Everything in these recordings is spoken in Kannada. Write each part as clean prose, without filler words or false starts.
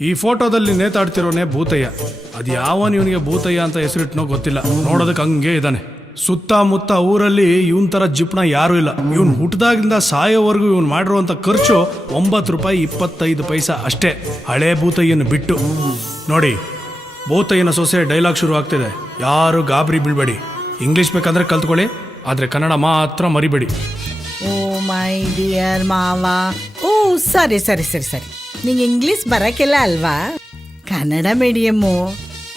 ಈ ಫೋಟೋದಲ್ಲಿ ನೇತಾಡ್ತಿರೋನೇ ಭೂತಯ್ಯ. ಅದು ಯಾವನ್ ಇವನಿಗೆ ಭೂತಯ್ಯ ಅಂತ ಹೆಸರಿಟ್ನೋ ಗೊತ್ತಿಲ್ಲ. ನೋಡೋದಕ್ಕೆ ಹಂಗೆ ಇದ್ದಾನೆ. ಸುತ್ತಮುತ್ತ ಊರಲ್ಲಿ ಇವನ್ ತರ ಜಿಪ್ಣ ಯಾರು ಇಲ್ಲ. ಇವನ್ ಹುಟ್ಟದಾಗಿಂದ ಸಾಯೋವರೆಗೂ ಇವನ್ ಮಾಡಿರುವಂತ ಖರ್ಚು 9 ರೂಪಾಯಿ 25 ಪೈಸಾ ಅಷ್ಟೇ, ಹಳೆ ಭೂತಯ್ಯನ ಬಿಟ್ಟು. ನೋಡಿ, ಭೂತಯ್ಯನ ಸೊಸೆ ಡೈಲಾಗ್ ಶುರು ಆಗ್ತಿದೆ. ಯಾರು ಗಾಬರಿ ಬೀಳ್ಬೇಡಿ. ಇಂಗ್ಲಿಷ್ ಬೇಕಂದ್ರೆ ಕಲ್ತ್ಕೊಳ್ಳಿ, ಆದ್ರೆ ಕನ್ನಡ ಮಾತ್ರ ಮರಿಬೇಡಿ. ಓ ಮೈ ಡಿಯರ್ ಮಾವ. ಓ ಸರಿ ಸರಿ ಸರಿ ಸರಿ, ನಿಂಗೆ ಇಂಗ್ಲಿಷ್ ಬರಕ್ಕಿಲ್ಲ ಅಲ್ವಾ? ಕನ್ನಡ ಮೀಡಿಯಮ್ಮು.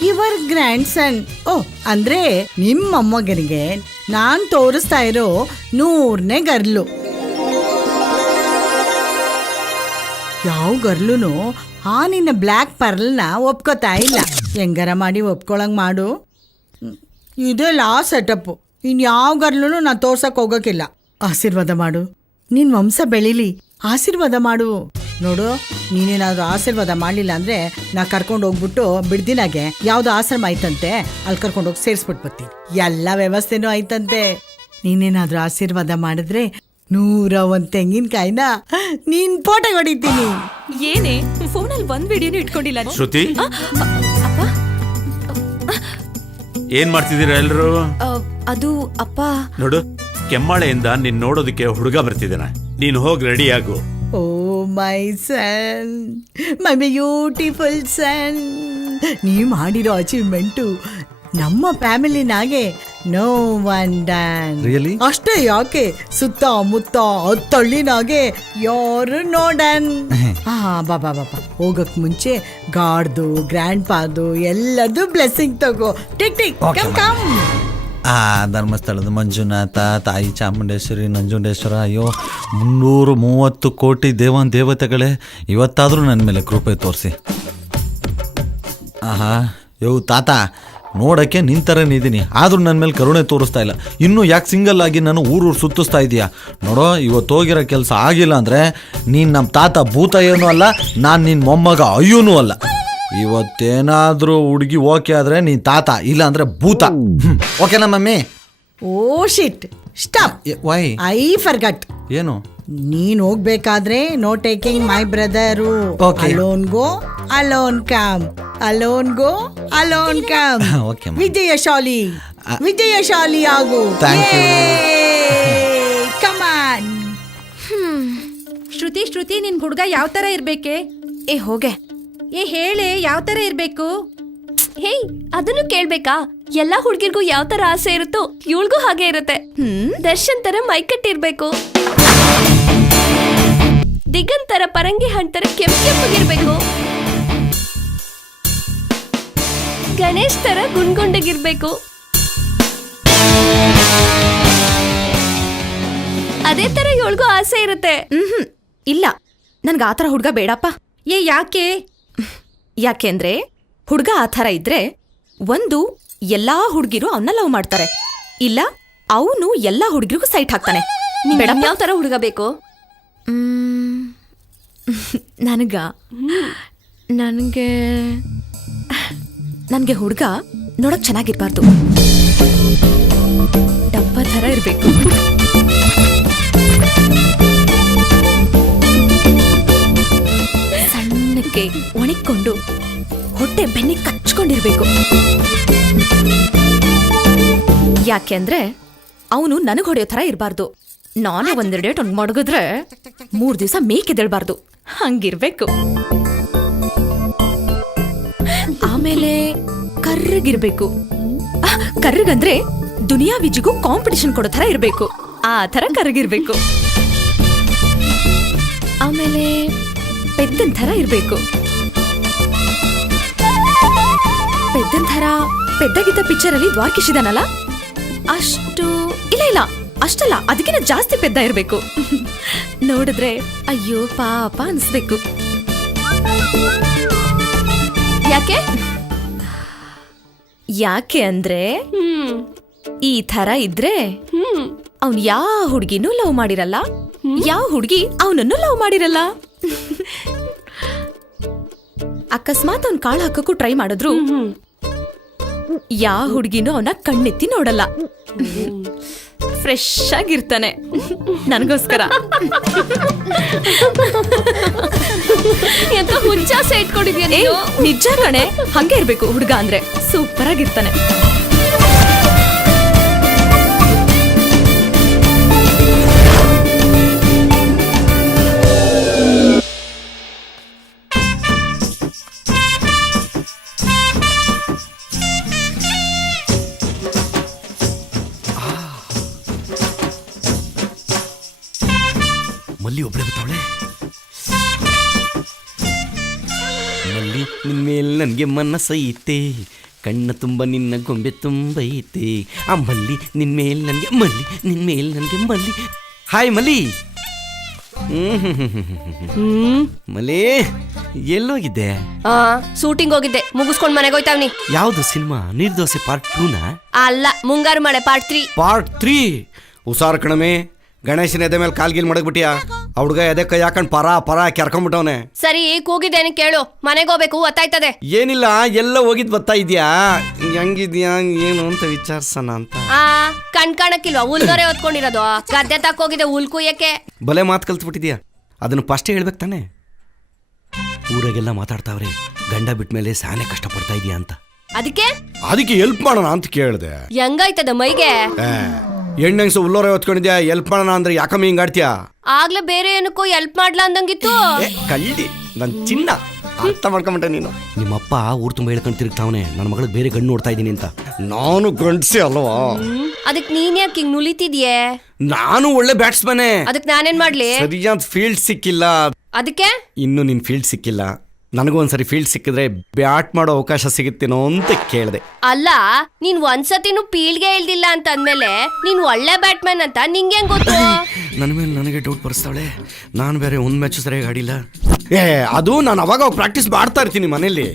ಯುವರ್ ಗ್ರ್ಯಾಂಡ್ ಸನ್. ಓ ಅಂದ್ರೆ ನಿಮ್ಮ ಮೊಮ್ಮಗನಿಗೆ ನಾನ್ ತೋರಿಸ್ತಾ ಇರೋ 100ನೇ ಗರ್ಲು. ಯಾವ ಗರ್ಲುನು ಆ ನಿನ್ನ ಬ್ಲ್ಯಾಕ್ ಪರ್ಲ್ನ ಒಪ್ಕೋತಾ ಇಲ್ಲ. ಹೆಂಗಾರ ಮಾಡಿ ಒಪ್ಕೊಳಂಗ್ ಮಾಡು. ಇದೇ ಲಾಸ್ಟ್ ಸೆಟಪ್ಪು. ಇನ್ಯಾವ ಗರ್ಲೂ ನಾನು ತೋರ್ಸಕ್ ಹೋಗೋಕ್ಕಿಲ್ಲ. ಆಶೀರ್ವಾದ ಮಾಡು, ನಿನ್ ವಂಶ ಬೆಳೀಲಿ. ಆಶೀರ್ವಾದ ಮಾಡು. ನೋಡು, ನೀನೇನಾದ್ರೂ ಆಶೀರ್ವಾದ ಮಾಡಲಿಲ್ಲ ಅಂದ್ರೆ ನಾ ಕರ್ಕೊಂಡು ಹೋಗ್ಬಿಟ್ಟು ಬಿಡ್ದಿನಾಗೆ ಯಾವ್ದು ಆಶ್ರಮ ಆಯ್ತಂತೆ ಅಲ್ಲಿ ಕರ್ಕೊಂಡೋಗಿ ಸೇರಿಸ್ಬಿಟ್ಟು ಬರ್ತೀನಿ. ಎಲ್ಲ ವ್ಯವಸ್ಥೆನೂ ಆಯ್ತಂತೆ. ನೀನೇನಾದ್ರೂ ಆಶೀರ್ವಾದ ಮಾಡಿದ್ರೆ 101 ತೆಂಗಿನಕಾಯಿನ ನೀನ್ ಫೋಟೋ ಹೊಡಿತೀನಿ. ಏನೇ ಫೋನಲ್ಲಿ ಒಂದ್ ವಿಡಿಯೋನು ಇಟ್ಕೊಂಡಿಲ್ಲ? ಶ್ರುತಿ, ಏನ್ ಮಾಡ್ತಿದ್ದೀರಾ ಎಲ್ರು? ಅದು ಅಪ್ಪ, ನೋಡು, ಕೆಮ್ಮಾಳೆಯಿಂದ ನೀನ್ ನೋಡೋದಕ್ಕೆ ಹುಡುಗ ಬರ್ತಿದ್ದಾನೆ. ನೀನ್ ಹೋಗಿ ರೆಡಿ ಆಗು. ಓ ಮೈ ಸನ್, ಮೈ ಬ್ಯೂಟಿಫುಲ್ ಸನ್. ನೀವು ಮಾಡಿರೋ ಅಚೀವ್ಮೆಂಟು ನಮ್ಮ ಫ್ಯಾಮಿಲಿನಾಗೆ ನೋ ಒನ್ ಡನ್. ಅಷ್ಟೇ ಯಾಕೆ, ಸುತ್ತಮುತ್ತ 10 ಹಳ್ಳಿನಾಗೆ ಯಾರು ನೋಡನ್. ಬಾಬಾ ಬಾಬಾ, ಹೋಗಕ್ ಮುಂಚೆ ಗಾಡ್ದು ಗ್ರ್ಯಾಂಡ್ ಫಾದು ಎಲ್ಲದು ಬ್ಲೆಸ್ಸಿಂಗ್ ತಗೋ. Tick tick come come. ಧರ್ಮಸ್ಥಳದ ಮಂಜುನಾಥ, ತಾಯಿ ಚಾಮುಂಡೇಶ್ವರಿ, ನಂಜುಂಡೇಶ್ವರ, ಅಯ್ಯೋ 330 ಕೋಟಿ ದೇವತೆಗಳೇ, ಇವತ್ತಾದರೂ ನನ್ನ ಮೇಲೆ ಕೃಪೆ ತೋರಿಸಿ. ಯೋ ತಾತ, ನೋಡೋಕ್ಕೆ ನಿಂತರನೇ ಇದ್ದೀನಿ, ಆದರೂ ನನ್ನ ಮೇಲೆ ಕರುಣೆ ತೋರಿಸ್ತಾ ಇಲ್ಲ. ಇನ್ನೂ ಯಾಕೆ ಸಿಂಗಲ್ ಆಗಿ ನಾನು ಊರೂರು ಸುತ್ತಿಸ್ತಾ ಇದೀಯಾ? ನೋಡೋ, ಇವತ್ತು ಹೋಗಿರೋ ಕೆಲಸ ಆಗಿಲ್ಲ ಅಂದರೆ ನೀನು ನಮ್ಮ ತಾತ ಭೂತಯ್ಯನೂ ಅಲ್ಲ, ನಾನು ನಿನ್ನ ಮೊಮ್ಮಗ ಅಯ್ಯೂನೂ ಅಲ್ಲ. ಇವತ್ತೇನಾದರೂ ಹುಡುಗಿ ಓಕೆ ಆದರೆ ನೀನು ತಾತ, ಇಲ್ಲ ಅಂದರೆ ಭೂತ. ಓಕೆನಾ mummy? Oh shit, stop. Why? I forgot. ಏನು? ನೀನ್ ಹೋಗ್ಬೇಕಾದ್ರೆ no taking my brother. Alone go alone come, alone go alone come. ವಿಜಯಶಾಲಿ ವಿಜಯಶಾಲಿ ಆಗು. ಕಮಾನ್. ಶ್ರುತಿ, ನಿನ್ ಹುಡ್ಗ ಯಾವ ತರ ಇರ್ಬೇಕೆ? ಏ ಹೋಗೆ, ಏ ಹೇಳೆ, ಯಾವ ತರ ಇರ್ಬೇಕು? ಹೇ, ಅದನ್ನು ಕೇಳ್ಬೇಕಾ? ಎಲ್ಲಾ ಹುಡ್ಗಿರ್ಗೂ ಯಾವ ತರ ಆಸೆ ಇರುತ್ತೋ ಇವಳಿಗೂ ಹಾಗೆ ಇರುತ್ತೆ. ದರ್ಶನ್ ತರ ಮೈಕಟ್ಟಿರ್ಬೇಕು, ದಿಗಂತ್ ತರ ಪರಂಗಿ ಹಣ್ಣ್ ತರ ಕೆಂಪಿರ್ಬೇಕು, ಗಣೇಶ್ ತರ ಗುಂಡ್ಗುಂಡಗಿರ್ಬೇಕು. ಅದೇ ತರ ಇವಳಿಗೂ ಆಸೆ ಇರುತ್ತೆ. ಇಲ್ಲ, ನನ್ಗೆ ಆತರ ಹುಡ್ಗ ಬೇಡಪ್ಪ. ಏ ಯಾಕೆ? ಯಾಕೆಂದ್ರೆ ಹುಡ್ಗ ಆ ಥರ ಇದ್ರೆ ಒಂದು ಎಲ್ಲಾ ಹುಡ್ಗಿರು ಅವನ್ನ ಲವ್ ಮಾಡ್ತಾರೆ, ಇಲ್ಲ ಅವನು ಎಲ್ಲಾ ಹುಡ್ಗಿರಿಗೂ ಸೈಟ್ ಹಾಕ್ತಾನೆ. ಮೇಡಮ್, ಯಾವ ತರ ಹುಡುಗ ಬೇಕು? ನನಗೆ ಹುಡ್ಗ ನೋಡಕ್ ಚೆನ್ನಾಗಿರ್ಬಾರ್ದು, ಡಬ್ಬ ಥರ ಇರ್ಬೇಕು. ಸಣ್ಣಕ್ಕೆ ಒಣಗಿಕೊಂಡು ಹೊಟ್ಟೆ ಬೆನ್ನಿ ಕಚ್ಕೊಂಡಿರ್ಬೇಕು. ಯಾಕೆಂದ್ರೆ ಅವನು ನನಗೆ ಹೊಡೆಯೋ ಥರ ಇರಬಾರ್ದು. ನಾನೇ ಒಂದೆರಡು ಡೇಟ್ ಮಡಗಿದ್ರೆ 3 ದಿವಸ ಮೇಕೆದೇಳ್ಬಾರ್ದು, ಹಂಗಿರ್ಬೇಕು. ಆಮೇಲೆ ಕರ್ರಗಿರ್ಬೇಕು. ಕರ್ರಗಂದ್ರೆ ದುನಿಯಾ ವಿಜಿಗೂ ಕಾಂಪಿಟಿಷನ್ ಕೊಡೋ ಥರ ಇರ್ಬೇಕು, ಆ ಥರ ಕರ್ರಗಿರ್ಬೇಕು. ಆಮೇಲೆ ಪೆದ್ದನ್ ಥರ ಇರ್ಬೇಕು. ಪೆದ್ದನ್ ಥರ ಪೆದ್ದಗಿದ್ದ ಪಿಕ್ಚರ್ ಅಲ್ಲಿ ದ್ವಾರಕೀಶ್ ಇದಾನಲ್ಲ, ಅಷ್ಟು ಇಲ್ಲ ಅಷ್ಟಲ್ಲ, ಅದಕ್ಕಿಂತ ಜಾಸ್ತಿ ಪೆದ್ದ ಇರ್ಬೇಕು. ನೋಡಿದ್ರೆ ಅಯ್ಯೋ ಪಾಪ ಅನ್ಸ್ಬೇಕು. ಯಾಕೆ ಅಂದ್ರೆ ಈ ತರ ಇದ್ರೆ ಅವ್ನ್ ಯಾವ ಹುಡ್ಗಿನೂ ಲವ್ ಮಾಡಿರಲ್ಲ, ಯಾವ ಹುಡ್ಗಿ ಅವನನ್ನು ಲವ್ ಮಾಡಿರಲ್ಲ. ಅಕಸ್ಮಾತ್ ಅವ್ನ್ ಕಾಳು ಹಾಕಕ್ಕೂ ಟ್ರೈ ಮಾಡಿದ್ರು ಯಾವ ಹುಡ್ಗಿನೂ ಅವನ ಕಣ್ಣೆತ್ತಿ ನೋಡಲ್ಲ. ಫ್ರೆಶ್ ಆಗಿರ್ತಾನೆ ನನಗೋಸ್ಕರ. ಎಂತ ಹುಚ್ಚಾಸೆ ಇಟ್ಕೊಂಡಿದ್ಯಾ ಏ ನೀನು? ನಿಜ ಕಣೆ, ಹಂಗೆ ಇರ್ಬೇಕು ಹುಡುಗ ಅಂದ್ರೆ, ಸೂಪರ್ ಆಗಿರ್ತಾನೆ. ಮಲ್ಲಿ ಒಬ್ಳೆ ಬರ್ತಾವಳೆ. ಮಲ್ಲಿ ನಿನ್ಮೇಲೆ ನನಗೆ ಮನಸ್ಸೈತೆ, ಕಣ್ಣ ತುಂಬ ನಿನ್ನ ಗೊಂಬೆ ತುಂಬೈತೆ. ಆ ಮಲ್ಲಿ ನಿನ್ಮೇಲೆ ನನಗೆ ಮಲ್ಲಿ, ನಿನ್ಮೇಲೆ ನನಗೆ ಮಲ್ಲಿ. ಹಾಯ್ ಮಲ್ಲಿ. ಮಲ್ಲಿ ಎಲ್ಲೋಗಿದ್ದೆ? ಶೂಟಿಂಗ್ ಹೋಗಿದ್ದೆ, ಮುಗಿಸ್ಕೊಂಡ್ ಮನೆಗೆ ಹೋಯ್ತಾವ್ನಿ. ಯಾವ್ದು ಸಿನಿಮಾ? ನಿರ್ದೋಸೆ ಪಾರ್ಟ್ 2ನಾ? ಅಲ್ಲ, ಮುಂಗಾರು ಮಳೆ ಪಾರ್ಟ್ 3. ಪಾರ್ಟ್ 3. ಹುಷಾರ್ ಕಣಮೆ, ಗಣೇಶನ ಎದೆ ಮೇಲೆ ಕಾಲ್ಗಿಲ್ ಮಾಡಕ್ಬಿಟ್ಟಿಯಾ? ಆ ಹುಡುಗ ಎದೆ ಕೈ ಹಾಕೊಂಡ್ ಪರ ಕೆರ್ಕೊಂಡ್ಬಿಟ್ಟವನೆ. ಸರಿ, ಕೂಗಿದ್ದೇನೆ ಕೇಳು, ಮನೆಗೆ ಹೋಗ್ಬೇಕು, ಒತ್ತಾಯ್ತದೆ. ಏನಿಲ್ಲ, ಎಲ್ಲ ಹೋಗಿದ್ ಬರ್ತಾ ಇದ್ಯಾ? ಹೆಂಗಿದ್ಯಾ ಏನು ಅಂತ ವಿಚಾರ್ಸೋಣ ಅಂತ. ಕಣ್ ಕಾಣಕ್ಕಿಲ್ವಾ? ಹುಲ್ದೋರೆ ಹೊತ್ಕೊಂಡಿರೋದು. ಗದ್ದೆ ತಕ್ಕೋಗಿದೆ ಹುಲ್ ಕುಯ್ಯಕ್ಕೆ. ಬಲೆ ಮಾತು ಕಲ್ತ್ಬಿಟ್ಟಿದ್ಯಾ? ಅದನ್ನು ಫಸ್ಟೇ ಹೇಳ್ಬೇಕು ತಾನೆ. ಊರಾಗೆಲ್ಲ ಮಾತಾಡ್ತಾವ್ರೆ, ಗಂಡ ಬಿಟ್ಮೇಲೆ ಸಾನೆ ಕಷ್ಟಪಡ್ತಾ ಇದೀಯಾ ಅಂತ. ಅದಕ್ಕೆ ಹೆಲ್ಪ್ ಮಾಡೋಣ ಅಂತ ಕೇಳಿದೆ. ಹೆಂಗಾಯ್ತದ ಮೈಗೆ? ಹೆಣ್ಣಂಗ್ಸ ಹುಲ್ಲೋರೆ ಹೊತ್ಕೊಂಡಿದ್ಯಾ, ಹೆಲ್ಪ್ ಮಾಡೋಣ ಅಂದ್ರೆ ಯಾಕಮ್ಮ ಹಿಂಗಾಡ್ತೀಯಾ? ಆಗ್ಲೇ ಬೇರೆ ಏನಕ್ಕೋ ಹೆಲ್ಪ್ ಮಾಡ್ಲಾ ಅಂದಂಗಿತ್ತು. ಕಳ್ಳಿ ನನ್ ಚಿನ್ನ, ಅರ್ಥ ಮಾಡ್ಕೊಂಬಿಟ್ಟೆ ನೀನು. ನಿಮ್ಮಪ್ಪ ಊರ್ ತುಂಬ ಹೇಳ್ಕೊಂಡು ತಿರುಗ್ತಾವನೆ, ನನ್ನ ಮಗಳಿಗೆ ಬೇರೆ ಗಂಡು ನೋಡ್ತಾ ಇದ್ದೀನಿ ಅಂತ. ನಾನು ಗಂಡ್ಸಿ ಅಲ್ವಾ? ಅದಕ್ ನೀನ್ ಯಾಕೆ ಹಿಂಗ್ ನುಲಿತಿದ್ಯೆ? ನಾನು ಒಳ್ಳೆ ಬ್ಯಾಟ್ಸ್ಮನ್. ಅದಕ್ ನಾನೇನ್ ಮಾಡ್ಲಿ? ಸರಿಯಾದ ಫೀಲ್ಡ್ ಸಿಕ್ಕಿಲ್ಲ. ಅದಕ್ಕೆ ಇನ್ನು ನಿನ್ ಫೀಲ್ಡ್ ಸಿಕ್ಕಿಲ್ಲ. ನನಗೂ ಒಂದ್ಸರಿ ಫೀಲ್ಡ್ ಸಿಕ್ಕಿದ್ರೆ ಬ್ಯಾಟ್ ಮಾಡೋ ಅವಕಾಶ ಸಿಗುತ್ತೇನೋ ಅಂತ ಕೇಳಿದೆ. ಅಲ್ಲ, ನೀನ್ ಒಂದ್ಸತಿನೂ ಫೀಲ್ಡ್ಗೆ ಇಳ್ದಿಲ್ಲ ಅಂತ ಅಂದ್ಮೇಲೆ ನೀನ್ ಒಳ್ಳೆ ಬ್ಯಾಟ್ಮನ್ ಅಂತ ನಿಂಗೆ ಹೆಂಗ್ ಗೊತ್ತು? ನನ್ನ ಮೇಲೆ ನನಗೆ ಡೌಟ್ ಬರ್ಸ್ತಾವಳೆ. ನಾನು ಬೇರೆ ಒಂದ್ ಮ್ಯಾಚ್ ಸರಿಯಾಗಿ ಆಡಿಲ್ಲ. ಅದು ನಾನು ಅವಾಗ ಪ್ರಾಕ್ಟೀಸ್ ಮಾಡ್ತಾ ಇರ್ತೀನಿ ಮನೇಲಿ.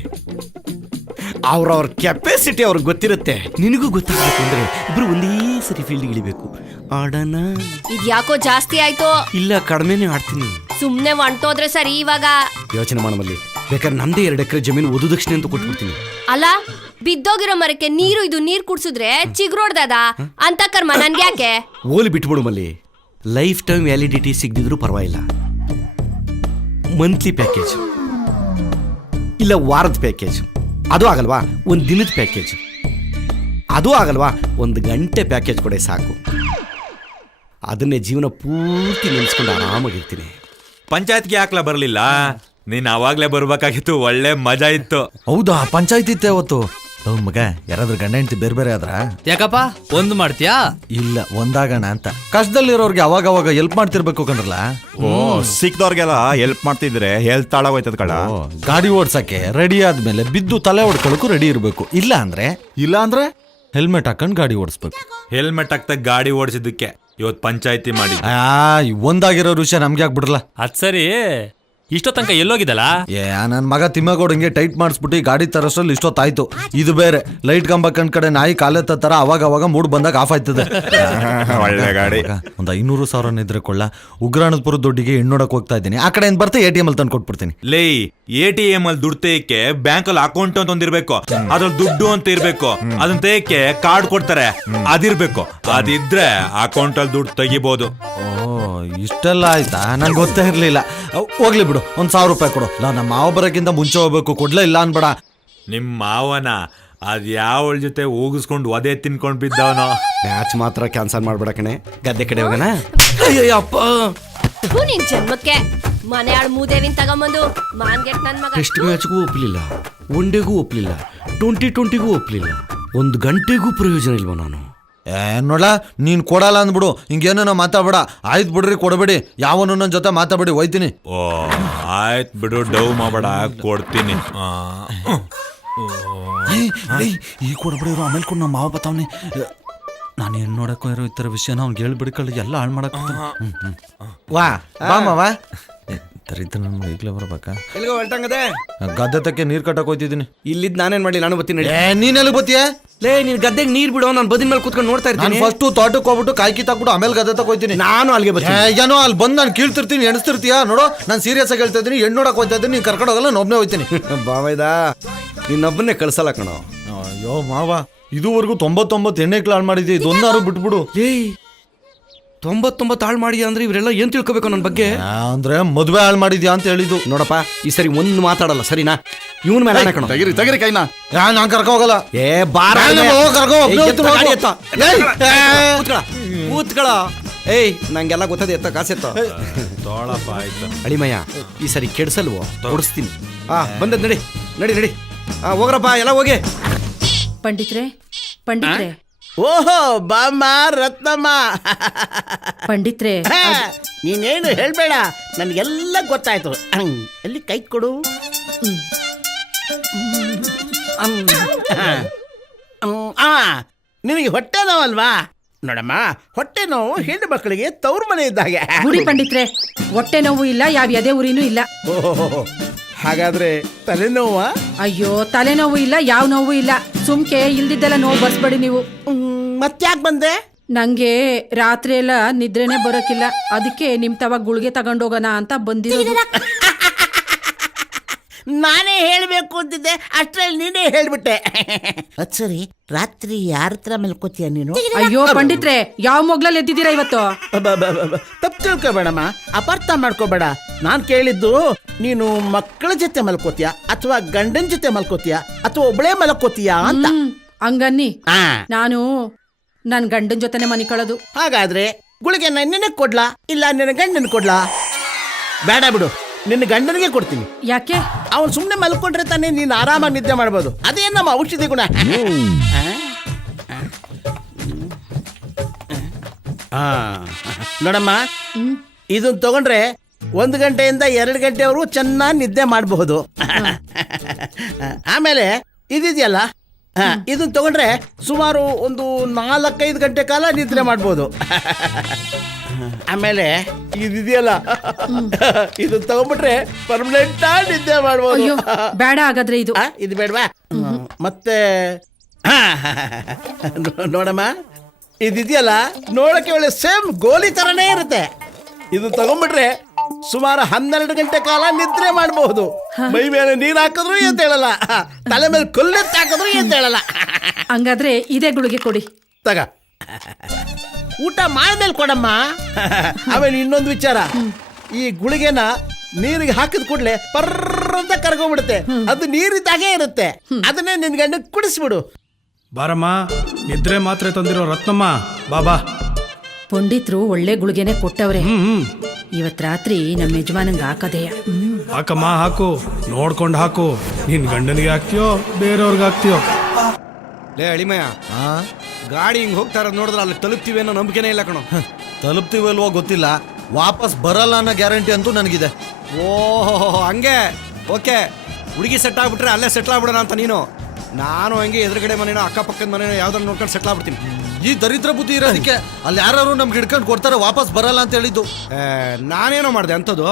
ಅವ್ರವ್ರ ಕೆಪಾಸಿಟಿ ಅವ್ರಿಗೆ ಗೊತ್ತಿರುತ್ತೆ, ನಿನಗೂ ಗೊತ್ತಾಗಬೇಕು ಅಂದ್ರೆ ಇಬ್ರು ಒಂದೇ ಸರಿ ಫೀಲ್ಡ್ ಇಳಿಬೇಕು. ಆಡೋಣ? ಇದ್ಯಾಕೋ ಜಾಸ್ತಿ ಆಯ್ತು. ಇಲ್ಲ, ಕಡಿಮೆನೇ ಆಡ್ತೀನಿ. ಸುಮ್ನೆ ಹೊಂಟೋದ್ರೆ ಸರಿ. ಇವಾಗ ಯೋಚನೆ ಮಾಡಮಲ್ಲಿ, ಬೇಕಾದ್ರೆ ನಂದೇ 2 ಎಕರೆ ಜಮೀನು ವಧುದಕ್ಷಿಣೆ ಅಂತ ಕೊಟ್ಬಿಡ್ತೀನಿ. ಅಲ್ಲ, ಬಿದ್ದೋಗಿರೋ ಮರಕ್ಕೆ ನೀರು ಕುಡ್ಸಿದ್ರೆ ಚಿಗುರೋಡ್ದದ ಅಂತ ಕರ್ಮ ನನ್ಗೆ ಯಾಕೆ? ಓಲಿ ಬಿಟ್ಬಿಡು ಮಲ್ಲಿ. ಲೈಫ್ ಟೈಮ್ ವ್ಯಾಲಿಡಿಟಿ ಸಿಗದಿದ್ರು ಪರವಾಗಿಲ್ಲ. ಮಂತ್ಲಿ ಪ್ಯಾಕೇಜ್ ಇಲ್ಲ ವಾರದ ಪ್ಯಾಕೇಜ್, ಅದು ಆಗಲ್ವಾ? ಒಂದು ದಿನದ ಪ್ಯಾಕೇಜ್, ಅದು ಆಗಲ್ವಾ? 1 ಗಂಟೆ ಪ್ಯಾಕೇಜ್ ಕೊಡೆ ಸಾಕು. ಅದನ್ನೇ ಜೀವನ ಪೂರ್ತಿ ನೆನೆಸ್ಕೊಂಡು ಆರಾಮಾಗಿರ್ತೀನಿ. ಪಂಚಾಯತ್ಗೆ ಯಾಕ್ಲ ಬರಲಿಲ್ಲ? ನೀನ್ ಅವಾಗ್ಲೇ ಬರ್ಬೇಕಾಗಿತ್ತು, ಒಳ್ಳೆ ಮಜಾ ಇತ್ತು. ಹೌದಾ, ಪಂಚಾಯತಿ ಇತ್ತೆ ಅವತ್ತು. ಮಗ, ಯಾರಾದ್ರೂ ಗಂಡ ಹೆಂಡತಿ ಬೇರೆ ಬೇರೆ ಆದ್ರ? ಯಾಕಪ್ಪ ಒಂದು ಮಾಡ್ತೀಯಾ? ಇಲ್ಲ, ಒಂದಾಗಣ ಅಂತ. ಕಷ್ಟದಲ್ಲಿರೋರ್ಗೆ ಅವಾಗ ಹೆಲ್ಪ್ ಮಾಡ್ತಿರ್ಬೇಕು ಕಣ್ರಲ್ಲ. ಸಿಕ್ದವ್ರಿಗೆಲ್ಲ ಹೆಲ್ಪ್ ಮಾಡ್ತಿದ್ರೆ ಹೆಲ್ತ್ ಹಾಳಾಗೋಯ್ತದ ಕಳ. ಗಾಡಿ ಓಡ್ಸಕ್ಕೆ ರೆಡಿ ಆದ್ಮೇಲೆ ಬಿದ್ದು ತಲೆ ಹೊಡ್ಕೊಳಕ್ಕೂ ರೆಡಿ ಇರ್ಬೇಕು. ಇಲ್ಲ ಅಂದ್ರೆ ಹೆಲ್ಮೆಟ್ ಹಾಕೊಂಡ್ ಗಾಡಿ ಓಡಿಸ್ಬೇಕು. ಹೆಲ್ಮೆಟ್ ಹಾಕ್ತಾ ಗಾಡಿ ಓಡಿಸಿದ್ದಕ್ಕೆ ಇವತ್ತು ಪಂಚಾಯತಿ ಮಾಡಿ. ಒಂದಾಗಿರೋ ವಿಷಯ ನಮ್ಗೆ ಯಾಕೆ ಬಿಡ್ರಲ್ಲ? ಅದ್ ಸರಿ, ಇಷ್ಟೋ ತನಕ ಎಲ್ಲೋಗಿದ್ದಲ್ಲ? ನನ್ನ ಮಗ ತಿಮ್ಮಗೋಡ್ ಹಿಂಗೆ ಟೈಟ್ ಮಾಡಿಸ್ಬಿಟ್ಟು ಗಾಡಿ ತರೋಷ್ಟ್ರಲ್ಲಿ ಇಷ್ಟೊತ್ತಾಯ್ತು. ಇದು ಬೇರೆ ಲೈಟ್ ಕಂಬ ಕಡೆ ನಾಯಿ ಕಾಲೆತ್ತ ತರ ಅವಾಗ ಮೂಡ್ ಬಂದಾಗ ಆಫ್ ಆಯ್ತದೆ. ಒಳ್ಳೆ ಗಾಡಿ. ಒಂದು 500,000 ಇದ್ರೆ ಕೊಳ್ಳ. ಉಗ್ರಾಣದಪುರ ದುಡ್ಡಿಗೆ ಹೆಣ್ಣೋಡಕ್ ಹೋಗ್ತಾ ಇದ್ದೀನಿ. ಆ ಕಡೆ ಏನ್ ಬರ್ತೆ ATM ಅಲ್ಲಿ ತಂದು ಕೊಟ್ಬಿಡ್ತೀನಿ. ಲೇ, ATM ಅಲ್ಲಿ ದುಡ್ಡು ತೆಯಕ್ಕೆ ಬ್ಯಾಂಕ್ ಅಲ್ಲಿ ಅಕೌಂಟ್ ಅಂತ ಒಂದಿರ್ಬೇಕು, ಅದ್ರಲ್ಲಿ ದುಡ್ಡು ಅಂತ ಇರ್ಬೇಕು. ಅದನ್ನ ತೆಯಕ್ಕೆ ಕಾರ್ಡ್ ಕೊಡ್ತಾರೆ, ಅದಿರ್ಬೇಕು. ಅದಿದ್ರೆ ಅಕೌಂಟ್ ಅಲ್ಲಿ ದುಡ್ಡು ತೆಗಿಬಹುದು. ಇಷ್ಟೆಲ್ಲ ಆಯ್ತಾ? ನಂಗೆ ಗೊತ್ತೇ ಇರ್ಲಿಲ್ಲ. ಹೋಗ್ಲಿ ಬಿಡು, 1,000 ರೂಪಾಯಿ ಕೊಡು. ನಮ್ಮ ಮಾವ ಬರೋಕ್ಕಿಂತ ಮುಂಚೆ ಹೋಗ್ಬೇಕು. ಕೊಡ್ಲೇ ಇಲ್ಲ ಅನ್ಬೇಡ. ನಿಮ್ ಮಾವನ ಅದ್ ಯಾವಳ ಜೊತೆ ಹೋಗಿಸ್ಕೊಂಡು ಒದೆ ತಿನ್ಕೊಂಡ್ ಬಿದ್ದವನೋ. ಮ್ಯಾಚ್ ಮಾತ್ರ ಕ್ಯಾನ್ಸಲ್ ಮಾಡ್ಬೇಡ ಕಣೆ, ಗದ್ದೆ ಕಡೆ ಹೋಗೋಣ. ಅಪ್ಪ, ನಿನ್ ಜನ್ಮಕ್ಕೆ ಮನೆ ಆಳ್ ಮೂದೇವಿನ್ ತಗೊಂಬಂದು ಮಾನ್ಗೆಟ್ ನನ್ ಮಗ. ಟೆಸ್ಟ್ ಮ್ಯಾಚ್ಗೂ ಒಪ್ಲಿಲ್ಲ, ಒನ್ ಡೇಗೂ ಒಪ್ಲಿಲ್ಲ, 2020ಗೂ ಒಪ್ಲಿಲ್ಲ, 1 ಗಂಟೆಗೂ ಪ್ರಯೋಜನ ಇಲ್ವ ನಾನು? ನೋಡ, ನೀನ್ ಕೊಡಲ್ಲ ಅಂದ್ಬಿಡು. ಹಿಂಗೇನೋ ಮಾತಾಡ್ಬೇಡ. ಆಯ್ತು ಬಿಡ್ರಿ, ಕೊಡಬೇಡಿ. ಯಾವನು ನನ್ನ ಜೊತೆ ಮಾತಾಡ್ಬೇಡಿ, ಹೋಯ್ತೀನಿ. ಓ ಆಯ್ತು ಬಿಡು, ಡವ್ ಮಾಡಬೇಡ, ಕೊಡ್ತೀನಿ. ಈ ಕೊಡಬೇಡಿರು, ಆಮೇಲೆ ಕೊಡು. ನಮ್ಮ ಮಾವ ಬತ್ತಾವನಿ. ನಾನು ಏನು ನೋಡಕ್ಕೋ ಇರೋ ಈ ಥರ ವಿಷಯನ ಅವ್ನಿಗೆ ಹೇಳ್ಬಿಡ್ಕೊಳ್ಳಿ, ಎಲ್ಲ ಹಾಳು ಮಾಡಕ್. ವಾ ಮಾವ, ತರಿತ ನಮ್ಗೆ ಈಗಲೇ ಬರ್ಬೇಕಾ? ಎಲ್ಲಿಗೋ ಹೊರಟಂಗದೆ? ಗದ್ದೆ ತಕ್ಕೆ ನೀರು ಕಟ್ಟಕ್ಕೆ ಹೋಯ್ತಿದ್ದೀನಿ. ಇಲ್ಲಿದ್ ನಾನೇನ್ ಮಾಡಿ, ನಾನು ಬರ್ತೀನಿ. ನೀನ್ ಎಲ್ಲಿ ಬತ್ತೀಯ? ಲೇ, ನೀನ್ ಗದ್ದೆಗೆ ನೀರ್ ಬಿಡೋ, ನಾನು ಬದಿನ ಮೇಲೆ ಕೂತ್ಕೊಂಡು ನೋಡ್ತಾ ಇರ್ತೀನಿ. ಫಸ್ಟ್ ತೋಟಕ್ಕೆ ಹೋಗ್ಬಿಟ್ಟು ಕಾಯಿ ಕಿತ್ತಾಕ್ಬಿಟ್ಟು ಆಮೇಲೆ ಗದ್ದೆ ತಕ್ಕ ಹೋಯ್ತೀನಿ. ನಾನು ಅಲ್ಲಿಗೆ ಬರ್ತೀನಿ. ಏನೋ ಅಲ್ಲಿ ಬಂದು ನಾನು ಕೀಳ್ತಿರ್ತೀನಿ, ಎಣಿಸ್ತಿರ್ತೀಯ ನೋಡು. ನಾನು ಸೀರಿಯಸ್ ಆಗಿ ಹೇಳ್ತಾ ಇದ್ದೀನಿ. ಹೆಣ್ಣು ನೋಡಕ್ ಹೋಗ್ತಾ ಇದ್ದೀನಿ, ನೀನು ಕರ್ಕೊಂಡು ಹೋಗಲ್ಲ, ನಾನು ಒಬ್ಬನೇ ಹೋಯ್ತೀನಿ. ಬಾವೈದ, ನಿನ್ನೊಬ್ಬನ್ನೇ ಕಳ್ಸಲ್ಲ ಕಣೋ. ಅಯ್ಯೋ ಮಾವ, ಇದುವರೆಗೂ 99 ಎಣ್ಣೆ ಕ್ಲಾನ್ ಮಾಡಿದ್ದೆ. ಇದೊಂದಾರು ಬಿಟ್ಬಿಡು. 99 ಹಾಳು ಮಾಡಿ ಅಂದ್ರೆ ಇವರೆಲ್ಲ ಏನ್ ತಿಳ್ಕೊಬೇಕು ನನ್ನ ಬಗ್ಗೆ? ಅಂದ್ರೆ ಮದುವೆ ಹಾಳು ಮಾಡಿದ್ಯಾ ಅಂತ ಹೇಳಿದ್ದು. ನೋಡಪ್ಪ, ಈ ಸರಿ ಒಂದು ಮಾತಾಡಲ್ಲ, ಸರಿನಾ? ಇವನ್ ಮೇಲೆ ಹಾಕೋಣ. ತೆಗಿರಿ ಕೈನ. ನಾನು ಕರ್ಕೊ ಹೋಗಲ್ಲ. ಏ ಬಾರ ಏಯ್, ಕೂತ್ಕಳ. ಏಯ್, ನಂಗೆಲ್ಲ ಗೊತ್ತದೆ, ಎತ್ತ ಕಾಸೆತ್ತ. ತೋಳಪ್ಪ ಆಯ್ತು. ಅಳಿಮಯ್ಯ, ಈ ಸರಿ ಕೆಡ್ಸಲ್ವೋ? ಓಡಿಸ್ತೀನಿ. ಬಂದದ್ ನಡಿ ನಡಿ ನಡಿ. ಹೋಗ್ರಪ್ಪ, ಎಲ್ಲ ಹೋಗಿ. ಪಂಡಿತ್ರೆ ಓಹೋ, ಬಾಮ್ಮ ರತ್ನಮ್ಮ. ಪಂಡಿತ್ರೆ ನೀನೇನು ಹೇಳ್ಬೇಡ, ನನ್ಗೆಲ್ಲ ಗೊತ್ತಾಯ್ತು. ಎಲ್ಲಿ ಕೈ ಕೊಡು. ನಿನಗೆ ಹೊಟ್ಟೆ ನೋವಲ್ವಾ? ನೋಡಮ್ಮ, ಹೊಟ್ಟೆ ನೋವು ಹೆಣ್ಣು ಮಕ್ಕಳಿಗೆ ತವ್ರ ಮನೆ ಇದ್ದಾಗೆ. ಗುಡಿ ಪಂಡಿತ್ರೆ, ಹೊಟ್ಟೆ ನೋವು ಇಲ್ಲ, ಯಾವ ಎದೆ ಉರಿನೂ ಇಲ್ಲ. ಓಹೋ, ಹಾಗಾದ್ರೆ ತಲೆನೋವಾ? ಅಯ್ಯೋ, ತಲೆನೋವು ಇಲ್ಲ, ಯಾವ ನೋವು ಇಲ್ಲ. ಸುಮ್ಕೆ ಇಲ್ದಿದ್ದೆಲ್ಲ ನೋವು ಬರ್ಸ್ಬೇಡಿ ನೀವು. ಮತ್ತ್ಯಾಕೆ ಬಂದೆ? ನಂಗೆ ರಾತ್ರಿ ಎಲ್ಲ ನಿದ್ರೆನೆ ಬರೋಕಿಲ್ಲ, ಅದಕ್ಕೆ ನಿಮ್ ತವ ಗುಳಿಗೆ ತಗೊಂಡೋಗೋಣ ಅಂತ ಬಂದಿರೋದು. ನಾನೇ ಹೇಳ್ಬೇಕು ಅಂತಿದ್ದೆ, ಅಷ್ಟ್ರಲ್ಲಿ ನೀನೇ ಹೇಳ್ಬಿಟ್ಟೆ. ಅದ್ ಸರಿ, ರಾತ್ರಿ ಯಾರ ಹತ್ರ ಮಲ್ಕೋತೀಯ ನೀನು? ಅಯ್ಯೋ ಪಂಡಿತ್ರೆ, ಯಾವ ಮೊಗ್ಲಲ್ಲಿ ಎದ್ದಿದ್ದೀರಾ ಇವತ್ತು? ತಪ್ಪು ತಿಳ್ಕೊಬೇಡಮ್ಮ, ಅಪಾರ್ಥ ಮಾಡ್ಕೋಬೇಡ. ನಾನ್ ಕೇಳಿದ್ದು, ನೀನು ಮಕ್ಕಳ ಜೊತೆ ಮಲ್ಕೋತೀಯ ಅಥವಾ ಗಂಡನ ಜೊತೆ ಮಲ್ಕೋತೀಯ ಅಥವಾ ಒಬ್ಳೇ ಮಲ್ಕೋತೀಯ ಅಂತ. ಹಂಗನ್ನಿ, ಆ, ನಾನು ನನ್ ಗಂಡನ್ ಜೊತೆನೆ ಮನಿಕೊಳ್ಳೋದು. ಹಾಗಾದ್ರೆ ಗುಳಿಗೆ ನಿನಗೆ ಕೊಡ್ಲಾ ಇಲ್ಲ ನಿನ್ನ ಗಂಡನ ಕೊಡ್ಲಾ? ಬೇಡ ಬಿಡು, ನಿನ್ನ ಗಂಡನಿಗೆ ಕೊಡ್ತೀನಿ. ಯಾಕೆ? ಅವನು ಸುಮ್ಮನೆ ಮಲ್ಕೊಂಡ್ರೆ ತಾನೇ ನೀನು ಆರಾಮಾಗಿ ನಿದ್ದೆ ಮಾಡ್ಬೋದು. ಅದೇ ನಮ್ಮ ಔಷಧಿ ಗುಣ. ನೋಡಮ್ಮ, ಇದನ್ನ ತಗೊಂಡ್ರೆ 1 ಗಂಟೆಯಿಂದ 2 ಗಂಟೆವರೆಗೂ ಚೆನ್ನಾಗಿ ನಿದ್ದೆ ಮಾಡಬಹುದು. ಆಮೇಲೆ ಇದಿದೆಯಲ್ಲ, ಇದನ್ನ ತಗೊಂಡ್ರೆ ಸುಮಾರು ಒಂದು 4-5 ಗಂಟೆ ಕಾಲ ನಿದ್ರೆ ಮಾಡ್ಬೋದು. ಆಮೇಲೆ ಇದಿದೆಯಲ್ಲ, ಇದನ್ನ ತಗೊಂಡ್ಬಿಟ್ರೆ ಪರ್ಮನೆಂಟ್ ನಿದ್ದೆ ಮಾಡ್ಬೋದು. ಅಯ್ಯೋ ಬೇಡ, ಹಾಗಾದ್ರೆ ಇದು ಇದು ಬೇಡವಾ? ಮತ್ತೆ ನೋಡಮ್ಮ, ಇದಿದೆಯಲ್ಲ, ನೋಡಕ್ಕೆ ಒಳ್ಳೆ ಸೇಮ್ ಗೋಲಿ ತರನೇ ಇರುತ್ತೆ. ಇದು ತಗೊಂಡ್ಬಿಟ್ರೆ ಸುಮಾರು 12 ಗಂಟೆ ಕಾಲ ನಿದ್ರೆ ಮಾಡಬಹುದು. ಮೈ ಮೇಲೆ ನೀರ್ ಹಾಕಿದ್ರು ಅಂತ ಹೇಳಲ್ಲ, ತಲೆ ಮೇಲೆ ಕೊಲ್ಲೆತ್ತು ಹಾಕಿದ್ರು ಅಂತ ಹೇಳಲ್ಲ. ಹಂಗಾದ್ರೆ ಇದೇ ಗುಳಿಗೆ ಕೊಡಿ. ತಗ, ಊಟ ಮಾಡ್ಮೇಲೆ ಕೊಡಮ್ಮ. ಆಮೇಲೆ ಇನ್ನೊಂದು ವಿಚಾರ, ಈ ಗುಳಿಗೆನ ನೀರಿಗೆ ಹಾಕಿದ ಕೂಡಲೇ ಪರ್ರ ಅಂತ ಕರ್ಕೊಂಡ್ಬಿಡುತ್ತೆ. ಅದು ನೀರಿದ್ದಾಗೆ ಇರುತ್ತೆ. ಅದನ್ನೇ ನಿನ್ ಗಂಡ ಕುಡಿಸ್ಬಿಡು. ಬಾರಮ್ಮ, ನಿದ್ರೆ ಮಾತ್ರೆ ತಂದಿರೋ ರತ್ನಮ್ಮ, ಬಾಬಾ. ಪಂಡಿತ್ರು ಒಳ್ಳೆ ಗುಳಿಗೆನೆ ಕೊಟ್ಟವ್ರೆ. ಇವತ್ ರಾತ್ರಿ ನಮ್ಮ ಯಜಮಾನಂಗೆ ಹಾಕದೆಯ. ಹಾಕಮ್ಮ, ಹಾಕು, ನೋಡ್ಕೊಂಡು ಹಾಕು. ನಿನ್ ಗಂಡನಿಗೆ ಹಾಕ್ತಿಯೋ ಬೇರೆಯವ್ರಿಗೆ ಹಾಕ್ತಿಯೋ? ಲೇ ಅಳಿಮಯ್ಯ, ಗಾಡಿ ಹಿಂಗ್ ಹೋಗ್ತಾ ಇರೋದು ನೋಡಿದ್ರೆ ಅಲ್ಲಿ ತಲುಪ್ತೀವಿ ಅನ್ನೋ ನಂಬಿಕೆನೇ ಇಲ್ಲ ಕಣೋ. ತಲುಪ್ತೀವಲ್ವೋ ಗೊತ್ತಿಲ್ಲ, ವಾಪಸ್ ಬರಲ್ಲ ಅನ್ನೋ ಗ್ಯಾರಂಟಿ ಅಂತೂ ನನಗಿದೆ. ಓಹೋ, ಹಂಗೆ. ಓಕೆ, ಹುಡುಗಿ ಸೆಟ್ ಆಗ್ಬಿಟ್ರೆ ಅಲ್ಲೇ ಸೆಟ್ಲ್ ಆಗ್ಬಿಡೋಣ ಅಂತ ನೀನು. ನಾನು ಹಂಗೆ ಎದುರುಗಡೆ ಮನೇನೋ ಅಕ್ಕಪಕ್ಕದ ಮನೇನೋ ಯಾವ್ದಾರು ನೋಡ್ಕೊಂಡು ಸೆಟ್ಲ್ ಆಗ್ಬಿಡ್ತೀನಿ. ಈ ದರಿದ್ರ ಬುದ್ಧಿ ಇರೋದಕ್ಕೆ ಅಲ್ಲಿ ಯಾರು ನಮ್ಗೆ ಹಿಡ್ಕೊಂಡು ಕೊಡ್ತಾರೆ, ವಾಪಸ್ ಬರಲ್ಲ ಅಂತ ಹೇಳಿದ್ದು. ನಾನೇನೋ ಮಾಡಿದೆ ಅಂಥದ್ದು?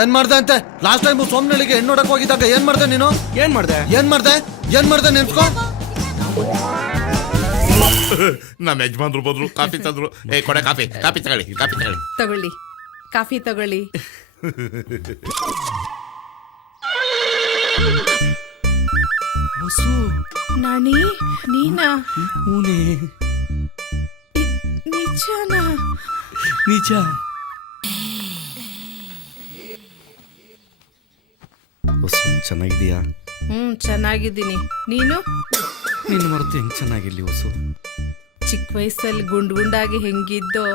ಏನ್ ಮಾಡ್ದೆ ಅಂತೆ? ಲಾಸ್ಟ್ ಟೈಮ್ ಸೋಮನಳ್ಳಿಗೆ ಹೆಣ್ಣು ನೋಡಕ್ ಹೋಗಿದ್ದಾಗ ಏನ್ ಮಾಡ್ದೆ ನೀನು? ಏನ್ ಮಾಡ್ದೆ? ನೆನ್ಸ್ಕೋ. ನಮ್ಮ ಯಜಮಾನ್ರು ಬಂದ್ರು, ಕಾಫಿ ತಂದ್ರು. ಕೊಡೆ ಕಾಫಿ ತಗೊಳ್ಳಿ. ತಗೊಳ್ಳಿ, ಕಾಫಿ ತಗೊಳ್ಳಿ. ನಾನಿ, ನೀನಾ? ನಿಜನಾ? ನಿಜ. ಚೆನ್ನಾಗಿದೀಯಾ? ಚೆನ್ನಾಗಿದ್ದೀನಿ. ನೀನು? ನಿನ್ನ ಮರೆತು ಹೆಂಗ್ ಚೆನ್ನಾಗಿರ್ಲಿ ಹೊಸು? ಚಿಕ್ಕ ವಯಸ್ಸಲ್ಲಿ ಗುಂಡಾಗಿ ಹೆಂಗಿದ್ದೋ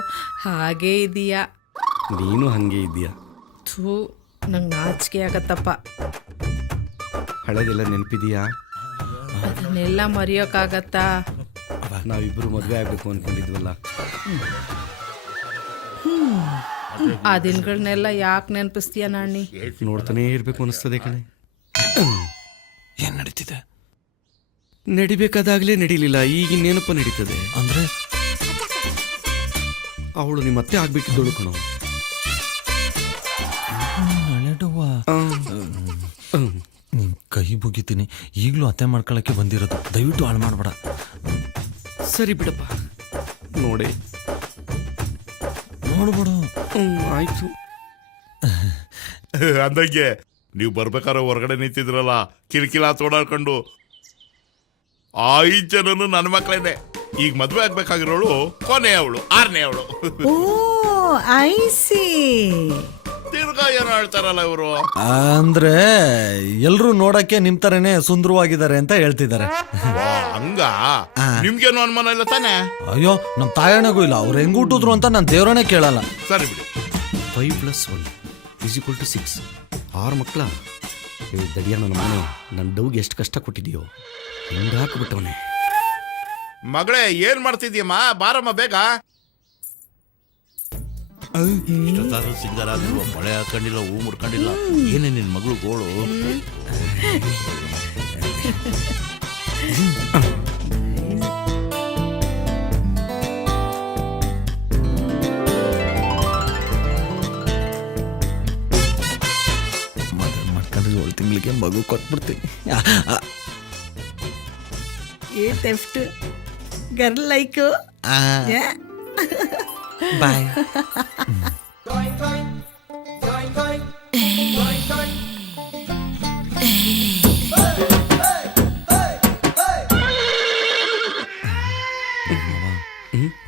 ಹಾಗೇ ಇದೀಯಾ. ನೀನು ಹಂಗೆ ಇದೀಯಾ. ಥೂ, ನಂಗೆ ನಾಚಿಕೆ ಆಗತ್ತಪ್ಪ. ಹಳೆದೆಲ್ಲ ನೆನಪಿದೀಯಾ? ಅದನ್ನೆಲ್ಲ ಮರೆಯೋಕ್ಕಾಗತ್ತಾ? ನಾವಿಬ್ರು ಮದುವೆ ಆಗ್ಬೇಕು ಅನ್ಕೊಂಡಿದ್ವಲ್ಲ, ಆ ದಿನಗಳನ್ನೆಲ್ಲ ಯಾಕೆ ನೆನಪಿಸ್ತೀಯ ನಾಣಿ? ನೋಡ್ತಾನೆ ಇರ್ಬೇಕು ಅನಿಸ್ತದೆ ಕಣೆ. ಏನ್ ನಡೀತಿದೆ? ನಡಿಬೇಕಾದಾಗ್ಲೇ ನಡೀಲಿಲ್ಲ, ಈಗ ನೆನಪ ನಡೀತದೆ. ಅಂದ್ರೆ ಅವಳು ನಿಮ್ಮ ಅತ್ತೆ ಆಗ್ಬಿಟ್ಟಿದ್ದಳು ಕಣೋ. ಕೈ ಮುಗಿತೀನಿ, ಈಗಲೂ ಅತ್ತೆ ಮಾಡ್ಕೊಳಕ್ಕೆ ಬಂದಿರೋದು. ದಯವಿಟ್ಟು ಹಾಳು ಮಾಡಬೇಡ. ಸರಿ ಬಿಡಪ್ಪ, ನೋಡೆ ನೋಡ್ಬಿಡು. ಆಯ್ತು. ಅಂದಂಗೆ ನೀವು ಬರ್ಬೇಕಾದ್ರೆ ಹೊರಗಡೆ ನಿಂತಿದ್ರಲ್ಲ, ಕಿರಿಕಿಲ ತೋಡಾಡ್ಕೊಂಡು 5 ಜನನು ನನ್ನ ಮಕ್ಕಳೇನೆ. ಈಗ ಮದ್ವೆ ಆಗ್ಬೇಕಾಗಿರೋಳು ಕೊನೆ ಅವಳು 6ನೇ ಅವಳು. ಓ ಐ ಸಿ. ತಿರ್ಗಾ ಏನೋ ಹೇಳ್ತಾರಲ್ಲ ಇವರು. ಅಂದ್ರೆ ಎಲ್ರು ನೋಡಕ್ಕೆ ನಿಮ್ ತರನೇ ಸುಂದರವಾಗಿದ್ದಾರೆ ಅಂತ ಹೇಳ್ತಿದ್ದಾರೆ. ಹಂಗ ನಿಮ್ಗೇನು ಅನುಮಾನ ಇಲ್ಲ ತಾನೆ? ಅಯ್ಯೋ ನಮ್ ತಾಯಣಗೂ ಇಲ್ಲ, ಅವ್ರು ಹೆಂಗ್ ಹುಟ್ಟಿದ್ರು ಅಂತ ನಾನು ದೇವ್ರನ್ನೇ ಕೇಳಲ್ಲ. ಸರಿ ಬಿಡಿ. 5 + 1 = 6. 6 ಮಕ್ಕಳ. ದಡಿಯ ನನ್ನ ಮನೆ ನನ್ನ ಡೌಗೆ ಎಷ್ಟು ಕಷ್ಟ ಕೊಟ್ಟಿದೆಯೋ ಹಿಂಗೆ ಹಾಕ್ಬಿಟ್ಟವನೆ. ಮಗಳೇ ಏನ್ ಮಾಡ್ತಿದ್ಯಮ್ಮ? ಬಾರಮ್ಮ ಬೇಗ. ಇಷ್ಟೊತ್ತಾದ್ರೂ ಸಿಂಗರ್ ಆದ್ರು ಮಳೆ ಹಾಕೊಂಡಿಲ್ಲ, ಹೂ ಮುಡ್ಕೊಂಡಿಲ್ಲ. ಏನೇ ನಿನ್ ಮಗಳು ಗೋಳು? ಮಾಡ್ಕೊಂಡ್ರೆ 7 ತಿಂಗಳಿಗೆ ಮಗು ಕೊಟ್ಬಿಡ್ತೀನಿ. ಏ ಟೆಫ್ಟ್ ಗರ್ಲ್ ಲೈಕ್. ಬಾಯ್.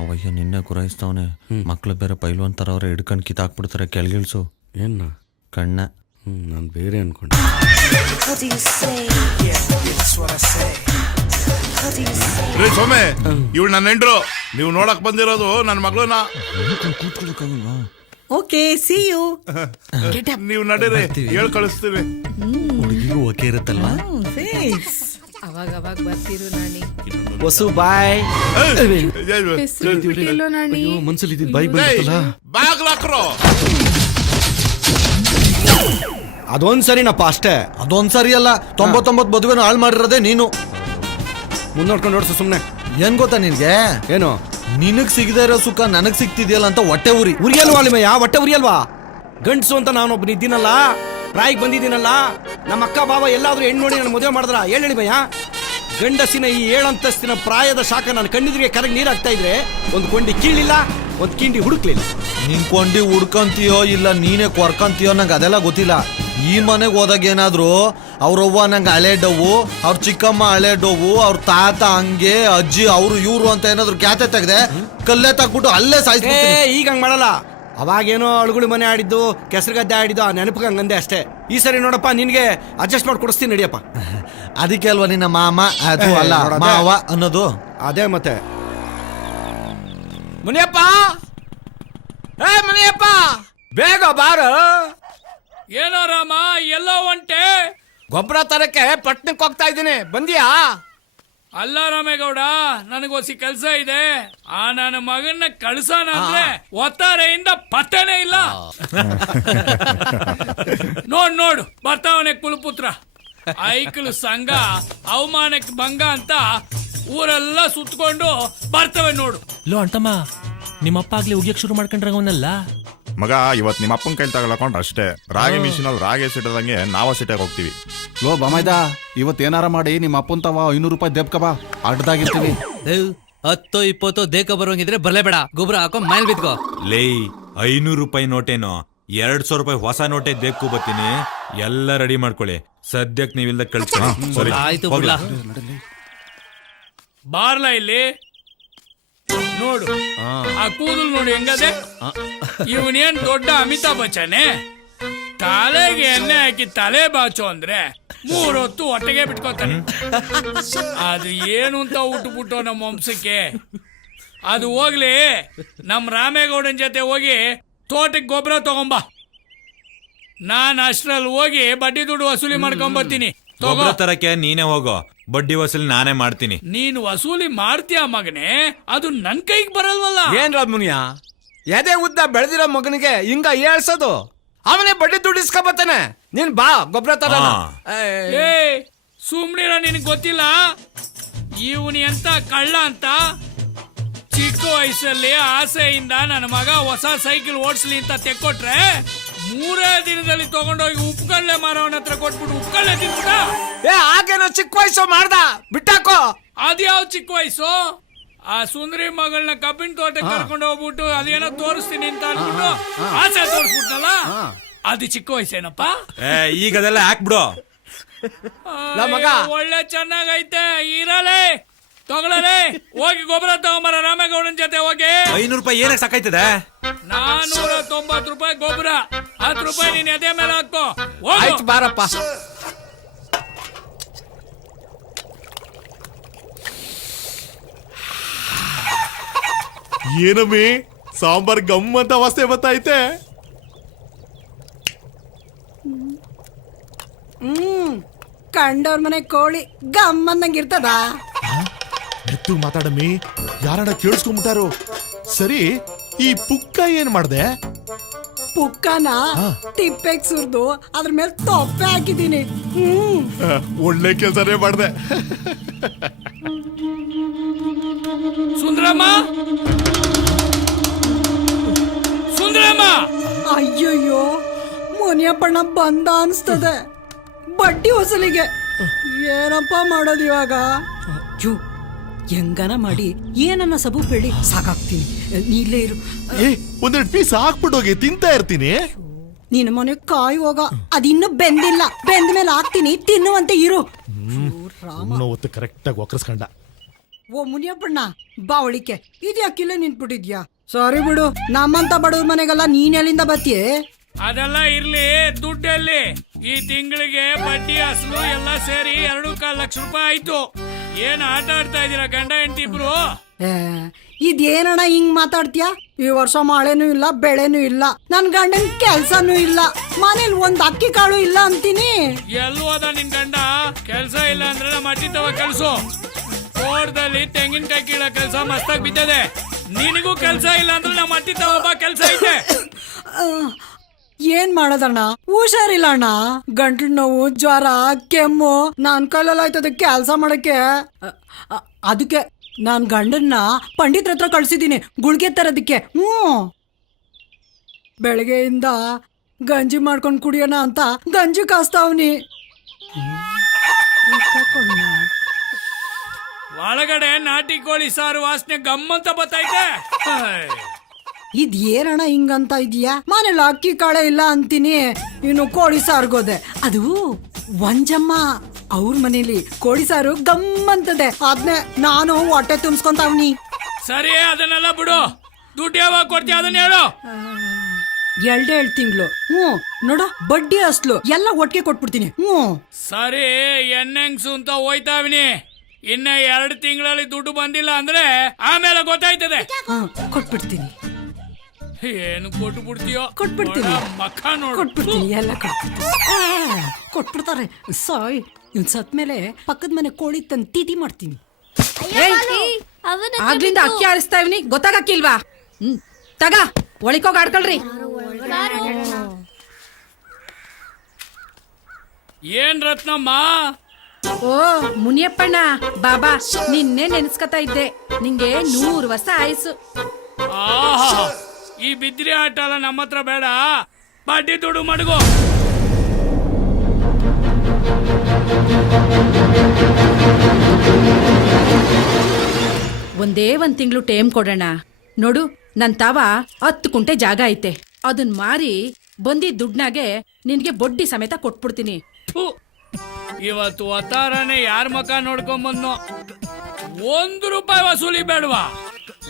ಅವಯ್ಯ ನಿನ್ನೆ ಗುರಾಯಿಸ್ತವನೆ. ಮಕ್ಳು ಬೇರೆ ಪೈಲ್ವಾನ್ ತರ ಅವ್ರೆ ಹಿಡ್ಕೊಂಡು ಕಿತ್ತಾಕ್ಬಿಡ್ತಾರೆ. ಕೆಳಗಿಳ್ಸು. ಏನ ಕಣ್ಣ. ನಾನು ಬೇರೆ ಅನ್ಕೊಂಡೆ. ರೇ ಸೋಮೆ, ಇವಳು ನನ್ನ ಹೆಂಡ್ರು. ನೀವು ನೋಡಕ್ ಬಂದಿರೋದು ನನ್ನ ಮಗಳನ್ನ. Okay see you. ನೀವು ನಡೀರಿ, ಹೇಳ್ ಕಳಿಸ್ತೀವಿ. ಹುಡುಗಿಗೂ ಓಕೆ ಇರುತ್ತಲ್ವಾ? ಅವಾಗ ಅವಾಗ ಬರ್ತಿರು ನಾಣಿ. ವಸು ಬಾಯ್. ಬಿಟ್ಟಿಲ್ಲೋ ನಾಣಿ. ಮನ್ಸಲ್ಲಿ ಇದ್ದಿದ್ದು ಬಾಯ್ ಬಂದಿತ್ತಲ್ಲ. ಬಾಗ್ಲಾಕ್ರೋ. ಅದೊಂದ್ ಸರಿನಪ್ಪ ಅಷ್ಟೇ. ಅದೊಂದ್ ಸರಿ ಅಲ್ಲ, 99 ಮದುವೆನ ಹಾಳು ಮಾಡಿರೋದೇ ನೀನು. ಮುಂದೋಡ್ಕೊಂಡು ನೋಡ್ಸು ಸುಮ್ನೆ. ಏನ್ ಗೊತ್ತಾ ನಿನ್ಗೆ? ಏನು? ನಿನಗ್ ಸಿಗದೇ ಇರೋ ಸುಖ ನನಗ್ ಸಿಗ್ತಿದ್ಯಲ್ಲ ಅಂತ ಹೊಟ್ಟೆ ಉರಿ. ಉರಿಯಲ್ವಾ ಅಲ್ಲಿಮಯ್ಯ? ಹೊಟ್ಟೆ ಉರಿಯಲ್ವಾ? ಗಂಡ್ಸು ಅಂತ ನಾನೊಬ್ಬನ ಇದ್ದೀನಲ್ಲ, ಪ್ರಾಯಿಗೆ ಬಂದಿದ್ದೀನಲ್ಲ. ನಮ್ಮ ಅಕ್ಕ ಬಾಬಾ ಎಲ್ಲಾದ್ರೂ ಹೆಣ್ಣು ನೋಡಿ ನಾನು ಮದುವೆ ಮಾಡಿದ್ರ ಹೇಳಿಮಯ್ಯ? ಗಂಡಸಿನ ಈ 7 ಅಂತಸ್ತಿನ ಪ್ರಾಯದ ಶಾಖ ನಾನು ಕಣ್ಣಿದ್ರಿಗೆ ಕರಗಿ ನೀರಾಗ್ತಾ ಇದ್ರೆ ಒಂದು ಕೊಂಡಿ ಕೀಳಿಲ್ಲ, ಒಂದು ಕಿಂಡಿ ಹುಡುಕ್ಲಿಲ್ಲ. ನಿನ್ ಕೊಂಡಿ ಹುಡ್ಕಂತೀಯೋ ಇಲ್ಲ ನೀನೇ ಕೊರ್ಕಂತೀಯೋ ನಂಗೆ ಅದೆಲ್ಲ ಗೊತ್ತಿಲ್ಲ. ಈ ಮನೆಗೆ ಹೋದಾಗ ಏನಾದ್ರು ಅವ್ರವ್ವ ನಂಗೆ ಹಳೆ ಡವ್ವು, ಅವ್ರ ಚಿಕ್ಕಮ್ಮ ಹಳೆ ಡವ್ವು, ಅವ್ರ ತಾತ ಹಂಗೆ, ಅಜ್ಜಿ ಅವರು ಇವ್ರು ಅಂತ ಏನಾದ್ರು ಖ್ಯಾತೆ ತೆಗ್ದೆ ಕಲ್ಲೇ ತಗ್ಬಿಟ್ಟು ಅಲ್ಲೇ ಸಾಯಿಸ್ಬಿಡ್ತೀನಿ. ಈಗ ಹಂಗ್ ಮಾಡಲ್ಲ. ಅವಾಗೇನೋ ಅಳುಗುಳಿ ಮನೆ ಆಡಿದ್ದು, ಕೆಸರು ಗದ್ದೆ ಆಡಿದ್ದು, ಆ ನೆನಪಿಗೆ ಹಂಗಂದೆ ಅಷ್ಟೇ. ಈ ಸರಿ ನೋಡಪ್ಪ, ನಿನ್ಗೆ ಅಡ್ಜಸ್ಟ್ ಮಾಡಿ ಕೊಡಿಸ್ತೀನಿ ನಡಿಯಪ್ಪ. ಅದಕ್ಕೆ ಅಲ್ವಾ ನಿನ್ನ ಮಾಮ ಅದು ಅಲ್ಲ ಮಾವ ಅನ್ನೋದು. ಅದೇ ಮತ್ತೆ. ಮುನಿಯಪ್ಪ, ಮುನಿಯಪ್ಪ ಬೇಗ ಬಾರ. ಏನೋ ರಾಮ, ಎಲ್ಲೋ ಒಂಟೆ? ಗೊಬ್ಬರ ತರಕ್ಕೆ ಪಟ್ನಕ್ಕೆ ಹೋಗ್ತಾ ಇದ್ದೀನಿ, ಬಂದಿಯಾ? ಅಲ್ಲ ರಾಮೇಗೌಡ, ನನಗೋಸಿ ಕೆಲಸ ಇದೆ. ಆ ನನ್ನ ಮಗನ್ನ ಕಳ್ಸೋಣ ಅಂದ್ರೆ ಒತ್ತಾರೆಯಿಂದ ಪತ್ತನೇ ಇಲ್ಲ. ನೋಡು ಬರ್ತಾವನೆ ಕುಲಪುತ್ರ. ಐಕಲು ಸಂಘ ಅವಮಾನಕ್ಕೆ ಭಂಗ ಅಂತ ಊರೆಲ್ಲ ಸುತ್ಕೊಂಡು ಬರ್ತವೆ ನೋಡು. ಲೋ ಅಂಟಮ್ಮ, ನಿಮ್ಮಪ್ಪ ಆಗ್ಲಿ ಉಗಿಯಕ್ ಶುರು ಮಾಡ್ಕೊಂಡ್ರಂಗವನಲ್ಲ. ಮಗ, ಇವತ್ ನಿಮ್ಮ ಅಪ್ಪನ ಕೈಲಿ ತಗೊಳಕೊಂಡ್ರೆ ಅಷ್ಟೇ. ರಾಗಿ ಮಿಷಿನಲ್ಲಿ ರಾಗಿ ಸಿಟ್ಟದಂಗೆ ನಾವ ಸಿಟ್ಟಾಗ ಹೋಗ್ತೀವಿ. ಲೋ ಬಮೈದ, ಇವತ್ತೇನಾರ ಮಾಡಿ ನಿಮ್ಮ ಅಪ್ಪನ್ ತವ 500 ರೂಪಾಯಿ ದೇಬ್ಕಬಾ, ಅಡ್ಡದಾಗಿರ್ತೀವಿ. 10-20 ದೇಕ ಬರೋಂಗಿದ್ರೆ ಬರ್ಲೇಬೇಡ, ಗೊಬ್ಬರ ಹಾಕೊಂಡ್ ಮೈಲ್ ಬಿತ್ಕೋ. ಲೇ, 500 ರೂಪಾಯಿ ನೋಟೇನೋ, 200 ರೂಪಾಯಿ ಹೊಸ ನೋಟೆ ದೇಕ್ಕು ಬತ್ತೀನಿ. ಎಲ್ಲ ರೆಡಿ ಮಾಡ್ಕೊಳ್ಳಿ. ಸದ್ಯಕ್ಕೆ ನೀವಿಲ್ದ ಕಳ್ಸಿ. ಆಯ್ತು ಬಿಡ್ಲಾ. ಬಾರ್ಲ ಇಲ್ಲಿ ನೋಡು, ಆ ಕೂದಲು ನೋಡಿ ಹೆಂಗದೆ. ಇವನೇನ್ ದೊಡ್ಡ ಅಮಿತಾಬ್ ಬಚ್ಚನೆ? ತಲೆಗೆ ಎಣ್ಣೆ ಹಾಕಿ ತಲೆ ಬಾಚು ಅಂದ್ರೆ 3 ಹೊತ್ತು ಹೊಟ್ಟೆಗೆ ಬಿಟ್ಕೋತಾನೆ. ಅದು ಏನು ಅಂತ ಉಟ್ಬಿಟ್ಟು ನಮ್ಮ ವಂಶಕ್ಕೆ. ಅದು ಹೋಗ್ಲಿ, ನಮ್ ರಾಮೇಗೌಡನ್ ಜೊತೆ ಹೋಗಿ ತೋಟಕ್ಕೆ ಗೊಬ್ಬರ ತಗೊಂಬ. ನಾನ್ ಅಷ್ಟ್ರಲ್ಲಿ ಹೋಗಿ ಬಡ್ಡಿ ದುಡ್ಡು ವಸೂಲಿ ಮಾಡ್ಕೊಂಬರ್ತೀನಿ. ಗೊಬ್ಬರ ತರಕ್ಕೆ ನೀನೇ ಹೋಗೋ, ಬಡ್ಡಿ ವಸೂಲಿ ನಾನೇ ಮಾಡ್ತೀನಿ. ನೀನು ವಸೂಲಿ ಮಾಡ್ತೀಯ ಮಗನೇ, ಅದು ನನ್ ಕೈಗೆ ಬರಲ್ವಲ್ಲ. ಏನ್ ಮುನಿಯ, ಎದೆ ಉದ್ದ ಬೆಳೆದಿರೋ ಮಗನಿಗೆ ಹಿಂಗ ಹೇಳ್ಸೋದು? ಅವನೇ ಬಡ್ಡಿ ದುಡ್ಡು ಇಸ್ಕೊಬತ್ತಾನೆ. ನೀನ್ ಬಾ ಗೊಬ್ಬರ ತರ. ಏ ಸುಮ್ನಿರ, ನಿನಗೆ ಗೊತ್ತಿಲ್ಲ ಇವನಿ ಎಂತ ಕಳ್ಳ ಅಂತ. ಚಿಕ್ಕ ವಯಸ್ಸಲ್ಲಿ ಆಸೆಯಿಂದ ನನ್ನ ಮಗ ಹೊಸ ಸೈಕಲ್ ಓಡಿಸ್ಲಿ ಅಂತ ತೆಕ್ಕೊಟ್ರೆ 3 ದಿನದಲ್ಲಿ ತಗೊಂಡೋಗಿ ಉಪ್ಕಳ್ಳೆ ಮಾರವನ ಹತ್ರ ಕೊಟ್ಬಿಟ್ಟು ಉಪ್ಕಳ್ಳೆ ತಿನ್ಬಿಟ್ಟ. ಆಗೇನೋ ಚಿಕ್ಕ ವಯಸ್ಸು ಮಾಡ್ದ, ಬಿಟ್ಟಾಕೋ. ಅದ್ಯಾವ ಚಿಕ್ಕ ವಯಸ್ಸು? ಆ ಸುಂದರಿ ಮಗಳನ್ನ ಕಬ್ಬಿನ ತೋಟಕ್ಕೆ ಕರ್ಕೊಂಡು ಹೋಗ್ಬಿಟ್ಟು ಅದೇನೋ ತೋರಿಸ್ತೀನಿ ಅಂತ ಅನ್ಬಿಟ್ಟು ಆಸೆ ತೋರಿಸ್ಬಿಟ್ನಲ್ಲ, ಅದು ಚಿಕ್ಕ ವಯಸ್ಸೇನಪ್ಪ? ಈಗ ಅದೆಲ್ಲ ಹಾಕ್ಬಿಡು. ಮಗ ಒಳ್ಳೆ ಚೆನ್ನಾಗೈತೆ ಇರಲೇ. ತಗೊಳ್ಳಲೇ ಹೋಗಿ ಗೊಬ್ಬರ ತಗೊಂಬರ ರಾಮೇಗೌಡನ್ ಜೊತೆ ಹೋಗಿ. 500 ರೂಪಾಯಿ ಏನಕ್ಕೆ ಸಾಕಾಯ್ತದೆ? 490 ರೂಪಾಯಿ ಗೊಬ್ಬರ, 10 ರೂಪಾಯಿ ನೀನ್ ಎದೆ ಮೇಲೆ ಹಾಕೋ. ಆಯ್ತು ಬಾರಪ್ಪ. ಏನಮ್ಮಿ ಸಾಂಬಾರ್ ಗಮ್ಮಂತ ಅವಸ್ಥೆ ಬತ್ತೈತೆ. ಕಂಡವ್ರ ಮನೆ ಕೋಳಿ ಗಮ್ಮಂದಂಗ ಇರ್ತದ. ಮೆತ್ತು ಮಾತಾಡಮ್ಮಿ, ಯಾರನ್ನ ಕೇಳಿಸ್ಕೊಂಡ್ಬಿಟ್ಟಾರು. ಸರಿ, ಈ ಪುಕ್ಕ ಏನ್ ಮಾಡ್ದೆ? ಪುಕ್ಕನ ತಿಪ್ಪೆಗ್ ಸುರ್ದು ಅದ್ರ ಮೇಲೆ ತೊಪ್ಪೆ ಹಾಕಿದೀನಿ. ಒಳ್ಳೆ ಕೆಲಸನೇ ಮಾಡ್ದೆ. ಸುಂದರಮ್ಮ, ಸುಂದರಮ್ಮ, ಅಯ್ಯಯ್ಯೋ ಮುನಿಯಪ್ಪಣ್ಣ ಬಂದ ಅನ್ಸ್ತದೆ. ಬಡ್ಡಿ ಹೊಸಲಿಗೆ ಏನಪ್ಪ ಮಾಡೋದು ಇವಾಗ? ಹೆಂಗನ ಮಾಡಿ ಏನನ್ನ ಸಬು ಬೇಡಿ ಸಾಕಾಗ್ತೀನಿ. ನೀ ಇಲ್ಲೇ ಇರು. ಒಂದೆರಡು ಪೀಸ್ ಹಾಕ್ಬಿಟ್ಟೋಗಿ ತಿಂತಾ ಇರ್ತೀನಿ. ನಿನ್ನ ಮನೆ ಕಾಯಿ ಹೋಗ, ಅದಿನ್ನೂ ಬೆಂದಿಲ್ಲ. ಬೆಂದ ಮೇಲೆ ಹಾಕ್ತೀನಿ, ತಿನ್ನುವಂತೆ ಇರು. ಹೊತ್ತು ಕರೆಕ್ಟ್ ಆಗಿ ಒಕ್ಕರ್ಸ್ಕೊಂಡ. ಓ ಮುನಿಯಪ್ಪಣ್ಣ ಬಾವಳಿಕೆ ಇದ್ಯಾಕಿಲ್ಲ ನಿಂತ್ಬಿಟ್ಟಿದ್ಯಾ? ಸಾರಿ ಬಿಡು, ನಮ್ಮಂತ ಬಡವ್ರ ಮನೆಗೆಲ್ಲ ನೀನ್ ಎಲ್ಲಿಂದ ಬತ್ತೀಯ? ಅದೆಲ್ಲ ಇರ್ಲಿ, ದುಡ್ಡಲ್ಲಿ ಈ ತಿಂಗಳಿಗೆ ಬಡ್ಡಿ ಅಸಲು ಎಲ್ಲ ಸೇರಿ 2.25 ಲಕ್ಷ ರೂಪಾಯಿ ಆಯ್ತು. ಏನ್ ಆಟ ಆಡ್ತಾ ಇದೀರಾ ಗಂಡ ಹೆಂಡತಿ ಇಬ್ರು? ಇದೇನಣ್ಣ ಹಿಂಗ್ ಮಾತಾಡ್ತೀಯ? ಈ ವರ್ಷ ಮಳೆನೂ ಇಲ್ಲ, ಬೆಳೆನೂ ಇಲ್ಲ, ನನ್ ಗಂಡನ್ ಕೆಲ್ಸನೂ ಇಲ್ಲ, ಮನೇಲಿ ಒಂದ್ ಅಕ್ಕಿ ಕಾಳು ಇಲ್ಲ ಅಂತೀನಿ. ಎಲ್ಲೂ ಅದ ನಿನ್ ಗಂಡ? ಕೆಲ್ಸ ಇಲ್ಲ ಅಂದ್ರೆ ನಮ್ಮ ಅಟ್ಟಿ ತವ ಕಳ್ಸು. ತೋಟದಲ್ಲಿ ತೆಂಗಿನಕಾಯಿ ಕೀಳೋ ಕೆಲ್ಸ ಮಸ್ತಾಗಿ ಬಿದ್ದದೆ. ನಿನಗೂ ಕೆಲ್ಸ ಇಲ್ಲ ಅಂದ್ರೆ ನಮ್ಮ ಅಟ್ಟಿ ತವ ಕೆಲ್ಸ ಐತೆ. ಏನ್ ಮಾಡೋದಣ್ಣ, ಹುಷಾರಿಲ್ಲ ಅಣ್ಣ. ಗಂಟ್ಲು ನೋವು, ಜ್ವರ, ಕೆಮ್ಮು, ನಾನ್ ಕೈಲೆಲ್ಲ ಆಯ್ತದ ಕೆಲ್ಸ ಮಾಡಕ್ಕೆ. ಅದಕ್ಕೆ ನಾನ್ ಗಂಡನ್ನ ಪಂಡಿತ್ರ ಹತ್ರ ಕಳ್ಸಿದೀನಿ ಗುಳ್ಗೆ ತರೋದಕ್ಕೆ. ಬೆಳಗ್ಗೆಯಿಂದ ಗಂಜಿ ಮಾಡ್ಕೊಂಡ್ ಕುಡಿಯೋಣ ಅಂತ ಗಂಜಿ ಕಾಸ್ತಾವ್ನಿ. ಒಳಗಡೆ ನಾಟಿ ಕೋಳಿ ಸಾರು ವಾಸನೆ ಗಮ್ಮಂತ ಬತ್ತೈತೆ. ಇದ್ ಏನಣ್ಣ ಹಿಂಗಂತ ಇದೀಯಾ? ಮನೇಲಿ ಅಕ್ಕಿ ಕಾಳೆ ಇಲ್ಲ ಅಂತೀನಿ, ಇನ್ನು ಕೋಳಿ ಸಾರ್ಗೋದೆ. ಅದು ಒಂಜಮ್ಮ ಅವ್ರ ಮನೇಲಿ ಕೋಳಿ ಸಾರು ಗಮ್ಮಂತದೆ, ಅದ್ನೇ ನಾನು ಹೊಟ್ಟೆ ತುಂಬಿಸ್ಕೊಂತಾವ್ನಿ. ಸರಿ, ಅದನ್ನೆಲ್ಲ ಬಿಡು. ದುಡ್ಡು ಯಾವಾಗ ಕೊಡ್ತೀಯ ಅದನ್ನ ಹೇಳು. 2 ತಿಂಗಳು. ನೋಡು ಬಡ್ಡಿ ಅಸ್ಲು ಎಲ್ಲ ಒಟ್ಟಿಗೆ ಕೊಟ್ಬಿಡ್ತೀನಿ. ಸರಿ, ಎಣ್ಣೆಂಗ್ಸು ಅಂತ ಹೋಯ್ತಾವಿನಿ. ಇನ್ನ 2 ತಿಂಗಳಲ್ಲಿ ದುಡ್ಡು ಬಂದಿಲ್ಲ ಅಂದ್ರೆ ಆಮೇಲೆ ಗೊತ್ತಾಯ್ತದೆ. ಕೊಟ್ಬಿಡ್ತೀನಿ. ಏನು ಕೊಟ್ಟು ಬಿಡ್ತೀಯೋ? ಕೊಟ್ಬಿಡ್ತೀನಿ. ಮಕ್ಕ ನೋಡು. ಕೊಟ್ಬಿಡ್ತೀನಿ, ಎಲ್ಲ ಕೊಟ್ಬಿಡ್ತಾರೆ. ಸಾಯ್, ಇನ್ ಸತ್ ಮೇಲೆ ಪಕ್ಕದ ಮನೆ ಕೋಳಿ ತಂದು ತಿಥಿ ಮಾಡ್ತೀನಿ. ಆಗ್ಲಿಂದ ಅಕ್ಕಿ ಆರಿಸ್ತಾ ಇವ್ನಿ, ಗೊತ್ತಾಗಕ್ಕಿಲ್ವಾ? ತಗ ಒಳಿಕೋಗ ಆಡ್ಕೊಳ್ರಿ. ಏನ್ ರತ್ನಮ್ಮ? ಓ ಮುನಿಯಪ್ಪಣ್ಣ, ಬಾಬಾ ನಿನ್ನೆ ನೆನ್ಸ್ಕತಾ ಇದ್ದೆ. ನಿಂಗೆ 100 ವರ್ಷ ಆಯ್ಸು. ಆಹಾ, ಈ ಬಿದ್ರಿ ಆಟ ಎಲ್ಲ ನಮ್ಮ ಹತ್ರ ಬೇಡ. ಬಡ್ಡಿ ದುಡ್ಡು ಮಡಗು. ಒಂದೇ 1 ತಿಂಗಳು ಟೈಮ್ ಕೊಡೋಣ. ನೋಡು, ನನ್ ತಾವ 10 ಕುಂಟೆ ಜಾಗ ಐತೆ, ಅದನ್ ಮಾರಿ ಬಂದಿದ್ ದುಡ್ನಾಗೆ ನಿನ್ಗೆ ಬಡ್ಡಿ ಸಮೇತ ಕೊಟ್ಬಿಡ್ತೀನಿ. ಇವತ್ತು ಅವತಾರನೆ ಯಾರ ಮಕ ನೋಡ್ಕೊಂಬಂದ್ನೋ. 1 ರೂಪಾಯಿ ವಸೂಲಿ ಬೇಡವಾ?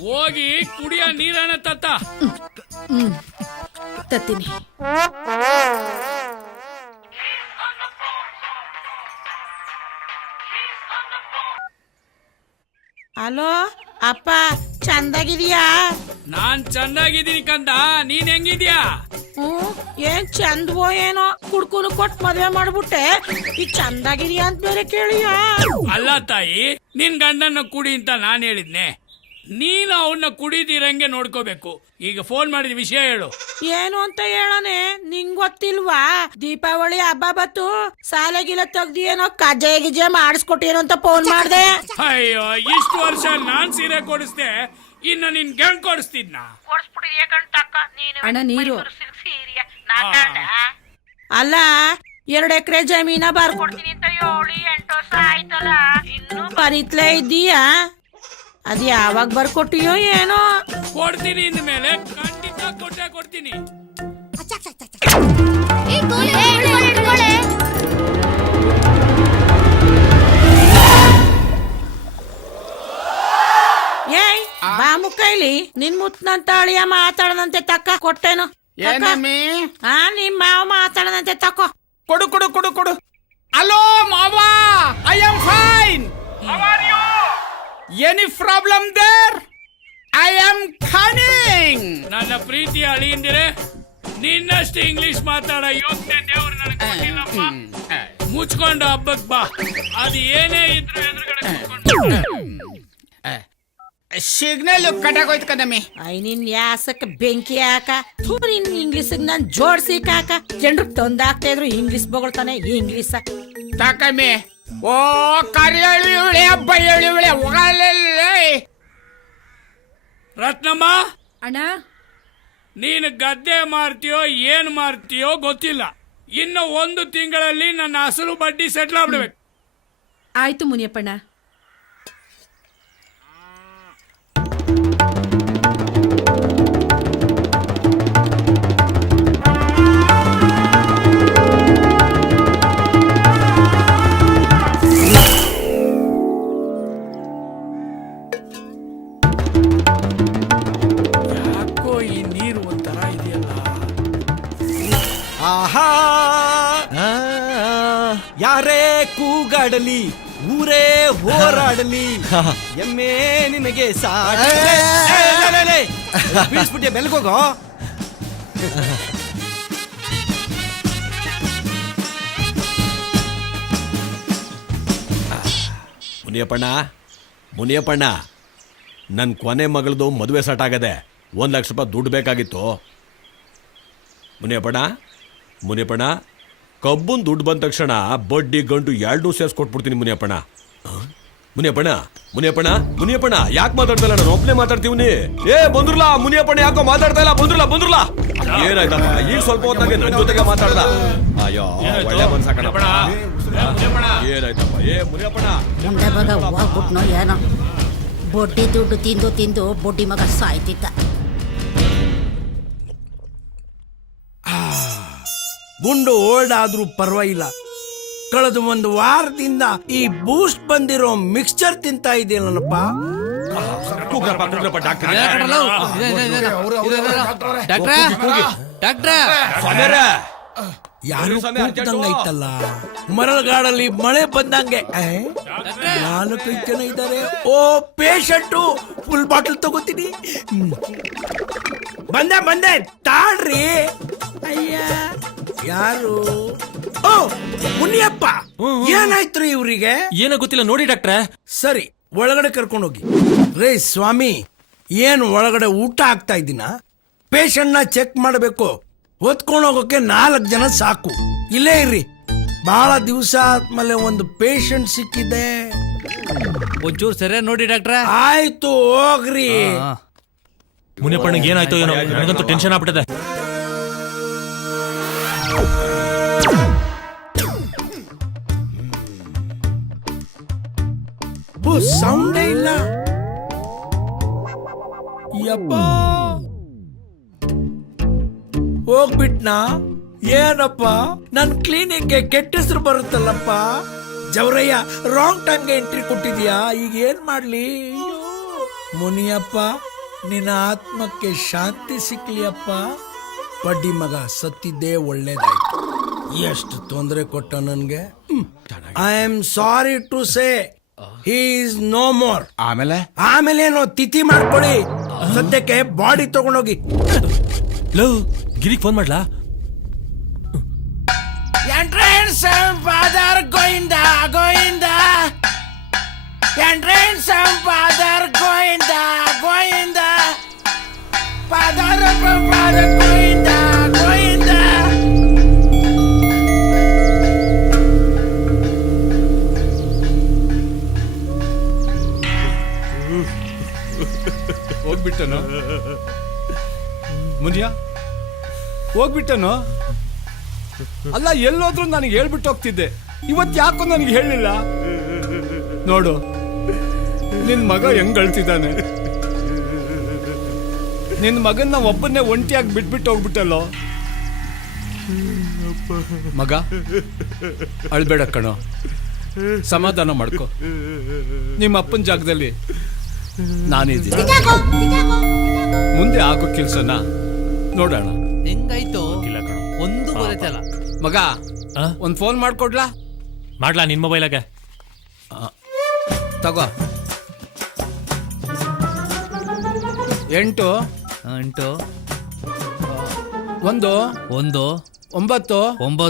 ಹೋಗಿ ಕುಡಿಯ ನೀರನ್ನ ತತ್ತ. ತತ್ತೀನಿ. ಹಲೋ ಅಪ್ಪ, ಚಂದಾಗಿದೀಯಾ? ನಾನ್ ಚೆನ್ನಾಗಿದ್ದೀನಿ ಕಂದ, ನೀನ್ ಹೆಂಗಿದ್ಯಾ? ಏನ್ ಚಂದವೋ ಏನೋ, ಕುಡ್ಕುನು ಕೊಟ್ ಮದ್ವೆ ಮಾಡ್ಬಿಟ್ಟೆ, ಈಗ ಚಂದಾಗಿದೀಯಾ ಅಂತ ಬೇರೆ ಕೇಳಿಯ? ಅಲ್ಲ ತಾಯಿ, ನಿನ್ ಗಂಡನ್ನ ಕುಡಿ ಅಂತ ನಾನ್ ಹೇಳಿದ್ನೆ. ನೀನು ಅವನ್ನ ಕುಡಿದಿರಂಗೆ ನೋಡ್ಕೋಬೇಕು. ಈಗ ಫೋನ್ ಮಾಡಿದ ವಿಷಯ ಹೇಳು. ಏನು ಅಂತ ಹೇಳನೆ, ನಿಂಗ್ ಗೊತ್ತಿಲ್ವಾ? ದೀಪಾವಳಿ ಹಬ್ಬ ಬತ್ತು, ಸಾಲ ಗಿಲ ತೆಗ್ದಿ ಏನೋ ಕಜ್ಜಾಯ ಗಿಜ್ಜೆ ಮಾಡಿಸ್ಕೊಟ್ಟೇನೋ ಅಂತ ಫೋನ್ ಮಾಡ್ದೆ. ಅಯ್ಯೋ, ಇಷ್ಟು ವರ್ಷ ನಾನ್ ಸೀರೆ ಕೊಡಿಸ್ದೆ, ಇನ್ನು ನಿನ್ ಗಂಡ್ ಕೊಡಿಸ್ತಿದ್ನ? ಅಣ್ಣ ನೀರು. ಅಲ್ಲ, 2 ಎಕರೆ ಜಮೀನ ಬರ್ಕೊಡ್ತೀನಿ ಅಂತ 7-8 ವರ್ಷ ಆಯ್ತಲ್ಲ, ಇನ್ನು ಬರೀತ್ಲೇ ಇದ್ದೀಯಾ? ಅದ್ ಯಾವಾಗ ಬರ್ಕೊಟ್ಟಿಯೋ ಏನೋ? ಕೊಡ್ತೀನಿ, ಇನ್ಮೇಲೆ ಖಂಡಿತ ಕೊಟ್ಟೆ ಕೊಡ್ತೀನಿ. ಇಲ್ಲಿ ನಿನ್ ಮುತ್ನಂತ ಅಳಿಯ ಮಾತಾಡದಂತೆ ತಕ್ಕ ಕೊಟ್ಟೇನು ಏನಮ್ಮಿ ನಿಮ್ ಮಾವ ಮಾತಾಡದಂತೆ ತಕೋ. ಕೊಡು ಕೊಡು ಕೊಡು ಕೊಡು. ಹಲೋ ಮಾವ, I am fine. Any problem there? I am coming. ನನ್ನ ಪ್ರೀತಿಯ ಅಳಿಯಂದಿರೆ, ನಿನ್ನಷ್ಟು ಇಂಗ್ಲಿಷ್ ಮಾತಾಡ ಯೋಗ್ಯತೆ ದೇವ್ರು ನನಗೆ ಕೊಟ್ಟಿಲ್ಲಪ್ಪ. ಮುಚ್ಕೊಂಡು ಹಬ್ಬಕ್ ಬಾ. ಅದು ಏನೇ ಇದ್ರು ಎದುರುಗಡೆ ಕೂತ್ಕೊಂಡು ಸಿಗ್ನಲ್ ಕಟ್ಟಾಗೋಯ್ತು ಕದಮ್ಮಿ. ನಿನ್ ಯಾಸಕ್ ಬೆಂಕಿ ಹಾಕ. ನಿನ್ ಇಂಗ್ಲಿಷ್ ನಾನ್ ಜೋಡ್ಸಿ ಕಾಕ. ಜನರು ತಂದಾಕ್ತಾ ಇದ್ರು ಇಂಗ್ಲಿಷ್ ಬೊಗಳ್ತಾನೆ ಇಂಗ್ಲಿಷ್. ತಾಕಮ್ಮಿ. ಓ ಕರಿಯಳಿ ಇವಳೆ ಬಯ್ಯಳಿ ಇವಳೆ ಒಗಲಲ್ಲೇ. ರತ್ನಮ್ಮ, ಅಣ್ಣ ನೀನು ಗದ್ದೆ ಮಾರ್ತೀಯೋ ಏನ್ ಮಾರ್ತೀಯೋ ಗೊತ್ತಿಲ್ಲ. ಇನ್ನು 1 ತಿಂಗಳಲ್ಲಿ ನನ್ನ ಅಸಲು ಬಡ್ಡಿ ಸೆಟ್ಲ್ ಆಗ್ಬಿಡ್ಬೇಕು. ಆಯ್ತು ಮುನಿಯಪ್ಪಣ್ಣ. ಯಾಕೋ ಈ ನೀರು ಒಂಥರ ಇದೆಯಲ್ಲ. ಆಹಾ, ಯಾರೇ ಕೂಗಾಡಲಿ, ಊರೇ ಹೋರಾಡಲಿ, ಎಮ್ಮೆ ನಿನಗೆ ಬೀಳ್ಸ್ಬಿಟ್ಟೆ ಬೆಲ್ಗೋಗೋ. ಮುನಿಯಪ್ಪಣ್ಣ, ಮುನಿಯಪ್ಪಣ್ಣ, ನನ್ನ ಕೊನೆ ಮಗಳದು ಮದುವೆ ಸಟ್ ಆಗದೆ. 1 ಲಕ್ಷ ರೂಪಾಯಿ ದುಡ್ಡು ಬೇಕಾಗಿತ್ತು. ಮುನಿಯಪ್ಪಣ್ಣ, ಮುನಿಯಪ್ಪಣ್ಣ, ಕಬ್ಬನ್ ದುಡ್ಡು ಬಂದ ತಕ್ಷಣ ಬಡ್ಡಿ ಗಂಟು 2 ಸೇರಿಸ್ಕೊಟ್ಬಿಡ್ತೀನಿ ಮುನಿಯಪ್ಪಣ್ಣ. ಮುನಿಯಪ್ಪಣ್ಣ, ಮುನಿಯಪ್ಪಣ್ಣ, ಮುನಿಯಪ್ಪಣ್ಣ, ಯಾಕೆ ಮಾತಾಡ್ತಾ ನಾನು ಒಬ್ಬನೇ ಮಾತಾಡ್ತೀವಿ. ಏ ಬಂದ್ರಲ್ಲ ಮುನಿಯಪ್ಪಣ್ಣ, ಯಾಕೋ ಮಾತಾಡ್ತಾ ಇಲ್ಲ. ಬಂದ್ರಲ್ಲ ಏನಾಯ್ತಪ್ಪ? ಈಗ ಸ್ವಲ್ಪ ಹೊತ್ತಾಗೆ ನನ್ನ ಜೊತೆಗೆ ಮಾತಾಡ್ದ. ಅಯ್ಯೋ ಒಳ್ಳೆ ಮನ್ಸಾಕಣಪ್ಪ. ಏನಾಯ್ತಪ್ಪ? ಏ ಮುನಿಯಪ್ಪಣ್ಣ, ಮುಂದೆ ಮಗ ಹೋಗ್ಬಿಟ್ನೋ ಏನೋ. ಬೊಡ್ಡಿ ದುಡ್ಡು ತಿಂದು ತಿಂದು ಬೊಡ್ಡಿ ಮಗ ಸಾಯ್ತಿದ್ದ. ಗುಂಡು ಓಲ್ಡಾದ್ರೂ ಪರವಾಗಿಲ್ಲ. ಕಳೆದ 1 ವಾರದಿಂದ ಈ ಬೂಸ್ಟ್ ಬಂದಿರೋ ಮಿಕ್ಸ್ಚರ್ ತಿಂತಾ ಇದೆಯಲ್ಲಪ್ಪ. ಯಾರು ಕೂಗ್ದಂಗೈತಲ್ಲ. ಮರಳುಗಾಡಲ್ಲಿ ಮಳೆ ಬಂದಂಗೆ 4-5 ಜನ ಇದ್ದಾರೆ. ಓ ಪೇಷಂಟು, ಫುಲ್ ಬಾಟಲ್ ತಗೋತೀನಿ. ಬಂದೆ ತಾಳ್ರಿ. ಅಯ್ಯ ಯಾರು? ಓ ಮುನಿಯಪ್ಪ, ಏನಾಯ್ತು ಇವ್ರಿಗೆ? ಏನೋ ಗೊತ್ತಿಲ್ಲ ನೋಡಿ ಡಾಕ್ಟ್ರೆ. ಸರಿ, ಒಳಗಡೆ ಕರ್ಕೊಂಡೋಗಿ. ರೇ ಸ್ವಾಮಿ, ಏನು ಒಳಗಡೆ ಊಟ ಆಗ್ತಾ ಇದ್ದೀನ? ಪೇಷಂಟ್ನ ಚೆಕ್ ಮಾಡಬೇಕು. ಹೊತ್ಕೊಂಡು ಹೋಗೋಕೆ 4 ಜನ ಸಾಕು. ಇಲ್ಲೇ ಇರ್ರಿ, ಬಹಳ ದಿವಸ ಆದ್ಮೇಲೆ ಒಂದು ಪೇಷಂಟ್ ಸಿಕ್ಕಿದೆ. ಒಂಚೂರು ಸರಿ ನೋಡಿ ಡಾಕ್ಟ್ರೆ. ಆಯ್ತು ಹೋಗ್ರಿ. ಮುನಿಯಪ್ಪನಿಗೆ ಏನಾಯ್ತು ಏನೋ, ನನಗಂತೂ ಟೆನ್ಷನ್ ಆಗ್ಬಿಟ್ಟಿದೆ. ಸೌಂಡೇ ಇಲ್ಲ. ಯಪ್ಪ, ಹೋಗ್ಬಿಟ್ನಾ? ಏನಪ್ಪ, ನನ್ ಕ್ಲಿನಿಕ್ಗೆ ಕೆಟ್ಟ ಹೆಸರು ಬರುತ್ತಲ್ಲಪ್ಪ. ಜವರಯ್ಯ, ರಾಂಗ್ ಟೈಮ್ಗೆ ಎಂಟ್ರಿ ಕೊಟ್ಟಿದ್ಯಾ. ಈಗ ಏನ್ ಮಾಡ್ಲಿ? ಮುನಿಯಪ್ಪ, ನಿನ್ನ ಆತ್ಮಕ್ಕೆ ಶಾಂತಿ ಸಿಕ್ಲಿಯಪ್ಪ. ಬಡ್ಡಿ ಮಗ ಸತ್ತಿದ್ದೇ ಒಳ್ಳೇದಾಯ್ತು. ಎಷ್ಟು ತೊಂದರೆ ಕೊಟ್ಟ ನನ್ಗೆ. I am sorry to say he is no more. ಆಮೇಲೇನೋ ತಿಥಿ ಮಾಡ್ಕೊಳ್ಳಿ. ಸದ್ಯಕ್ಕೆ ಬಾಡಿ ತಗೊಂಡೋಗಿ. ಗಿರಿಗೆ ಫೋನ್ ಮಾಡ್ಲಾ? Entrance father Govinda Govinda, entrance father Govinda Govinda, father Govinda Govinda. ಹೋಗ್ಬಿಟ್ಟನು ಮುನಿಯ, ಹೋಗ್ಬಿಟ್ಟನು. ಅಲ್ಲ, ಎಲ್ಲೋದ್ರೂ ನನಗೆ ಹೇಳ್ಬಿಟ್ಟು ಹೋಗ್ತಿದ್ದೆ. ಇವತ್ತು ಯಾಕೋ ನನಗೆ ಹೇಳಿಲ್ಲ. ನೋಡು, ನಿನ್ ಮಗ ಹೆಂಗ್ ಅಳ್ತಿದ್ದಾನೆ. ನಿನ್ ಮಗನ್ನ ಒಬ್ಬನ್ನೇ ಒಂಟಿಯಾಗಿ ಬಿಟ್ಬಿಟ್ಟು ಹೋಗ್ಬಿಟ್ಟಲ್ಲೋ. ಮಗ ಅಳ್ಬೇಡ ಕಣೋ, ಸಮಾಧಾನ ಮಾಡ್ಕೊ. ನಿಮ್ಮ ಅಪ್ಪನ ಜಾಗದಲ್ಲಿ ನಾನಿದ್ದೀನಿ. ಮುಂದೆ ಆಗೋ ಕೆಲ್ಸನ ನೋಡೋಣ. ಹೆಂಗಾಯ್ತು ಒಂದು ಬರತ್ತಲ್ಲ ಮಗ ಒಂದ್ ಫೋನ್ ಮಾಡ್ಕೊಡ್ಲಾ? ಮಾಡ್ಲಾ ನಿನ್ ಮೊಬೈಲಾಗೆ ತಗೋ. 8 8 1 1 9 9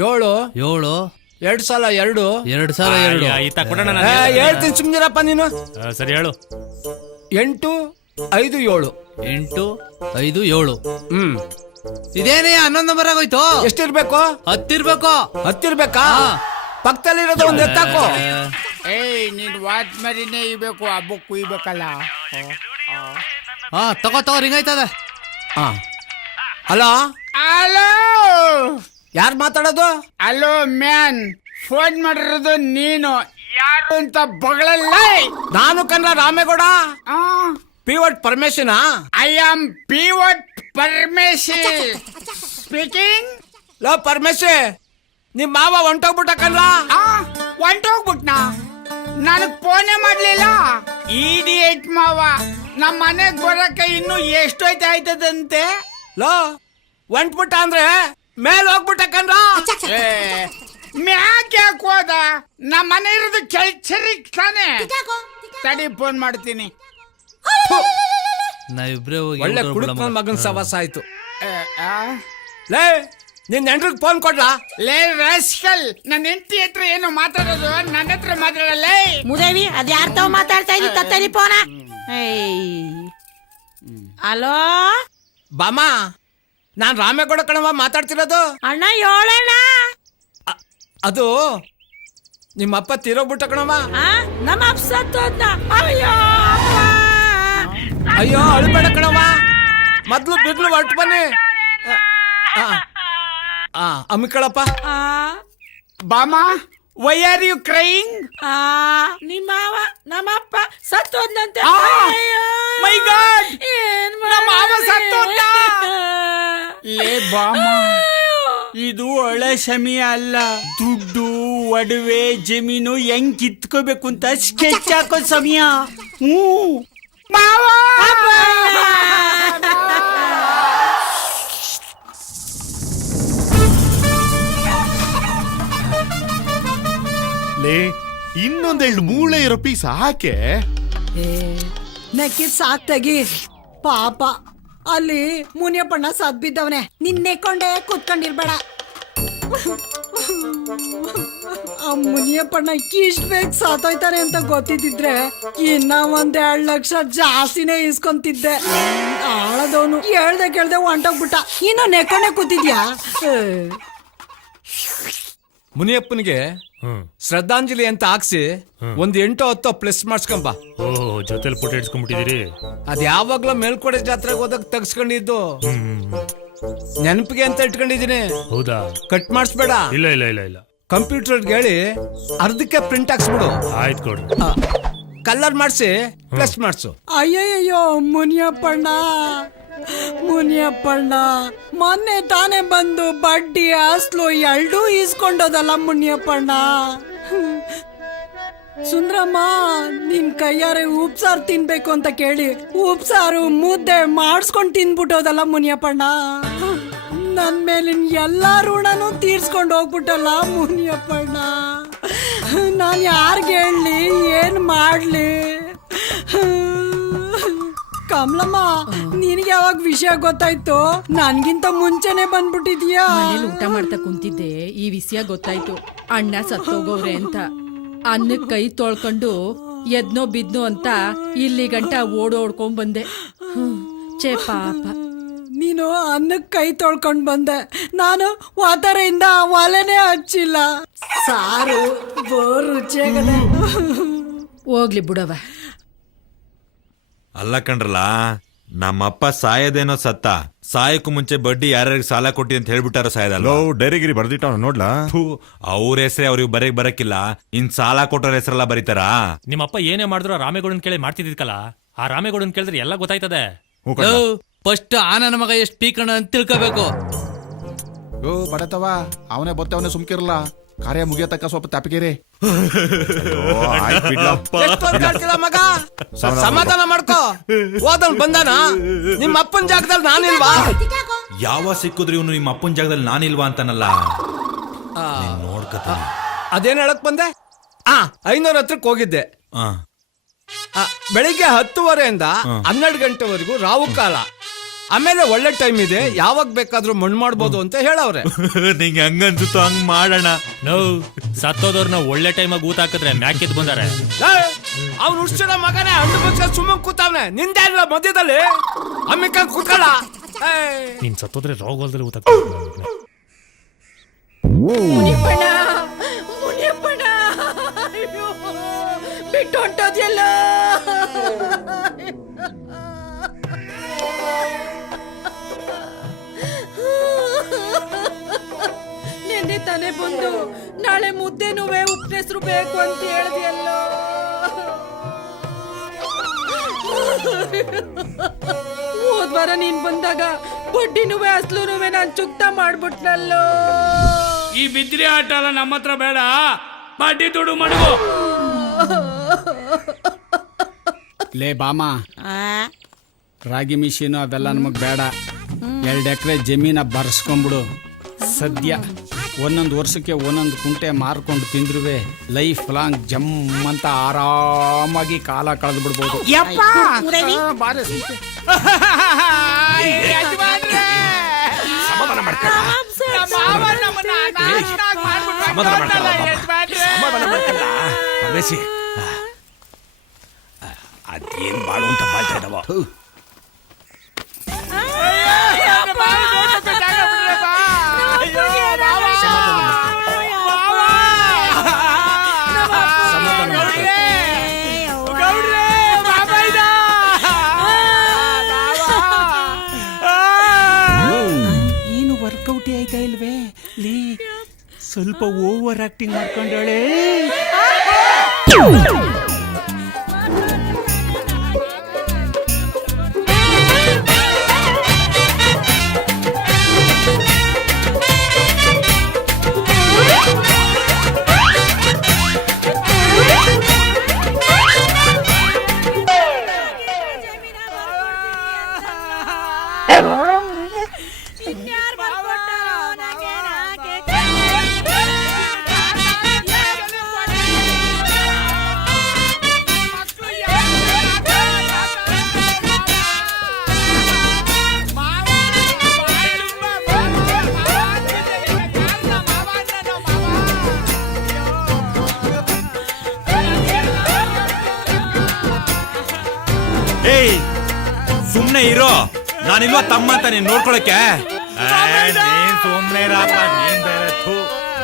7 7 2 ಸಲ 2 2 ಸಾಲ 2 ಹೇಳ್ತೀನಿ ಸುಮ್ನಿರಪ್ಪ ನೀನು. ಸರಿ ಹೇಳು. 8 5 7 8 5 7 ಹ್ಮ್. ಇದೇನೇ 11 ನಂಬರ್ ಆಗೋಯ್ತು. ಎಷ್ಟಿರ್ಬೇಕು? 10 ಇರ್ಬೇಕು. 10 ಇರ್ಬೇಕಾ? ಪಕ್ಕದಲ್ಲಿರೋದು ಒಂದ್ ಎತ್ತಾಕು. ನೀನ್ ವಾಚ್ ಮರಿನೇ ಇಬೇಕು, ಹಬ್ಬಕ್ ಕುಯ್ಬೇಕಲ್ಲ. ಹಾ ತಗೋ ರಿಂಗ್ ಆಯ್ತದ. ಹಲೋ ಹಲೋ, ಯಾರು ಮಾತಾಡೋದು? ಹಲೋ ಮ್ಯಾನ್, ಫೋನ್ ಮಾಡಿರೋದು ನೀನು ಯಾರು ಅಂತ ಬಗಳಲ್ಲ. ನಾನು ಕನ್ನಡ ರಾಮೇಗೌಡ. ಪಿವಟ್ ಪರಮೇಶನ. ಐ ಆಮ್ ಪಿವಟ್ ಪರಮೇಶಿ ಸ್ಪೀಕಿಂಗ್. ಲೋ ಪರಮೇಶಿ, ನಿಮ್ ಮಾವ ಹೊಂಟೋಗ್ಬಿಟ್ಟ ಕನ್ಲ. ಹೊಂಟೋಗ್ಬಿಟ್ನಾ? ನನಗ್ ಫೋನೇ ಮಾಡ್ಲಿಲ್ಲ. ಇಡಿಯೇಟ್ ಮಾವ, ನಮ್ಮ ಮನೆಗ್ ಬರಕ್ಕೆ ಇನ್ನು ಎಷ್ಟೊಯ್ತು ಆಯ್ತದಂತೆ. ಲೋ ಹೊಂಟ್ಬಿಟ್ಟ ಅಂದ್ರೆ ಮೇಲ್ ಹೋಗ್ಬಿಟ್ಟ ಕನ್ಲ. ಮ್ಯಾಕ್ ಯಾಕೆ ಹೋದ? ನಮ್ಮ ಮನೆ ಇರೋದು ಕೆಲ್ಸರಿಗೆ ತಾನೆ. ತಡಿ ಫೋನ್ ಮಾಡ್ತೀನಿ. ನಾವಿಬ್ರೇ ಹೋಗಿ ಒಳ್ಳೆ ಕುಡುಕ ಮಗನ್ ಸವಾಸ ಆಯ್ತು. ಲೇ ನಿನ್ ಹೆಂಡ್ರಿಗೆ ಫೋನ್ ಕೊಡ್ಲಾ? ಲೇ ರಾಸ್ಕಲ್, ನನ್ನ ಹೆಂಡತಿ ಹತ್ರ ಏನು ಮಾತಾಡೋದು, ನನ್ನ ಹತ್ರ ಮಾತಾಡಲ್ಲ. ಮುದೇವಿ ಅದ್ ಯಾರ್ ತಾವ್ ಮಾತಾಡ್ತಾ ಇದ್ದಿ? ತತ್ತರಿ ಫೋನ. ಹಲೋ ಬಾಮ, ನಾನ್ ರಾಮೇಗೌಡ ಕಣವ ಮಾತಾಡ್ತಿರೋದು. ಅಣ್ಣ ಹೇಳಣ್ಣ. ಅದು ನಿಮ್ಮಪ್ಪ ತೀರೋಗ್ಬಿಟ್ಟ ಕಣವ. ನಮ್ಮ ಅಪ್ಸತ್ತೋದ್ನ. ಅಯ್ಯೋ ಅಯ್ಯೋ ಅಳ್ಬೇಡ ಕಣವ, ಮೊದ್ಲು ಬಿಗ್ಲು ಹೊರ್ಟ್ ಬನ್ನಿ. ಅಮ್ಮಿಕಳಪ್ಪ. ಬಾಮ, ವೈ ಆರ್ ಯು ಕ್ರೈಯಿಂಗ್? ನಿಮ್ಮವ ನಮ್ಮಪ್ಪ ಸತ್ತೋದ್ನಂತೆ. ಮೈ ಗಾಡ್, ನಮ್ಮ ಮಾವ ಸತ್ತೋದ್ನ. ಲೇ ಬಾಮ, ಇದು ಒಳ್ಳೆ ಸಮಯ ಅಲ್ಲ. ದುಡ್ಡು, ಒಡವೆ, ಜಮೀನು ಹೆಂಗ್ ಕಿತ್ಕೋಬೇಕು ಅಂತ ಸ್ಕೆಚ್ ಹಾಕೋ ಸಮಯ. ಮಾವ, ಲೇ ಇನ್ನೊಂದೆರಡು ಮೂಳೆ ಇರೋ ಪೀಸ್ ಹಾಕೆ. ನೆಕ್ಕಿ ಸಾಕ್ತಾಗಿ ಪಾಪ. ಅಲ್ಲಿ ಮುನಿಯಪ್ಪಣ್ಣ ಸದ್ ಬಿದ್ದವನೆ. ನಿನ್ನೆಕೊಂಡೆ ಕೂತ್ಕೊಂಡಿರ್ಬೇಡ. ಆ ಮುನಿಯಪ್ಪಣ್ಣ ಇಷ್ಟ ಬೇಗ ಸಾತೋಯ್ತಾನೆ ಅಂತ ಗೊತ್ತಿದ್ದಿದ್ರೆ ಇನ್ನ 1-2 ಲಕ್ಷ ಜಾಸ್ತಿನೇ ಇಸ್ಕೊಂತಿದ್ದೆ. ಆಳದವನು ಹೇಳ್ದೆ ಕೇಳ್ದೆ ಹೊಂಟೋಗ್ಬಿಟ್ಟ. ಇನ್ನು ನೆಕ್ಕೊಂಡೆ ಕೂತಿದ್ಯಾ? ಮುನಿಯಪ್ಪನಿಗೆ ಶ್ರದ್ಧಾಂಜಲಿ ಅಂತ ಹಾಕ್ಸಿ 8-10 ಪ್ಲಸ್ ಮಾಡ್ಸ್ಕೊಂಬ. ಜೊತೆಲಿ ಫೋಟೋ ಇಡ್ಸ್ಕೊಂಡ್ಬಿಟ್ಟಿದ್ದೀರಿ. ಅದ್ ಯಾವಾಗ್ಲೂ ಮೇಲ್ಕೋಟೆ ಜಾತ್ರೆಗೆ ಹೋದಾಗ ತೆಗ್ಸ್ಕೊಂಡಿದ್ದು. ನೆನಪಿಗೆ ಅಂತ ಇಟ್ಕೊಂಡಿದೀನಿ. ಹೌದಾ? ಕಟ್ ಮಾಡಿಸ್ಬೇಡ. ಇಲ್ಲ ಇಲ್ಲ ಇಲ್ಲ ಇಲ್ಲ, ಕಂಪ್ಯೂಟರ್ ಹೇಳಿ ಅರ್ಧಕ್ಕೆ ಪ್ರಿಂಟ್ ಹಾಕ್ಸ್ಬಿಡು. ಆಯ್ತು ಕೊಡು. ಕಲರ್ ಮಾಡಿಸಿ ಪ್ಲಸ್ ಮಾಡಿಸು. ಅಯ್ಯಯ್ಯೋ ಮುನಿಯಪ್ಪಣ್ಣ, ಮುನಿಯಪ್ಪಣ್ಣ ಮೊನ್ನೆ ತಾನೇ ಬಂದು ಬಡ್ಡಿ ಅಸ್ಲು ಎರಡೂ ಈಸ್ಕೊಂಡೋದಲ್ಲ ಮುನಿಯಪ್ಪಣ್ಣ. ಸುಂದ್ರಮ್ಮ ನಿನ್ ಕೈಯಾರೆ ಉಪ್ಸಾರು ತಿನ್ಬೇಕು ಅಂತ ಕೇಳಿ ಉಪ್ಸಾರು ಮುದ್ದೆ ಮಾಡಿಸ್ಕೊಂಡು ತಿನ್ಬಿಟ್ಟೋದಲ್ಲ ಮುನಿಯಪ್ಪಣ್ಣ. ನನ್ ಮೇಲಿನ ಎಲ್ಲಾ ಋಣನೂ ತೀರ್ಸ್ಕೊಂಡು ಹೋಗ್ಬಿಟ್ಟಲ್ಲ ಮುನಿಯಪ್ಪಣ್ಣ. ನಾನು ಯಾರಿಗೆ ಹೇಳಲಿ, ಏನ್ ಮಾಡ್ಲಿ? ಕಮಲಮ್ಮ, ನಿನಗೆ ಯಾವಾಗ ವಿಷಯ ಗೊತ್ತಾಯ್ತು? ನನ್ಗಿಂತ ಮುಂಚೆನೆ ಬಂದ್ಬಿಟ್ಟಿದ್ಯಾ? ಮನೇಲಿ ಊಟ ಮಾಡ್ತಾ ಕುಂತಿದ್ದೆ, ಈ ವಿಷಯ ಗೊತ್ತಾಯ್ತು. ಅಣ್ಣ ಸತ್ತೋಗವ್ರೆ ಅಂತ. ಅನ್ನಕ್ಕೆ ಕೈ ತೊಳ್ಕೊಂಡು ಎದ್ನೋ ಬಿದ್ನೋ ಅಂತ ಇಲ್ಲಿ ಗಂಟ ಓಡೋಡ್ಕೊಂಡ್ ಬಂದೆ. ಛೇ ಪಾಪ. ನೀನು ಅನ್ನಕ್ಕೆ ಕೈ ತೊಳ್ಕೊಂಡ್ ಬಂದೆ, ನಾನು ವಾತರೆಯಿಂದ ಒಲೆನೇ ಹಚ್ಚಿಲ್ಲ. ಸಾರು ಬೋರ್ ರುಚಿಯಾಗದೆ. ಹೋಗ್ಲಿ ಬಿಡವ. ಅಲ್ಲ ಕಣ್ರಲ್ಲ, ನಮ್ಮಪ್ಪ ಸಾಯದೇನೋ ಸತ್ತ. ಸಾಯಕ್ಕೂ ಮುಂಚೆ ಬಡ್ಡಿ ಯಾರ್ಯಾರಿಗೆ ಸಾಲ ಕೊಟ್ಟಿ ಅಂತ ಹೇಳ್ಬಿಟ್ಟಾರ ಸಾಯದಲ್ಲ. ಡೈರಿಗಿರಿ ಬರ್ದಿಟ್ಟ ನೋಡ್ಲಾ? ಅವ್ರ ಹೆಸರೇ ಅವ್ರಿಗೆ ಬರೆಯಕ್ ಬರಕ್ಕಿಲ್ಲ, ಇನ್ ಸಾಲ ಕೊಟ್ಟವ್ರ ಹೆಸರೆಲ್ಲ ಬರೀತಾರ. ನಿಮ್ಮಪ್ಪ ಏನೇ ಮಾಡಿದ್ರು ರಾಮೇಗೌಡನ್ ಕೇಳಿ ಮಾಡ್ತಿದ್ಕಲ್ಲ. ಆ ರಾಮೇಗೌಡನ್ ಕೇಳಿದ್ರೆ ಎಲ್ಲ ಗೊತ್ತಾಯ್ತದೆ. ಫಸ್ಟ್ ಆ ನನ್ನ ಮಗ ಎಷ್ಟು ಪೀಕಣ ಅಂತ ತಿಳ್ಕೋಬೇಕು. ಬಡತವ ಅವನೇ ಬತ್ತವನೇ ಸುಮ್ಕಿರ್ಲ. ಕಾರ್ಯ ಮುಗಿಯೋ ತಕ್ಕ ಸ್ವಲ್ಪ ತಪ್ಪಿಗೆರೆ ಮಗ ಸಮಾಧಾನ ಮಾಡ್ಕೋ ಹೋದವ್ನು ಬಂದಾನ ನಿಮ್ಮ ಅಪ್ಪನ ಜಾಗದಲ್ಲಿ ನಾನಿಲ್ವಾ ಯಾವ ಸಿಕ್ಕಿದ್ರು ಇವನು ನಿಮ್ಮ ಅಪ್ಪನ ಜಾಗದಲ್ಲಿ ನಾನಿಲ್ವಾ ಅಂತಾನಲ್ಲ ನೋಡ್ಕತೀನಿ. ಅದೇನ್ ಹೇಳಕ್ ಬಂದೆ 500 ಹತ್ರಕ್ಕೆ ಹೋಗಿದ್ದೆ. ಬೆಳಿಗ್ಗೆ 10:30 12 ಗಂಟೆವರೆಗೂ ರಾವು ಕಾಲ. ಆಮೇಲೆ ಒಳ್ಳೆ ಟೈಮ್ ಇದೆ, ಯಾವಾಗ ಬೇಕಾದ್ರೂ ಮಣ್ಣು ಮಾಡ್ಬೋದು ಅಂತ ಹೇಳವ್ರೆ. ನಿಂಗೆ ಹಂಗನ್ಸುತ್ತೋ ಹಂಗ್ ಮಾಡೋಣ. ನೋವು ಸತ್ತೋದವ್ರನ್ನ ಒಳ್ಳೆ ಟೈಮಾಗ ಊತ ಹಾಕಿದ್ರೆ ಮ್ಯಾಕೆದ್ ಬಂದಾರೆ. ಅವ್ನು ಹುಡ್ಸಿರೋ ಮಗನೇ ಹಣ್ಣು ಮುಚ್ಚ ಸುಮ್ಮನೆ ಕೂತಾವ್ನೆ. ನಿಂದೆ ಅಲ್ವಾ ಮಧ್ಯದಲ್ಲಿ ಅಮ್ಮಿಕ ಕೂತ್ಕೊಳ್ಳ. ನೀನ್ ಸತ್ತೋದ್ರೆ ರೋಗಲ್ದಲ್ಲಿ ಊತ ಮುನಿಯಪ್ಪಣ್ಣ ಮುನಿಯಪ್ಪಣ್ಣ ಅಯ್ಯೋ, ಬಿಟ್ಟು ಹೊಂಟೋದ್ಯಲ್ಲ. ನೆನ್ನೆ ತಾನೇ ಬಂದು ನಾಳೆ ಮುದ್ದೆನುವೆ ಉಪ್ಪನೆಸ್ರು ಬೇಕು ಅಂತ ಹೇಳ್ದಿಯಲ್ಲ. ಹೋದ್ವಾರ ನೀನ್ ಬಂದಾಗ ಬಡ್ಡಿನುವೆ ಅಸ್ಲುನುವೆ ನಾನ್ ಚುಕ್ತ ಮಾಡ್ಬಿಟ್ನಲ್ಲೋ. ಈ ಬಿದ್ರಿ ಆಟ ಎಲ್ಲ ನಮ್ಮ ಹತ್ರ ಬೇಡ, ಬಡ್ಡಿ ದುಡ್ಡು ಮಡಗು. ಲೇ ಬಾಮ, ರಾಗಿ ಮಿಷಿನು ಅವೆಲ್ಲ ನಮಗ್ ಬೇಡ. 2 ಎಕರೆ ಜಮೀನ ಬರ್ಸ್ಕೊಂಡ್ಬಿಡು. ಸದ್ಯ ಒಂದೊಂದು ವರ್ಷಕ್ಕೆ ಒಂದೊಂದು ಕುಂಟೆ ಮಾರ್ಕೊಂಡು ತಿಂದ್ರುವೆ ಲೈಫ್ ಲಾಂಗ್ ಜಮ್ ಅಂತ ಆರಾಮಾಗಿ ಕಾಲ ಕಳೆದು ಬಿಡ್ಬೋದು. ಅದೇನ್ ಬಾಳು ಅಂತ ಬಾಳ್ತಾ ಇದಾವ. ಏನು ವರ್ಕೌಟ್ ಆಯ್ತಾ ಇಲ್ವೇ? ಲೀ ಸ್ವಲ್ಪ ಓವರ್ ಆಕ್ಟಿಂಗ್ ಮಾಡ್ಕೊಂಡಳೆ. ಏಯ್ ಸುಮ್ನೆ ಇರೋ, ನಾನಿಲ್ವಾ ತಮ್ಮ ಅಂತ ನೀನ್ ನೋಡ್ಕೊಳಕ್ಕೆ. ನೀನ್ ಸುಮ್ನೆ ಇರಪ್ಪ, ನೀನ್ ಬೇರೆ.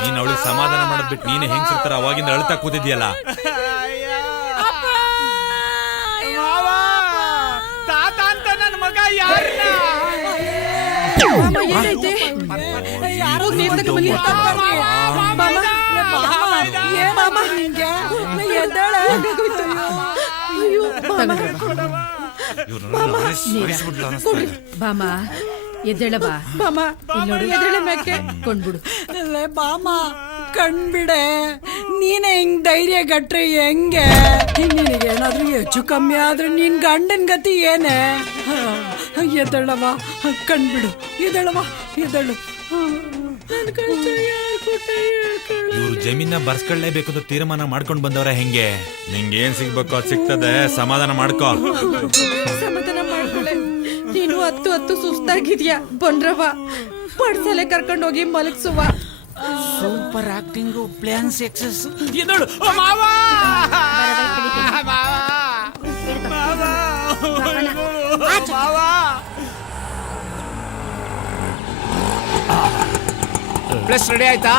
ನೀನ್ ಅವಳಿಗೆ ಸಮಾಧಾನ ಮಾಡೋದ್ ಬಿಟ್ಟು ನೀನೆ ಹೆಂಗ್ಸಿರ್ತಾರ ಅವಾಗಿಂದ ಅಳ್ತಾ ಕೂತಿದ್ಯಲ್ಲ. ತಾತ ಅಂತ ನನ್ನ ಮಗ ಯಾರನ್ನ ಏನೈತೆ? ಹೋಗ್ ನೀರ್ ತಗೊಂಡ್ ಬನ್ನಿ. ಬಾಮ ಎದ್ದೇಳ ಬಾ. ಬಾಮ ಎದ್ದೇಳ ಮ್ಯಾಕೆ ಕೊಂಡ್ಬಿಡು. ಬಾಮ ಕಣ್ಬಿಡೆ, ನೀನೆ ಹಿಂಗ್ ಧೈರ್ಯ ಗಟ್ರೆ ಹೆಂಗೆ? ನಿನಗೇನಾದ್ರೂ ಹೆಚ್ಚು ಕಮ್ಮಿ ಆದ್ರೆ ನಿನ್ ಗಂಡನ್ ಗತಿ ಏನೇ? ಎದ್ದೇಳವ, ಕಣ್ಬಿಡು, ಎದ್ದೇಳವ, ಎದ್ದೇಳು. ಇವ್ರು ಜಮೀನ ಬರ್ಸ್ಕೊಳ್ಳೇಬೇಕು ಅಂತ ತೀರ್ಮಾನ ಮಾಡ್ಕೊಂಡ್ ಬಂದವ್ರ ಹೆಂಗೆ? ನಿಂಗೆ ಏನ್ ಸಿಗ್ಬೇಕು ಅದ್ ಸಿಗ್ತದೆ, ಸಮಾಧಾನ ಮಾಡ್ಕೋ. ಸಮಾಧಾನ ಮಾಡ್ಕೊಳ್ಳೆ. ನೀನು 10 ಸುಸ್ತಾಗಿದ್ಯಾ? ಬಂದ್ರವ ಪಡ್ಸಲೆ ಕರ್ಕೊಂಡು ಹೋಗಿ ಮಲಗ್ಸುವ. Super acting, plan success. ಇದಳು ಮಾವ ಪ್ಲಸ್ ರೆಡಿ ಆಯ್ತಾ?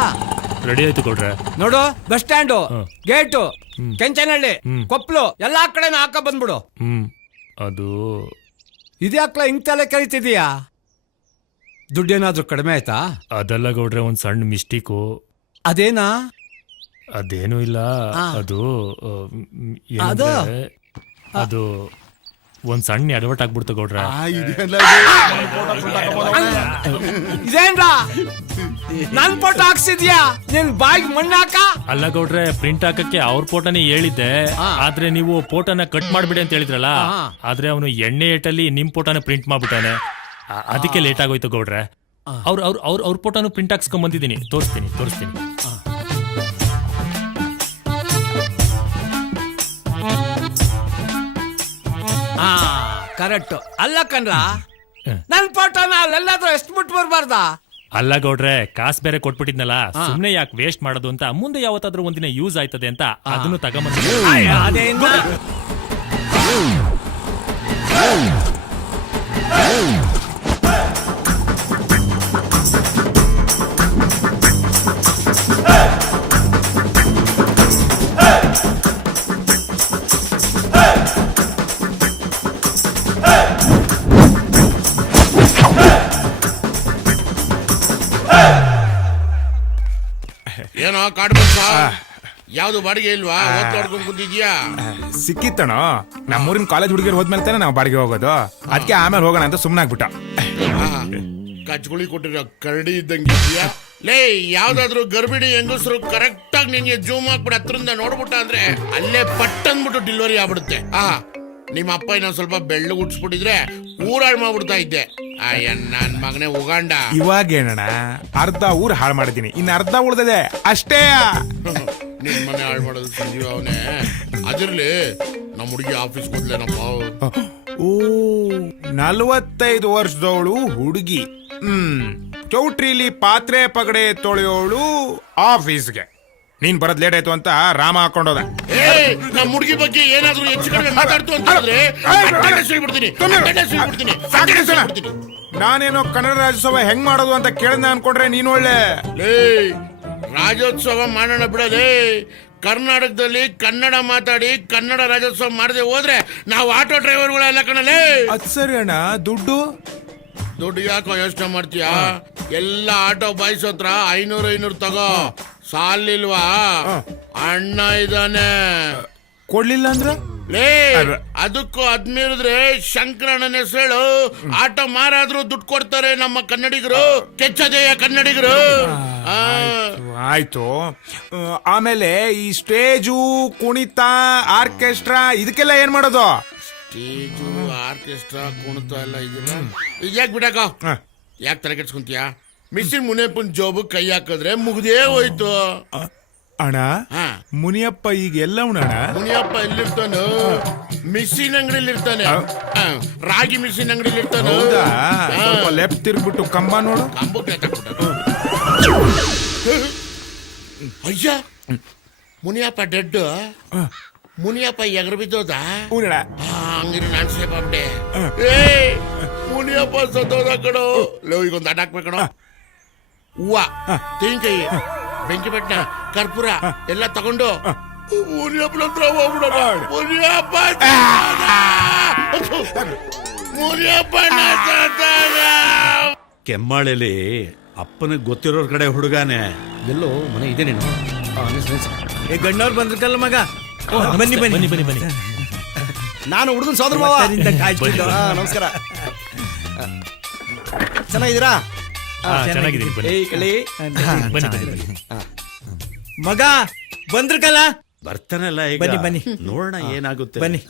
ರೆಡಿ ಆಯ್ತು ಕೊಡ್ರೆ. ನೋಡು, bus stand, gate, Kenchanahalli, Koppalu ಎಲ್ಲಾ ಕಡೆನೂ ಹಾಕ ಬಂದ್ಬಿಡು. ಅದು ಇದ್ಯಾಕ್ಲ ಹಿಂಗ್ ತಲೆ ಕರಿತಿದೀಯಾ? ದುಡ್ಡೇನಾದ್ರೂ ಕಡಿಮೆ ಆಯ್ತಾ? ಅದೆಲ್ಲ ಗೌಡ್ರೆ ಒಂದ್ ಸಣ್ಣ ಮಿಸ್ಟೇಕು. ಅದೇನಾ? ಅದೇನು ಇಲ್ಲ. ಅದು ಏನಂದ್ರೆ ಅದು ಒಂದ್ ಸಣ್ಣ ಅಡವಟ್ ಆಗ್ಬಿಡ್ತು ಗೌಡ್ರ. ಇದೇನ್ರ ನನ್ ಫೋಟೋ ಹಾಕ್ಸಿದ್ಯಾ ನಿನ್ ಬಾಯಿಗೆ ಮಣ್ಣು ಹಾಕ. ಅಲ್ಲ ಗೌಡ್ರೆ, ಪ್ರಿಂಟ್ ಹಾಕಕ್ಕೆ ಅವ್ರ ಫೋಟೋನೇ ಹೇಳಿದ್ದೆ, ಆದ್ರೆ ನೀವು ಫೋಟೋನ ಕಟ್ ಮಾಡ್ಬಿಡಿ ಅಂತ ಹೇಳಿದ್ರಲ್ಲ, ಆದ್ರೆ ಅವನು ಎಣ್ಣೆ ಏಟಲ್ಲಿ ನಿಮ್ ಫೋಟೋನ ಪ್ರಿಂಟ್ ಮಾಡ್ಬಿಟ್ಟಾನೆ. ಅದಕ್ಕೆ ಲೇಟ್ ಆಗೋಯ್ತು ಗೌಡ್ರೆ. ಅವ್ರ ಫೋಟೋನು ಪ್ರಿಂಟ್ ಹಾಕ್ಸ್ಕೊಂಡ್ ಬಂದಿದ್ದೀನಿ, ತೋರಿಸ್ತೀನಿ. ಕರೆಕ್ಟ್. ಅಲ್ಲ ಕಣ್ರ, ನನ್ ಫೋಟೋನ ಅಲ್ಲೆಲ್ಲಾದ್ರೂ ಎಷ್ಟು ಬಿಟ್ಟು ಬರ್ಬಾರ್ದ? ಅಲ್ಲ ಗೌಡ್ರೆ, ಕಾಸ್ ಬೇರೆ ಕೊಟ್ಬಿಟ್ಟಿದ್ನಲ್ಲ, ಸುಮ್ನೆ ಯಾಕೆ ವೇಸ್ಟ್ ಮಾಡೋದು ಅಂತ, ಮುಂದೆ ಯಾವತ್ತಾದ್ರೂ ಒಂದಿನ ಯೂಸ್ ಆಯ್ತದೆ ಅಂತ ಅದನ್ನು ತಗೊಂಬಂದ. ಏನೋ ಕಾಡ್ಬೇಕ? ಯಾವ್ದು ಬಾಡಿಗೆ ಇಲ್ವಾ? ಓದ್ಕೊಂಡ್ ಕೂತಿದ್ಯಾ? ಸಿಕ್ಕಿತ್ತಣೋ, ನಮ್ಮೂರಿನ ಕಾಲೇಜ್ ಹುಡುಗಿರು ಹೋದ್ಮೇಲೆ ತಾನೆ ನಾವು ಬಾಡಿಗೆ ಹೋಗೋದು, ಅದಕ್ಕೆ ಆಮೇಲೆ ಹೋಗೋಣ ಅಂತ ಸುಮ್ಮನೆ ಆಗ್ಬಿಟ್ಟ. ಕಚ್ಗುಳಿ ಕೊಟ್ಟಿರೋ ಕರಡಿ ಇದ್ದಂಗಿದ್ಯಾ? ಲೇ, ಯಾವ್ದಾದ್ರು ಗರ್ಭಿಣಿ ಹೆಂಗಸರು ಕರೆಕ್ಟ್ ಆಗಿ ನಿನ್ಗೆ ಜೂಮ್ ಹಾಕ್ಬಿಟ್ಟು ಹತ್ರದಿಂದ ನೋಡ್ಬಿಟ್ಟ ಅಂದ್ರೆ ಅಲ್ಲೇ ಪಟ್ ಅಂದ್ಬಿಟ್ಟು ಡೆಲಿವರಿ ಆಗ್ಬಿಡುತ್ತೆ. ನಿಮ್ಮ ಅಪ್ಪ ಇನ್ನೊಂದ್ ಸ್ವಲ್ಪ ಬೆಳ್ಳು ಉಡ್ಸ್ಬಿಟ್ಟಿದ್ರೆ ಊರಾಳ್ ಮಾಡ್ಬಿಡ್ತಾ ಇದ್ದೆ. ನನ್ ಮಗನೇ ಉಗಾಂಡ. ಇವಾಗ ಏನಣ್ಣ, ಅರ್ಧ ಊರ್ ಹಾಳು ಮಾಡಿದೀನಿ, ಇನ್ನು ಅರ್ಧ ಉಳ್ದದೆ ಅಷ್ಟೇ. ನಿನ್ ಮನೆ ಹಾಳು ಮಾಡೋದು ಸಂಜೀವ ಅವನೇ. ಅದಿರ್ಲಿ, ನಮ್ಮ ಹುಡುಗಿ ಆಫೀಸ್ ಹೋದ್ಲೇನಪ್ಪ? ಓ, 45 ವರ್ಷದವಳು ಹುಡುಗಿ. ಚೌಟ್ರಿಲಿ ಪಾತ್ರೆ ಪಗಡೆ ತೊಳೆಯೋಳು ಆಫೀಸ್ಗೆ. ನೀನ್ ಬರೋದ್ ಲೇಟ್ ಆಯ್ತು ಅಂತ ರಾಮ ಹಾಕೊಂಡೋದ. ನಮ್ಮ ಹುಡುಗಿ ಬಗ್ಗೆ ಏನಾದ್ರೂ ಹೆಚ್ಚು ಕಡಿಮೆ ಮಾತಾಡ್ತು ಅಂತಂದ್ರೆ ನಾನೇನೋ ಕನ್ನಡ ರಾಜ್ಯೋತ್ಸವ ಹೆಂಗ್ ಮಾಡೋದು ಅಂತ ಕೇಳಿದ ಅನ್ಕೊಂಡ್ರೆ ನೀನ್ ಒಳ್ಳೆ. ರಾಜ್ಯೋತ್ಸವ ಮಾಡೋಣ ಬಿಡಲೇ. ಕರ್ನಾಟಕದಲ್ಲಿ ಕನ್ನಡ ಮಾತಾಡಿ ಕನ್ನಡ ರಾಜ್ಯೋತ್ಸವ ಮಾಡದೆ ಹೋದ್ರೆ ನಾವು ಆಟೋ ಡ್ರೈವರ್ಗಳೆಲ್ಲ ಕಣಲೇ. ಅದ್ ಸರಿ ಅಣ್ಣ, ದುಡ್ಡು ಯಾಕೋ ಯೋಚನೆ ಮಾಡ್ತೀಯಾ? ಎಲ್ಲ ಆಟೋ ಬಾಯ್ಸ್ ಹತ್ರ 500 ತಗೋ. ಸಾಲಿಲ್ವಾ? ಅಣ್ಣ ಇದಾನೆ, ಕೊಡ್ಲಿಲ್ಲ ಅಂದ್ರ ಲೇ. ಅದಕ್ಕೂ ಅದ್ಮೀರಿದ್ರೆ ಶಂಕರಣ್ಣನ ಹೆಸರು ಆಟೋ ಮಾರಾದ್ರೂ ದುಡ್ಡು ಕೊಡ್ತಾರೆ ನಮ್ಮ ಕನ್ನಡಿಗರು. ಕೆಚ್ಚದೆಯ ಕನ್ನಡಿಗರು. ಆಯ್ತು. ಆಮೇಲೆ ಈ ಸ್ಟೇಜು, ಕುಣಿತ, ಆರ್ಕೆಸ್ಟ್ರಾ ಇದಕ್ಕೆಲ್ಲ ಏನ್ ಮಾಡೋದು? ಸ್ಟೇಜು, ಆರ್ಕೆಸ್ಟ್ರಾ, ಕುಣಿತ ಎಲ್ಲ ಇದೆಯಲ್ಲ, ಯಾಕೆ ಬಿಡಾಕ? ಯಾಕೆ ತಲೆ ಕೆಡ್ಸ್ಕೊಂತೀಯ? ಮಿಸ್ಸಿನ್ ಮುನಿಯಪ್ಪನ ಜೋಬು ಕೈ ಹಾಕಿದ್ರೆ ಮುಗ್ದೇ ಹೋಯ್ತು. ಅಣ್ಣ, ಮುನಿಯಪ್ಪ ಈಗ ಎಲ್ಲ ಅಣ್ಣ? ಮುನಿಯಪ್ಪ ಎಲ್ಲಿರ್ತಾನ? ಮಿಸ್ಸಿನ್ ಅಂಗಡಿಲಿ ಇರ್ತಾನೆ. ರಾಗಿ ಮಿಸ್ಸಿನ್ ಅಂಗಡಿಲಿ ಇರ್ತಾನೆ. ಲೆಫ್ಟ್ ತಿರ್ಗ್ಬಿಟ್ಟು ಕಂಬ ನೋಡು. ಅಯ್ಯ, ಮುನಿಯಪ್ಪ ಡೆಡ್. ಮುನಿಯಪ್ಪ ಎಗರು ಬಿದ್ದೋದ? ಹಂಗಿರಿ ನಾನ್ ಸೇಫ್ ಆಗ್ಬಿಟ್ಟೆ. ಮುನಿಯಪ್ಪ ಸತ್ತೋದ ಕಣೋ. ಈಗ ಒಂದು ಅಡ್ಡ ಹಾಕ್ಬೇಕಣ. ಹೂವ, ತೆಂಗಿನಕಾಯಿ, ಬೆಂಕಿ ಬೆಟ್ಟ, ಕರ್ಪೂರ ಎಲ್ಲ ತಗೊಂಡು ಮುನಿಯಪ್ಪನ ಹತ್ರ ಹೋಗ್ಬಿಡೋಣ. ಕೆಮ್ಮಾಳೆಲಿ ಅಪ್ಪನಿಗೆ ಗೊತ್ತಿರೋರ್ ಕಡೆ ಹುಡುಗಾನೆ. ಎಲ್ಲೋ ಮನೆ ಇದೆ ನೀನು. ಗಣ್ಣವ್ರು ಬಂದ್ರಲ್ಲ ಮಗ. ಬನ್ನಿ ಬನ್ನಿ ಬನ್ನಿ ಬನ್ನಿ. ನಾನು ಹುಡುಗನ ಸೋದರ ಮಾವ. ನಮಸ್ಕಾರ. ಚೆನ್ನಾಗಿದ್ದೀರಾ? ಮಗ ಬಂದ್ರಕಲ್ಲ? ಬರ್ತಾನಲ್ಲ ಈಗ. ಬನ್ನಿ ಬನ್ನಿ, ನೋಡೋಣ ಏನಾಗುತ್ತೆ. ಬನ್ನಿ.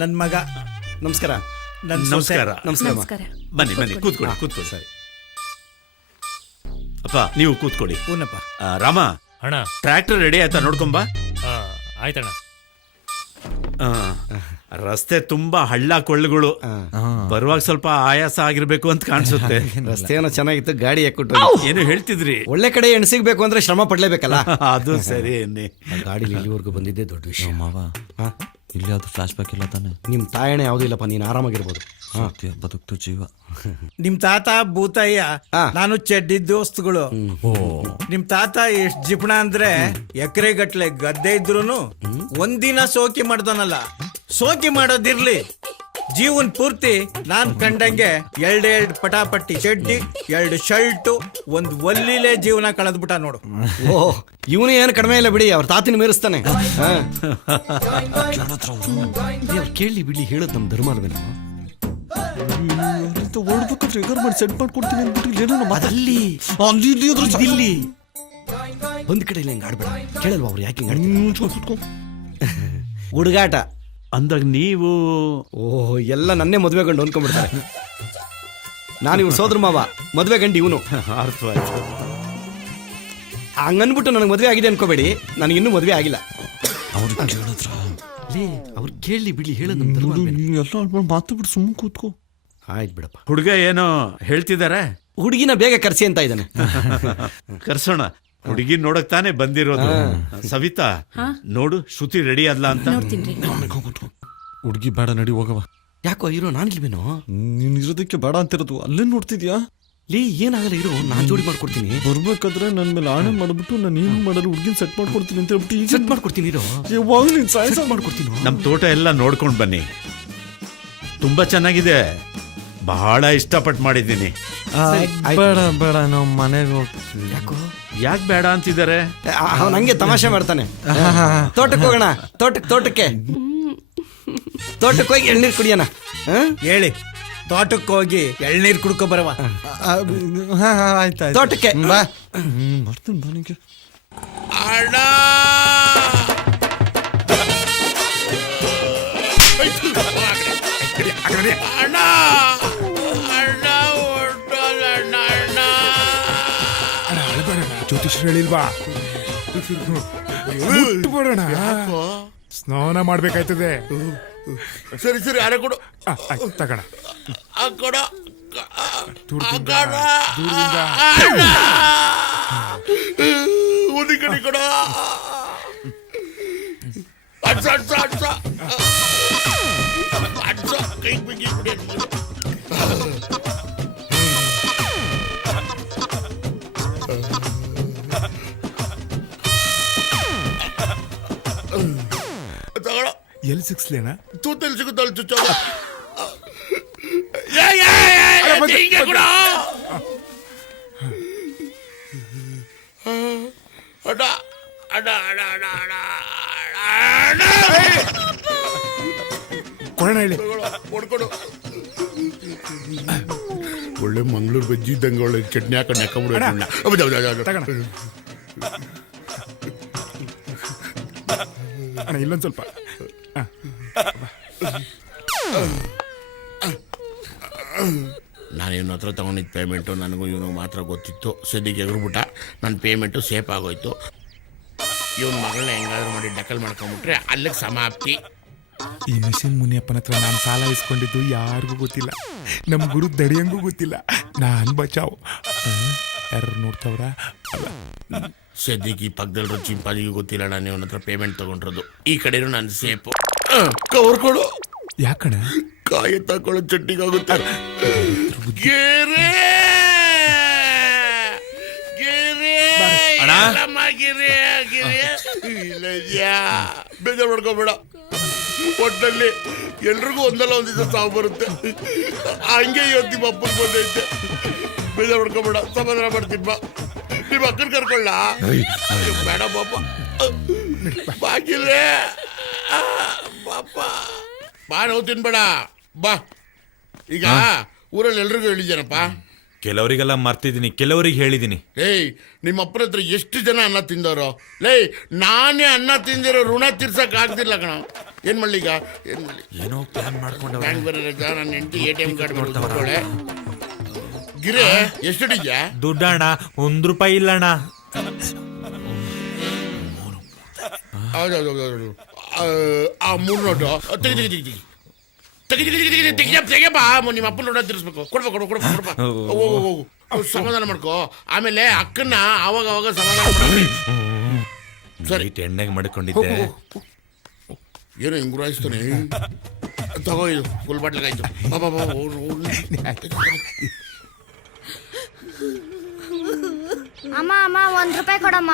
ನನ್ ಮಗ. ನಮಸ್ಕಾರ. ನಮಸ್ಕಾರ. ನಮಸ್ಕಾರ. ಬನ್ನಿ ಬನ್ನಿ, ಕೂತ್ಕೊಳ್ಳಿ. ಸರಿ ಅಪ್ಪ, ನೀವು ಕೂತ್ಕೊಳ್ಳಿ. ಹೂನಪ್ಪ. ರಾಮ ಅಣ್ಣ, ಟ್ರ್ಯಾಕ್ಟರ್ ರೆಡಿ ಆಯ್ತಾ? ನೋಡ್ಕೊಂಬ. ಆಯ್ತಣ್ಣ. ರಸ್ತೆ ತುಂಬಾ ಹಳ್ಳ ಕೊಳ್ಳುಗಳು, ಬರುವಾಗ ಸ್ವಲ್ಪ ಆಯಾಸ ಆಗಿರ್ಬೇಕು ಅಂತ ಕಾಣಿಸುತ್ತೆ. ರಸ್ತೆ ಏನೋ ಚೆನ್ನಾಗಿತ್ತು, ಗಾಡಿ ಯಾಕೊಟ್ಟು ಏನು ಹೇಳ್ತಿದ್ರಿ? ಒಳ್ಳೆ ಕಡೆ ಹೆಣ್ಣು ಸಿಗ್ಬೇಕು ಅಂದ್ರೆ ಶ್ರಮ ಪಡ್ಲೇಬೇಕಲ್ಲ. ಅದು ಸರಿ. ಗಾಡಿಲಿ ಇಲ್ಲಿವರೆಗೂ ಬಂದಿದ್ದೆ ದೊಡ್ಡ ವಿಷಯ ಮಾವ. ಇಲ್ಲಿ ಯಾವ್ದು ಫ್ಲಾಶ್ ಬ್ಯಾಕ್ ಇಲ್ಲ ತಾನೆ? ನಿಮ್ ತಾಯಣೆ ಯಾವ್ದು ಇಲ್ಲಪ್ಪ, ನೀನ್ ಆರಾಮಾಗಿರ್ಬೋದು. ಬದುಕ್ತು ಜೀವ. ನಿಮ್ ತಾತ ಭೂತಯ್ಯ, ನಾನು ಚಡ್ಡಿ ದೋಸ್ತುಗಳು. ನಿಮ್ ತಾತ ಎಷ್ಟ್ ಜಿಪಣ ಅಂದ್ರೆ ಎಕರೆ ಗಟ್ಲೆ ಗದ್ದೆ ಇದ್ರೂನು ಒಂದಿನ ಸೋಕಿ ಮಾಡ್ದನಲ್ಲ. ಸೋಕಿ ಮಾಡೋದಿರ್ಲಿ, ಜೀವನ್ ಪೂರ್ತಿ ನಾನ್ ಕಂಡಂಗೆ ಎರಡೆರಡು ಪಟಾಪಟ್ಟಿ ಚಡ್ಡಿ 2 ಶರ್ಟು ಒಂದ್ ಒಲ್ಲಿಲೆ ಜೀವನ ಕಳೆದ್ಬಿಟ್ಟ ನೋಡು. ಓ ಇವನು ಏನು ಕಡಿಮೆ ಇಲ್ಲ ಬಿಡಿ, ಅವ್ರ ತಾತಿನ ಮೀರಿಸ್ತಾನೆ. ಕೇಳಿ ಬಿಡಿ, ಹೇಳೋದು ನಮ್ಮ ಧರ್ಮ ಅಲ್ವೇನೋ. ಓಡ್ಬೇಕಾದ್ರೆ ಎಗರ್ ಮಾಡಿ ಸೆಟ್ ಮಾಡ್ಕೊಡ್ತೀನಿ ಅಂದ್ಬಿಟ್ಟು ಏನೋ ಅಲ್ಲಿ ಇಲ್ಲಿ ಒಂದ್ ಕಡೆ ಇಲ್ಲ ಹಿಂಗೆ ಆಡ್ಬೇಡ. ಕೇಳಲ್ವಾ ಅವ್ರು ಯಾಕೆ ಹುಡುಗಾಟ ಅಂದಾಗ ನೀವು ಓಹ್ ಎಲ್ಲ ನನ್ನೇ ಮದುವೆ ಗಂಡು ಅನ್ಕೊಂಡ್ಬಿಡ್ತಾರೆ. ನಾನು ಇವ್ರು ಸೋದರ ಮಾವ, ಮದುವೆ ಗಂಡು ಇವನು. ಅರ್ಥವಾಯ್ತು. ಹಂಗನ್ಬಿಟ್ಟು ನನಗೆ ಮದುವೆ ಆಗಿದೆ ಅನ್ಕೋಬೇಡಿ, ನನಗಿನ್ನೂ ಮದುವೆ ಆಗಿಲ್ಲ. ಅವ್ರು ಕೇಳಿ ಬಿಡಿ, ಹೇಳೋದು ನಮ್ಮ ಧರ್ಮ ಅಲ್ವೇನೋ. ಎಲ್ಲ ಮಾತು ಬಿಟ್ಟು ಸುಮ್ಮನೆ ಕೂತ್ಕೋ. ಆಯ್ತು ಬಿಡಪ್ಪ. ಹುಡುಗ ಏನೋ ಹೇಳ್ತಿದ್ದಾರೆ. ಹುಡುಗಿನ ಬೇಗ ಕರ್ಸಿ ಅಂತ ಇದ್ದಾನೆ. ಕರ್ಸೋಣ. ಹುಡುಗಿ ನೋಡಕ್ ತಾನೇ ಬಂದಿರೋದು. ಸವಿತಾ ನೋಡು, ಶ್ರುತಿ ರೆಡಿ ಆದ್ಲಾ ಅಂತ. ಹುಡುಗಿ ಬೇಡ, ನಡಿ ಹೋಗವ. ಯಾಕೋ ಇರೋ ನಾನಿಲ್ವೇನೋ. ನೀನ್ ಇರೋದಕ್ಕೆ ಬೇಡ ಅಂತಿರೋದು, ಅಲ್ಲೇ ನೋಡ್ತಿದ್ಯಾ? ಲೇ ಏನಾಗಲ್ಲ ಇರೋ, ನಾನ್ ಜೋಡಿ ಮಾಡ್ಕೊಡ್ತೀನಿ. ಬರ್ಬೇಕಾದ್ರೆ ನನ್ ಮೇಲೆ ಆಣೆ ಮಾಡ್ಬಿಟ್ಟು ನಾನು ಏನು ಮಾಡಲು ಹುಡುಗಿನ ಸೆಟ್ ಮಾಡ್ಕೊಡ್ತೀನಿ ಅಂತ ಹೇಳ್ಬಿಟ್ಟು ಈಗ ಸೆಟ್ ಮಾಡ್ಕೊಡ್ತೀನಿ ಇರೋ. ಸಾಯ್ಸ ಮಾಡ್ಕೊಡ್ತೀನಿ. ನಮ್ ತೋಟ ಎಲ್ಲ ನೋಡ್ಕೊಂಡ್ ಬನ್ನಿ, ತುಂಬಾ ಚೆನ್ನಾಗಿದೆ. ಬಹಳ ಇಷ್ಟಪಟ್ಟು ಮಾಡಿದ್ದೀನಿ. ಬೇಡ ಬೇಡ, ನಾವು ಮನೆಗೆ ಹೋಗ್ತೀವಿ. ಯಾಕೆ ಬೇಡ ಅಂತಿದ್ದಾರೆ? ಅವನು ಹಂಗೆ ತಮಾಷೆ ಮಾಡ್ತಾನೆ. ತೋಟಕ್ಕೆ ಹೋಗೋಣ, ತೋಟಕ್ಕೆ ಹೋಗಿ ಎಳ್ನೀರು ಕುಡಿಯೋಣ. ಹೇಳಿ, ತೋಟಕ್ಕೆ ಹೋಗಿ ಎಳ್ನೀರು ಕುಡ್ಕೊ ಬರವ. ಆಯ್ತಾಯ್ತು, ತೋಟಕ್ಕೆ ಬಾ. ಬರ್ತೀನಿ ಬನಿಗೆ. ಜ್ಯೋತಿಷ್ ಹೇಳಿಲ್ವಾ? ಬರೋಣ, ಸ್ನಾನ ಮಾಡ್ಬೇಕಾಯ್ತದೆ. ಸರಿ ಸರಿ, ಅರೆ ಕೊಡು. ತಗೋಣ. ಒಂದು ಕಡೆ ಕೊಡ. ಕೈ ಬಿಗಿ ಕುಡಿ. ಎಲ್ಲಿ ಸಿಕ್ಸ್ಲೇನಾ? ತೂತಲ್ಲಿ ಸಿಗುತ್ತಲ್ಲ ಚುಚ್ಚೋಗ. ಕೊಡೋಣ ಹೇಳಿ. ಕೊಡ್ಕೊಡು. ಒಳ್ಳೆ ಮಂಗಳೂರು ಬಜ್ಜಿ ಇದ್ದಂಗೆ ಒಳ್ಳೆ ಚಟ್ನಿ ಹಾಕೊಂಡು ಹಾಕೊಂಡ್ಬಿಡು. ಅಣ್ಣ ಇಲ್ಲೊಂದು ಸ್ವಲ್ಪ. ನಾನು ಇವನ ಹತ್ರ ತಗೊಂಡಿದ್ದ ಪೇಮೆಂಟು ನನಗೂ ಇವನು ಮಾತ್ರ ಗೊತ್ತಿತ್ತು. ಸದ್ಯಕ್ಕೆ ಎಗರ್ಬಿಟ್ಟ, ನನ್ನ ಪೇಮೆಂಟು ಸೇಫ್ ಆಗೋಯ್ತು. ಇವನ ಮಗಳನ್ನ ಹೆಂಗಾದ್ರೂ ಮಾಡಿ ಡಕಲ್ ಮಾಡ್ಕೊಂಡ್ಬಿಟ್ರೆ ಅಲ್ಲಿಗೆ ಸಮಾಪ್ತಿ. ಈ ಮಿಷನ್ ಮುನಿಯಪ್ಪನ ಹತ್ರ ನಾನು ಸಾಲ ಇಸ್ಕೊಂಡಿದ್ದು ಯಾರಿಗೂ ಗೊತ್ತಿಲ್ಲ, ನಮ್ಮ ಗುರು ದಡಿಯಂಗೂ ಗೊತ್ತಿಲ್ಲ. ನಾನು ಬಚಾವ್. ಯಾರು ನೋಡ್ತಾವ್ರ? ಸದ್ಯಕ್ಕೆ ಈ ಪಕ್ಕದಲ್ಲಿರೋ ಚಿಂಪಾಜಿಗೂ ಗೊತ್ತಿಲ್ಲ ನಾನು ಇವನ ಹತ್ರ ಪೇಮೆಂಟ್ ತಗೊಂಡಿರೋದು. ಈ ಕಡೆನೂ ನಾನು ಸೇಫು. ಕವರ್ ಕೊಡು. ಯಾಕಣ? ಕಾಯಿ ತಕೊಳ್ಳೋ ಚಟ್ನಿಗಾಗುತ್ತೆ. ಗೆರೆ ಬೇಜಾರು ಮಾಡ್ಕೋಬೇಡ. ಒಟ್ಟಲ್ಲಿ ಎಲ್ರಿಗೂ ಒಂದಲ್ಲ ಒಂದ್ ದಿವಸ ಸಾವು ಬರುತ್ತೆ. ಹಂಗೆ ಇವತ್ತು ನಿಮ್ಮ ಅಪ್ಪನ ಬಂದೈತೆ. ಬೇಜಾರು ಮಾಡ್ಕೋಬೇಡ, ಸಮಾಧಾನ ಮಾಡ್ತೀನಿ. ಬಾ, ನಿಮ್ಮ ಅಕ್ಕನ ಕರ್ಕೊಳ್ಳ. ಬೇಡ ಪಾಪ, ಬಾಗಿಲೇ ಪಾಪ. ಬಾ, ನೋವು ತಿನ್ಬೇಡ. ಬಾ. ಈಗ ಊರಲ್ಲಿ ಎಲ್ರಿಗೂ ಹೇಳಿದ್ದೇನಪ್ಪ. ಕೆಲವರಿಗೆಲ್ಲ ಮರ್ತಿದ್ದೀನಿ, ಕೆಲವರಿಗೆ ಹೇಳಿದ್ದೀನಿ. ಏಯ್, ನಿಮ್ಮ ಅಪ್ಪನ ಹತ್ರ ಎಷ್ಟು ಜನ ಅನ್ನ ತಿಂದವರು? ಲೇ, ನಾನೇ ಅನ್ನ ತಿಂದಿರೋ ಋಣ ತೀರ್ಸಕ್ ಆಗ್ತಿಲ್ಲ ಕಣ. ಏನ್ ಮಾಡ್ಲಿ ಈಗ? ಏನ್ ಮಾಡ್ಲಿ? ಏನೋ ಪ್ಲಾನ್ ಮಾಡ್ಕೊಂಡು ಬ್ಯಾಂಕ್ ಬೇರೆ ರಜಾ, ನನ್ನ ಹೆಂಡತಿ ATM ಕಾರ್ಡ್ ಮಾಡ್ಕೊಳ್ಳೆ. ಗಿರೆ ಎಷ್ಟಿದ್ಯಾ? ದುಡ್ಡಣ್ಣ ₹1 ಇಲ್ಲಣ್ಣ. ಹೌದೌದು, ಆ 3 ನೋಟು ತೆಗಿಯಪ್ಪ. ನಿಮ್ಮ ಅಪ್ಪನ ಋಣ ತೀರಿಸ್ಬೇಕು. ಕೊಡ್ಬೇಕು. ಹೋಗು, ಸಮಾಧಾನ ಮಾಡ್ಕೋ. ಆಮೇಲೆ ಅಕ್ಕನ್ನ ಅವಾಗ ಸಮಾಧಾನ ಮಾಡಿ. ಸರಿ, ಎಣ್ಣೆಗೆ ಮಾಡ್ಕೊಂಡಿದ್ದೆ. ಏನು ಹಿಂಗ್ ಗುರಾಯಿಸ್ತಾನೆ? ತಗೋ, ಇದು ಫುಲ್ ಬಾಟ್ಲಿಗಾಯ್ತು. ಅಮ್ಮ ₹1 ಕೊಡಮ್ಮ.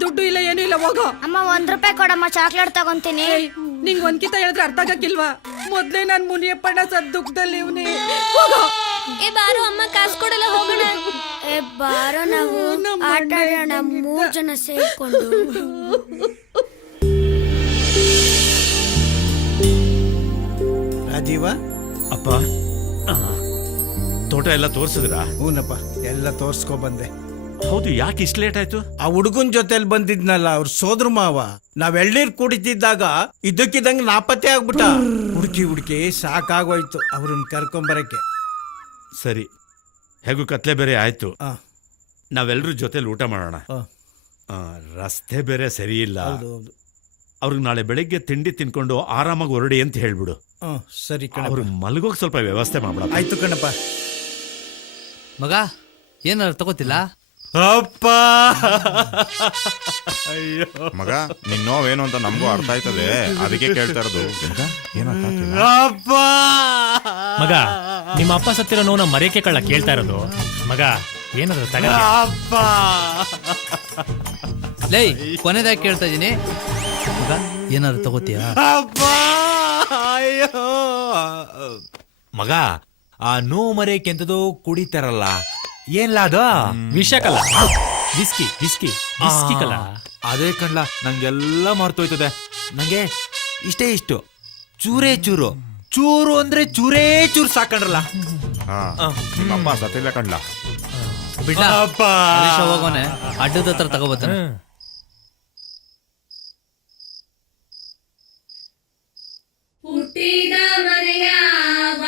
ದುಡ್ಡು ಇಲ್ಲ, ಏನು ಇಲ್ಲ, ಹೋಗೋ. ಅಮ್ಮ ₹1 ಕೊಡಮ್ಮ, ಚಾಕ್ಲೇಟ್ ತಗೊಂತೀನಿ. ನಿಂಗ್ ಒಂದ್ಕಿತ ಹೇಳಿದ್ರೆ ಅರ್ಥ ಆಗಕ್ಕಿಲ್ವಾ? ಮೊದ್ಲೇ ನಾನ್ ಮುನಿಯಪ್ಪಣ್ಣ ಸದ್ ದುಃಖದಲ್ಲಿ ಇವನೇ ಏ ಬಾರೋ ಅಮ್ಮ ಕಾಸು ಕೊಡಲ್ಲ ಹೋಗೋಣ. ಏ ಬಾರೋ ನಾವು ಆಟ ಆಡೋಣ 3 ಜನ ಸೇರ್ಕೊಂಡು. ರಾಜೀವ ಅಪ್ಪ ತೋಟ ಎಲ್ಲ ತೋರ್ಸಿದ್ರಾ? ಹೂನಪ್ಪ, ಎಲ್ಲ ತೋರ್ಸ್ಕೊ ಬಂದೆ. ಹೌದು, ಯಾಕೆ ಇಷ್ಟು ಲೇಟ್ ಆಯ್ತು? ಆ ಹುಡುಗನ್ ಜೊತೆಲಿ ಬಂದಿದ್ನಲ್ಲ, ಅವ್ರ ಸೋದ್ರ ಮಾವ, ನಾವ್ ಎಳ್ನೀರ್ ಕುಡಿತಿದ್ದಾಗ ಇದ್ದಕ್ಕಿದ್ದಂಗ ನಾಪತ್ತೆ ಆಗ್ಬಿಟ್ಟ. ಹುಡುಕಿ ಸಾಕಾಗೋಯ್ತು ಅವ್ರನ್ನ ಕರ್ಕೊಂಬರಕ್ಕೆ. ಸರಿ, ಹೇಗೂ ಕತ್ಲೆ ಬೇರೆ ಆಯ್ತು, ನಾವೆಲ್ಲರೂ ಜೊತೆಲಿ ಊಟ ಮಾಡೋಣ. ರಸ್ತೆ ಬೇರೆ ಸರಿ ಇಲ್ಲ. ಅವ್ರಿಗೆ ನಾಳೆ ಬೆಳಿಗ್ಗೆ ತಿಂಡಿ ತಿನ್ಕೊಂಡು ಆರಾಮಾಗಿ ಹೊರಡಿ ಅಂತ ಹೇಳ್ಬಿಡು. ಸರಿ ಕಣ, ಅವ್ರಿಗೆ ಮಲಗೋಕ್ ಸ್ವಲ್ಪ ವ್ಯವಸ್ಥೆ ಮಾಡ್ಬಿಡ. ಆಯ್ತು ಕಣಪ್ಪ. ಮಗ ಏನಾದ್ರು ತಗೋತಿಲ್ಲ? ಅಪ್ಪ ಅಯ್ಯೋ ಮಗ, ನಿನ್ ನೋವೇನು ಅಂತ ನಮಗೂ ಅರ್ಥ ಆಯ್ತದೆ, ಅದಕ್ಕೆ ಕೇಳ್ತಾ ಇರೋದು. ಅಪ್ಪ ಮಗ, ನಿಮ್ಮ ಅಪ್ಪ ಸತ್ತಿರೋ ನೋವು ಮರೆಯಕ್ಕೆ ಕಳ್ಳ ಕೇಳ್ತಾ ಇರೋದು. ಮಗ ಏನಾದ್ರು ತಗ. ಅಪ್ಪ ಲೈ, ಕೊನೆದಾಗಿ ಕೇಳ್ತಾ ಇದೀನಿ, ಮಗ ಏನಾದ್ರು ತಗೋತೀಯಾ? ಅಪ್ಪ ಅಯ್ಯೋ ಮಗ, ಆ ನೋವು ಮರೆಯಕ್ಕೆ ಎಂತದೋ ಕುಡಿತಾರಲ್ಲ, ಏನ್ಲ ಅದು? ವಿಷಕಲ್ಲ, ವಿಸ್ಕಿ ವಿಸ್ಕಿ ವಿಸ್ಕಿ ಕಲ್ಲ. ಅದೇ ಕಣ್ಲ, ನಂಗೆಲ್ಲ ಮರ್ತೋಯ್ತದೆ. ನಂಗೆ ಇಷ್ಟೇ ಇಷ್ಟು ಚೂರೇ ಚೂರು, ಚೂರು ಅಂದ್ರೆ ಚೂರೇ ಚೂರು ಸಾಕಂಡ್ರಲ್ಲ. ಅಪ್ಪ ಸತ್ತಿಲ್ಲ ಕಣ್ಲ. ಬಿಡ್ಲ ಹೋಗೋನೆ, ಅಡ್ಡದ ಹತ್ರ ತಗೋಬತ್ತಾನೆ. ಹುಟ್ಟಿದ ಮನೆಯ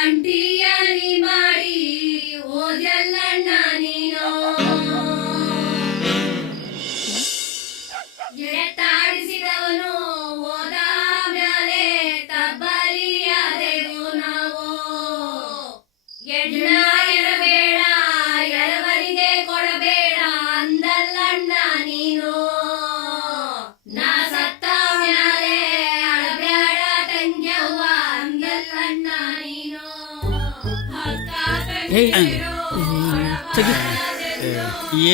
ಒಂಟಿಯಾಗಿ ಮಾಡಿ ಓದಲ್ಲಣ್ಣ ನೀನು, ಎತ್ತಾಡಿಸಿದವನು ಓದ ಮ್ಯಾಲೆ ತಬ್ಬಲಿಯಾದೆವು ನಾವು. ಎಣ್ಣ ಎಡಬೇಡ, ಎಡವರಿಗೆ ಕೊಡಬೇಡ ಅಂದಲ್ಲಣ್ಣ ನೀನು. ನಾ ಸತ್ತ ಮ್ಯಾಲೆ ಅಳಬೇಡ ತಂಗ್ಯವ್ವ ಅಂದಲ್ಲಣ್ಣ ನೀನು.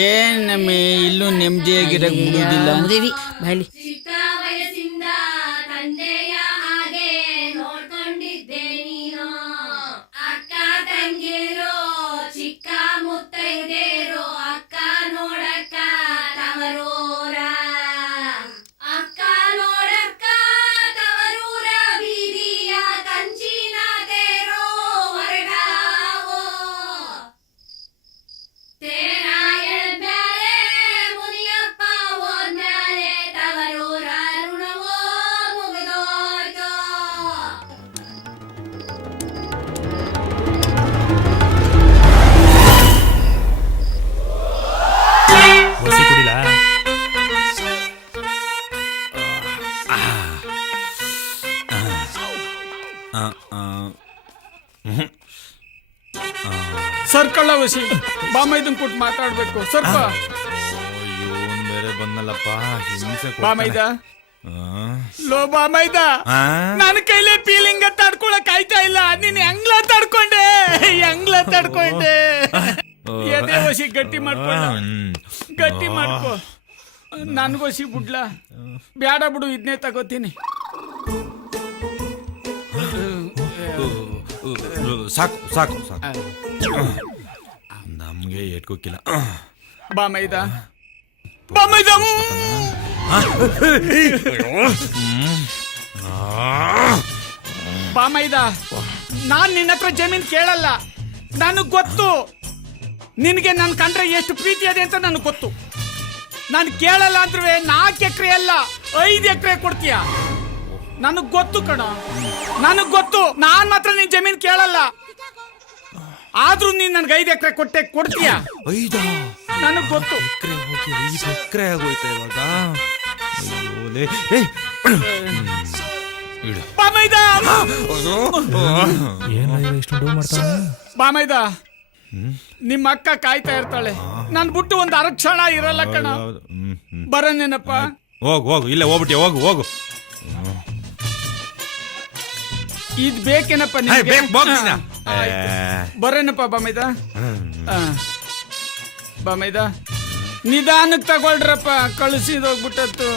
ಏನಮ್ಮೆ ಇಲ್ಲೂ ನೆಮ್ಮದಿಯಾಗಿರಕ್ ಬಿಡುದಿಲ್ಲ. ಚಿಕ್ಕ ವಯಸ್ಸಿಂದ ತಂದೆಯ ಹಾಗೆ ನೋಡ್ಕೊಂಡಿದ್ದೆ ನೀನು. ಅಕ್ಕ ತಂಗಿರೋ ಚಿಕ್ಕ ಮುತ್ತೈದೇರೋ ಅಕ್ಕ ನೋಡಕ್ಕ ತವರೂರ, ಅಕ್ಕ ನೋಡಕ್ಕ ತವರೂರ ಬೀದಿಯ ಕಂಚಿನ ತೇರೋ ಹೊರಗಾವೋ. ತೇರ ಎಳ್ಮ್ಯಾಲೆ ಮುನಿಯಪ್ಪ ಹೋದ್ಮ್ಯಾಲೆ ತವರೂರ ಋಣವೋ ಮುಗಿದೋಯ್ತು. ಒಸಿ ಕುಡಿಲ. ಸರ್ಕಳ್ಳ ವಸಿ ಬಾಮೈದನ್ ಕೊಟ್ಟು ಮಾತಾಡ್ಬೇಕು ಸ್ವಲ್ಪ. ಇವನ್ ಬೇರೆ ಬಂದಲ್ಲಪ್ಪ, ಹಿಂಸೆ ಬಾಮೈದ ಲೋ ಬಾಮೈದ, ನನ್ನ ಕೈಲೇ ಫೀಲಿಂಗ್ ತಡ್ಕೊಳಕ್ ಆಯ್ತಾ ಇಲ್ಲ. ನೀನ್ ಹೆಂಗ್ಲ ತಡ್ಕೊಂಡೆ, ಎದೆ ವಸಿ ಗಟ್ಟಿ ಮಾಡ್ಕೊಳ್ಳ, ಗಟ್ಟಿ ಮಾಡ್ಕೊ. ನನ್ಗೋಸಿ ಬಿಡ್ಲ, ಬ್ಯಾಡ ಬಿಡು, ಇದನ್ನೇ ತಗೋತೀನಿ. ಸಾಕು ಸಾಕು ಸಾಕು, ನಮ್ಗೆ ಏಟ್ಕೋಕಿಲ್ಲ. ಬಾಮೈದ ಬಾಮೈದ, ನಾನ್ ನಿನ್ನ ಹತ್ರ ಜಮೀನ್ ಕೇಳಲ್ಲ. ನನಗ್ ಗೊತ್ತು ನಿನಗೆ ನನ್ ಕಂಡ್ರೆ ಎಷ್ಟು ಪ್ರೀತಿ ಇದೆ ಅಂತ ನನಗ್ ಗೊತ್ತು. ನಾನು ಕೇಳಲ್ಲ ಅಂದ್ರೆ 4 ಎಕರೆ ಅಲ್ಲ 5 ಎಕರೆ ಕೊಡ್ತೀಯ. ನನಗ್ ಗೊತ್ತು ಕಣ, ನನಗ್ ಗೊತ್ತು. ನಾನ್ ಮಾತ್ರ ನಿನ್ ಜಮೀನ್ ಕೇಳಲ್ಲ, ಆದ್ರೂ ನೀನ್ ನನ್ಗೆ 5 ಎಕರೆ ಕೊಡ್ತೀಯ. 5 ನನಗ್ ಗೊತ್ತು. ಎಕರೆ ಆಗೋಯ್ತಾ ಇವಾಗ? ಬಾಮೈದ, ನಿಮ್ಮ ಅಕ್ಕ ಕಾಯ್ತಾ ಇರ್ತಾಳೆ. ನನ್ ಬಿಟ್ಟು ಒಂದು ಅರಕ್ಷಣ ಇರಲ್ಲ ಕಣ. ಬರನೇನಪ್ಪ? ಹೋಗು ಹೋಗು, ಇಲ್ಲೇ ಹೋಗ್ಬಿಟ್ಟೆ, ಹೋಗು ಹೋಗು. ಇದ್ ಬೇಕೇನಪ್ಪ ನಿಮ್ಗೆ? ಬರೇನಪ್ಪ ಬಾಮೈದ? ಬಾಮೈದ ನಿಧಾನಕ್ಕೆ ತಗೊಳ್ರಪ್ಪ, ಕಳಿಸಿದೋಗ್ಬಿಟ್ಟತ್ತು.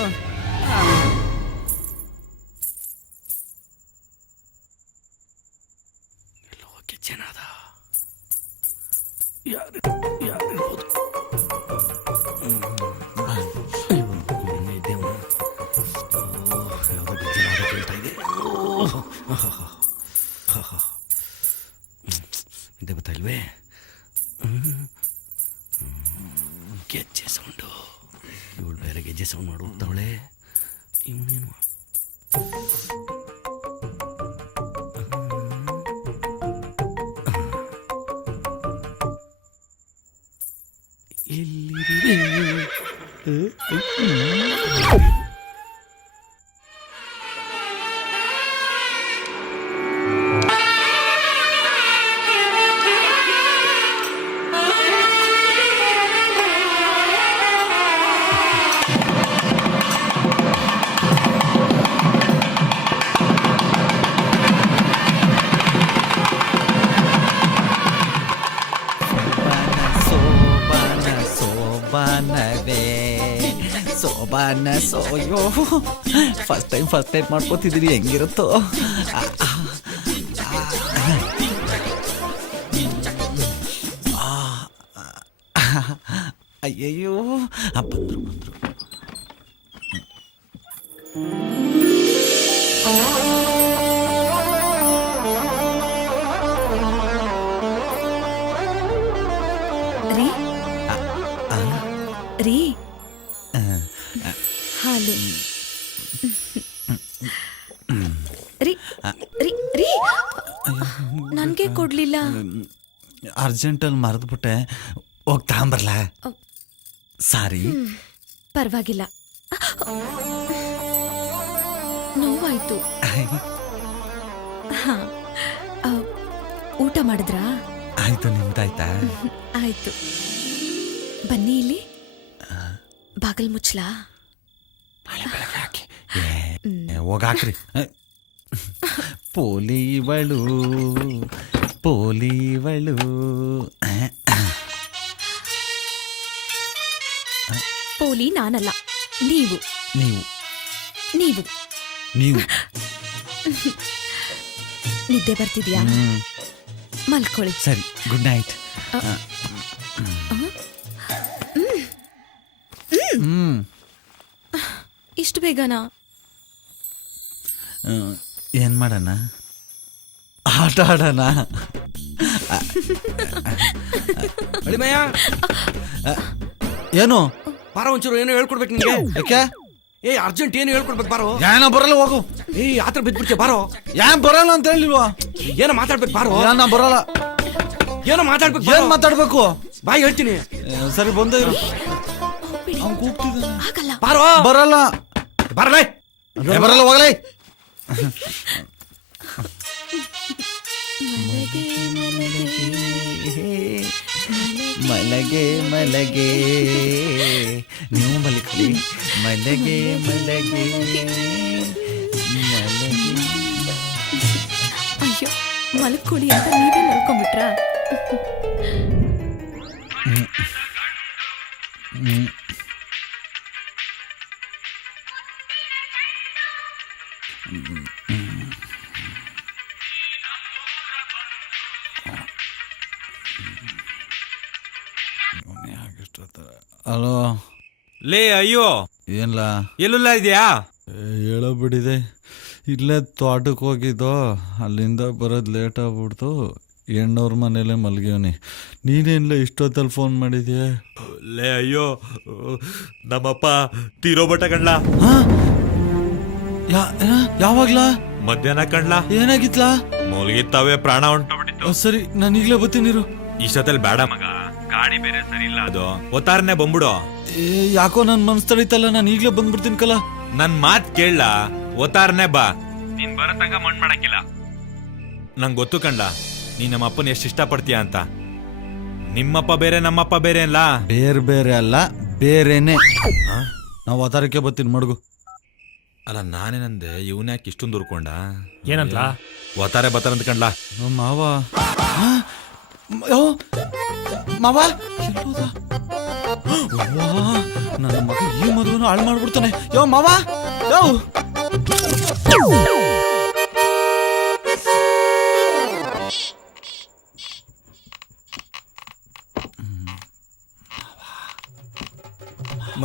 ಇದೇ ಗೊತ್ತಾಯಿಲ್ವೇ? ಗೆಜ್ಜೆ ಸೌಂಡು. ಇವಳು ಬೇರೆ ಗೆಜ್ಜೆ ಸೌಂಡ್ ಮಾಡಿ ಹೋಗ್ತಾವಳೆ. ಇವನೇನು ಸೋಬಾನ ಸೋಯೋ ಫಸ್ಟ್ ಟೈಮ್ ಮಾಡ್ಕೋತಿದ್ದೀನಿ, ಹೆಂಗಿರುತ್ತೋ. ಅಯ್ಯಯ್ಯೋ ಬಂದ್ರು. ರೀ ಹಾಲು. ರೀ ರೀ ರೀ ನನ್ಗೆ ಕೊಡ್ಲಿಲ್ಲ. ಅರ್ಜೆಂಟಲ್ಲಿ ಮರೆದ್ಬಿಟ್ಟೆ, ಹೋಗಿ ತಗೊಂಬರ್ಲ? ಸಾರಿ. ಪರವಾಗಿಲ್ಲ, ನೋವಾಯ್ತು. ಊಟ ಮಾಡಿದ್ರಾ? ಆಯ್ತು, ನಿಮ್ದಾಯ್ತಾ? ಆಯ್ತು. ಬನ್ನಿ ಇಲ್ಲಿ. ಬಾಗಲ್ ಮುಚ್ಚಲಾ? ಹೋಗಾಕ್ರಿ. ಪೋಲಿವಳು ಪೋಲಿ ನಾನಲ್ಲ, ನೀವು ನೀವು ನೀವು ನೀವು ನಿದ್ದೆ ಬರ್ತಿದ್ಯಾ? ಮಲ್ಕೊಳ್ಳಿ. ಸರಿ, ಗುಡ್ ನೈಟ್. ಇಷ್ಟು ಬೇಗನಾ? ಏನ್ ಮಾಡೋಣ? ಆಟ ಆಡೋಣ. ಅಳಿಮಯ್ಯ, ಏನು ಬಾರೋ, ಒಂಚೂರು ಏನೋ ಹೇಳ್ಕೊಡ್ಬೇಕು ನಿಂಗೆ. ಯಾಕೆ? ಅರ್ಜೆಂಟ್ ಏನು ಹೇಳ್ಕೊಡ್ಬೇಕು, ಬಾರೋ. ಏನೋ ಬರಲ್ಲ, ಹೋಗು. ಆತರ ಬಿದ್ಬಿಡ್ತೀಯ, ಬಾರೋ. ಯಾನ್ ಬರಲ್ಲ ಅಂತ ಹೇಳಿಲ್ವಾ? ಏನೋ ಮಾತಾಡ್ಬೇಕು, ಬಾರೋ. ನಾ ಬರಲ್ಲ. ಏನೋ ಮಾತಾಡ್ಬೇಕು. ಏನ್ ಮಾತಾಡ್ಬೇಕು? ಬಾಯ್ ಹೇಳ್ತೀನಿ. ಸರಿ, ಬಂದ ಇರು. ಬಾರೋ. ಬರಲ್ಲ. ಬರಲ್ಲ, ಬರಲ್ಲ, ಹೋಗಲೇ. ಮಲಗೆ ಮಲಗೆ, ನೀವು ಮಲಗಿ. ಮಲಗೆ ಮಲಗೆ ಮಲಗೆ. ಅಯ್ಯೋ, ಮಲ್ಕೊಳ್ಳಿ ಅಂತ ನೀವೇ ಮಲ್ಕೊಂಡ್ಬಿಟ್ರಾ? ಹಲೋ. ಲೇ ಅಯ್ಯೋ, ಏನ್ಲ? ಎಲ್ಲುಲ್ಲ ಇದೆಯಾ? ಹೇಳೋ ಬಿಡಿದೆ. ಇಲ್ಲೇ ತೋಟಕ್ಕೆ ಹೋಗಿದ್ದೋ, ಅಲ್ಲಿಂದ ಬರೋದು ಲೇಟ್ ಆಗ್ಬಿಡ್ತು. ಹೆಣ್ಣವ್ರ ಮನೇಲೆ ಮಲ್ಗಿವ್ನಿ. ನೀನೇನ್ಲ ಇಷ್ಟೊತ್ತಲ್ಲಿ ಫೋನ್ ಮಾಡಿದ್ಯಾ? ಲೇ ಅಯ್ಯೋ, ನಮ್ಮಪ್ಪ ತೀರೋಬಟ್ಟ ಕಣ್ಲ. ಯಾವಾಗ್ಲ? ಮಧ್ಯಾಹ್ನ ಕಣ್ಲ. ಏನಾಗಿತ್ಲಾ? ಮುಳುಗಿತ್ತಾವೆ, ಪ್ರಾಣ ಹೊಂಟೋಗ್ಬಿಟ್ಟಿತ್ತು. ಸರಿ, ನಾನು ಈಗಲೇ ಬರ್ತೀನಿರು. ಇಷ್ಟೊತ್ತಲ್ಲಿ ಬೇಡ ಮಗ, ಗಾಡಿ ಬೇರೆ ಸರಿ ಇಲ್ಲ. ಅದು ಒತ್ತಾರನೆ ಬಂದ್ಬಿಡು. ಯಾಕೋ ನನ್ ಮನ್ಸ್ ತಡೀತಲ್ಲ, ನಾನು ಈಗಲೇ ಬಂದ್ಬಿಡ್ತೀನಿ ಕಲ. ನನ್ ಮಾತ್ ಕೇಳ, ಒತ್ತಾರನೆ ಬಾ. ನೀನ್ ಬರತಂಗ ಮಣ್ ಮಾಡಕ್ಕಿಲ್ಲ. ನಂಗೆ ಗೊತ್ತು ಕಂಡ, ನೀ ನಮ್ಮ ಅಪ್ಪನ ಎಷ್ಟು ಇಷ್ಟಪಡ್ತೀಯ ಅಂತ. ನಿಮ್ಮಪ್ಪ ಬೇರೆ ನಮ್ಮಪ್ಪ ಬೇರೆ ಅಲ್ಲ. ಬೇರೆ ಅಲ್ಲ, ಬೇರೆನೆ. ನಾವು ಅವತಾರಕ್ಕೆ ಬರ್ತೀನಿ ಮಡ್ಗು. ಅಲ್ಲ, ನಾನೇನಂದೆ, ಇವನ್ಯಾಕೆ ಇಷ್ಟೊಂದು ಉರ್ಕೊಂಡ? ಏನಂತ? ಒತ್ತಾರೆ ಬತ್ತಾರಂತ ಕಂಡ್ಲಾ. ಮಾವ ಮಾವ ನನ್ನ ಮಗ ಈ ಮದುವೆನೂ ಹಾಳು ಮಾಡ್ಬಿಡ್ತಾನೆ. ಮಾವ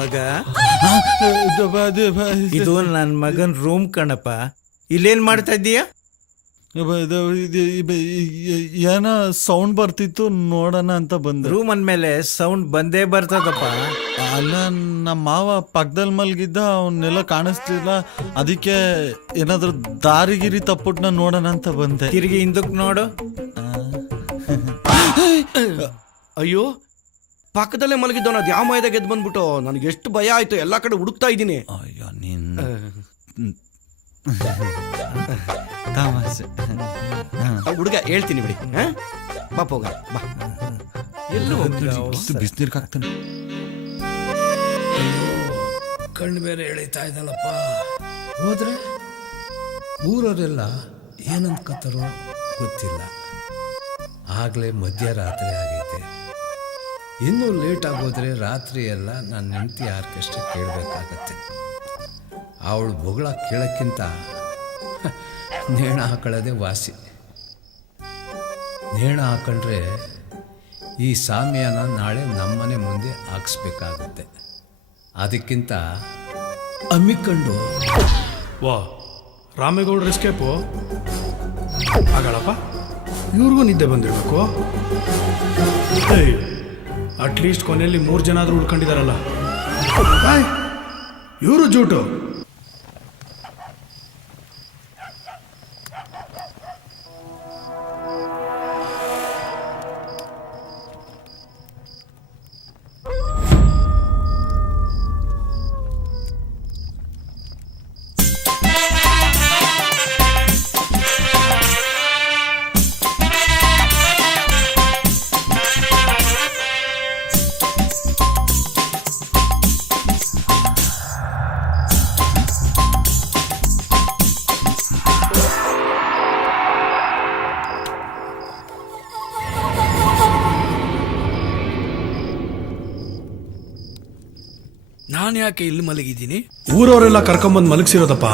ಮಗ ಇದು ನನ್ನ ಮಗನ್ ರೂಮ್ ಕಣಪ್ಪ. ಇಲ್ಲೇನ್ ಮಾಡ್ತಾ ಇದ್ದೀಯ? ಏನೋ ಸೌಂಡ್ ಬರ್ತಿತ್ತು ನೋಡೋಣ ಅಂತ ಬಂದೆ. ರೂಮ್ ಅಂದ್ಮೇಲೆ ಸೌಂಡ್ ಬಂದೇ ಬರ್ತದಪ್ಪ. ಅಲ್ಲ ನಮ್ಮ ಮಾವ ಪಕ್ಕದಲ್ಲಿ ಮಲ್ಗಿದ್ದ, ಅವನ್ನೆಲ್ಲ ಕಾಣಿಸ್ತಿಲ್ಲ, ಅದಕ್ಕೆ ಏನಾದ್ರೂ ದಾರಿಗಿರಿ ತಪ್ಪುಟ್ನ ನೋಡೋಣ ಅಂತ ಬಂದೆ. ತಿರುಗಿ ಹಿಂದಕ್ಕೆ ನೋಡು. ಅಯ್ಯೋ, ಪಕ್ಕದಲ್ಲೇ ಮಲಗಿದ್ದವನ ಅದು ಯಾವ ಮಯದಾಗ ಎದ್ದು ಬಂದ್ಬಿಟ್ಟು ನನಗೆ ಎಷ್ಟು ಭಯ ಆಯ್ತು. ಎಲ್ಲಾ ಕಡೆ ಹುಡುಕ್ತಾ ಇದ್ದೀನಿ. ಅಯ್ಯೋ ನೀನ್ ತಮಾಷೆ. ಹುಡುಗ ಹೇಳ್ತೀನಿ ಬಿಡಿ. ಬಾ ಹೋಗ ಬಾ. ಎಲ್ಲೂ ಬಿಸಿನೀರ್ಗೆ ಹಾಕ್ತಾನೆ. ಕಣ್ಣು ಬೇರೆ ಎಳಿತಾ ಇದ್ದಲ್ಲಪ್ಪ. ಹೋದ್ರೆ ಊರವರೆಲ್ಲ ಏನಂದ್ಕತ್ತಾರೋ ಗೊತ್ತಿಲ್ಲ. ಆಗಲೇ ಮಧ್ಯರಾತ್ರಿ ಆಗೈತೆ. ಇನ್ನೂ ಲೇಟ್ ಆಗೋದ್ರೆ ರಾತ್ರಿ ಎಲ್ಲ ನನ್ನ ಹೆಂಡತಿ ಆರ್ಕೆಸ್ಟ್ರಾ ಕೇಳಬೇಕಾಗತ್ತೆ. ಅವಳು ಬೊಗಳ ಕೇಳೋಕ್ಕಿಂತ ನೇಣ ಹಾಕೊಳ್ಳೋದೇ ವಾಸಿ. ನೇಣ ಹಾಕೊಂಡ್ರೆ ಈ ಸಾಮ್ಯನ ನಾಳೆ ನಮ್ಮನೆ ಮುಂದೆ ಹಾಕ್ಸ್ಬೇಕಾಗುತ್ತೆ. ಅದಕ್ಕಿಂತ ಅಮ್ಮಿಕೊಂಡು ವಾ, ರಾಮೇಗೌಡ್ರ ಎಸ್ಕೇಪು ಆಗಲ್ಲಪ್ಪ. ಇವ್ರಿಗೂ ನಿದ್ದೆ ಬಂದಿರಬೇಕು. ಅಟ್ಲೀಸ್ಟ್ ಕೊನೆಯಲ್ಲಿ 3 ಜನ ಆದರೂ ಉಳ್ಕೊಂಡಿದಾರಲ್ಲ. ಇವರು ಜೂಟು. ನಾನು ಯಾಕೆ ಇಲ್ಲಿ ಮಲಗಿದ್ದೀನಿ? ಊರವರೆಲ್ಲ ಕರ್ಕೊಂಬಂದು ಮಲಗಿಸಿರೋದಪ್ಪ.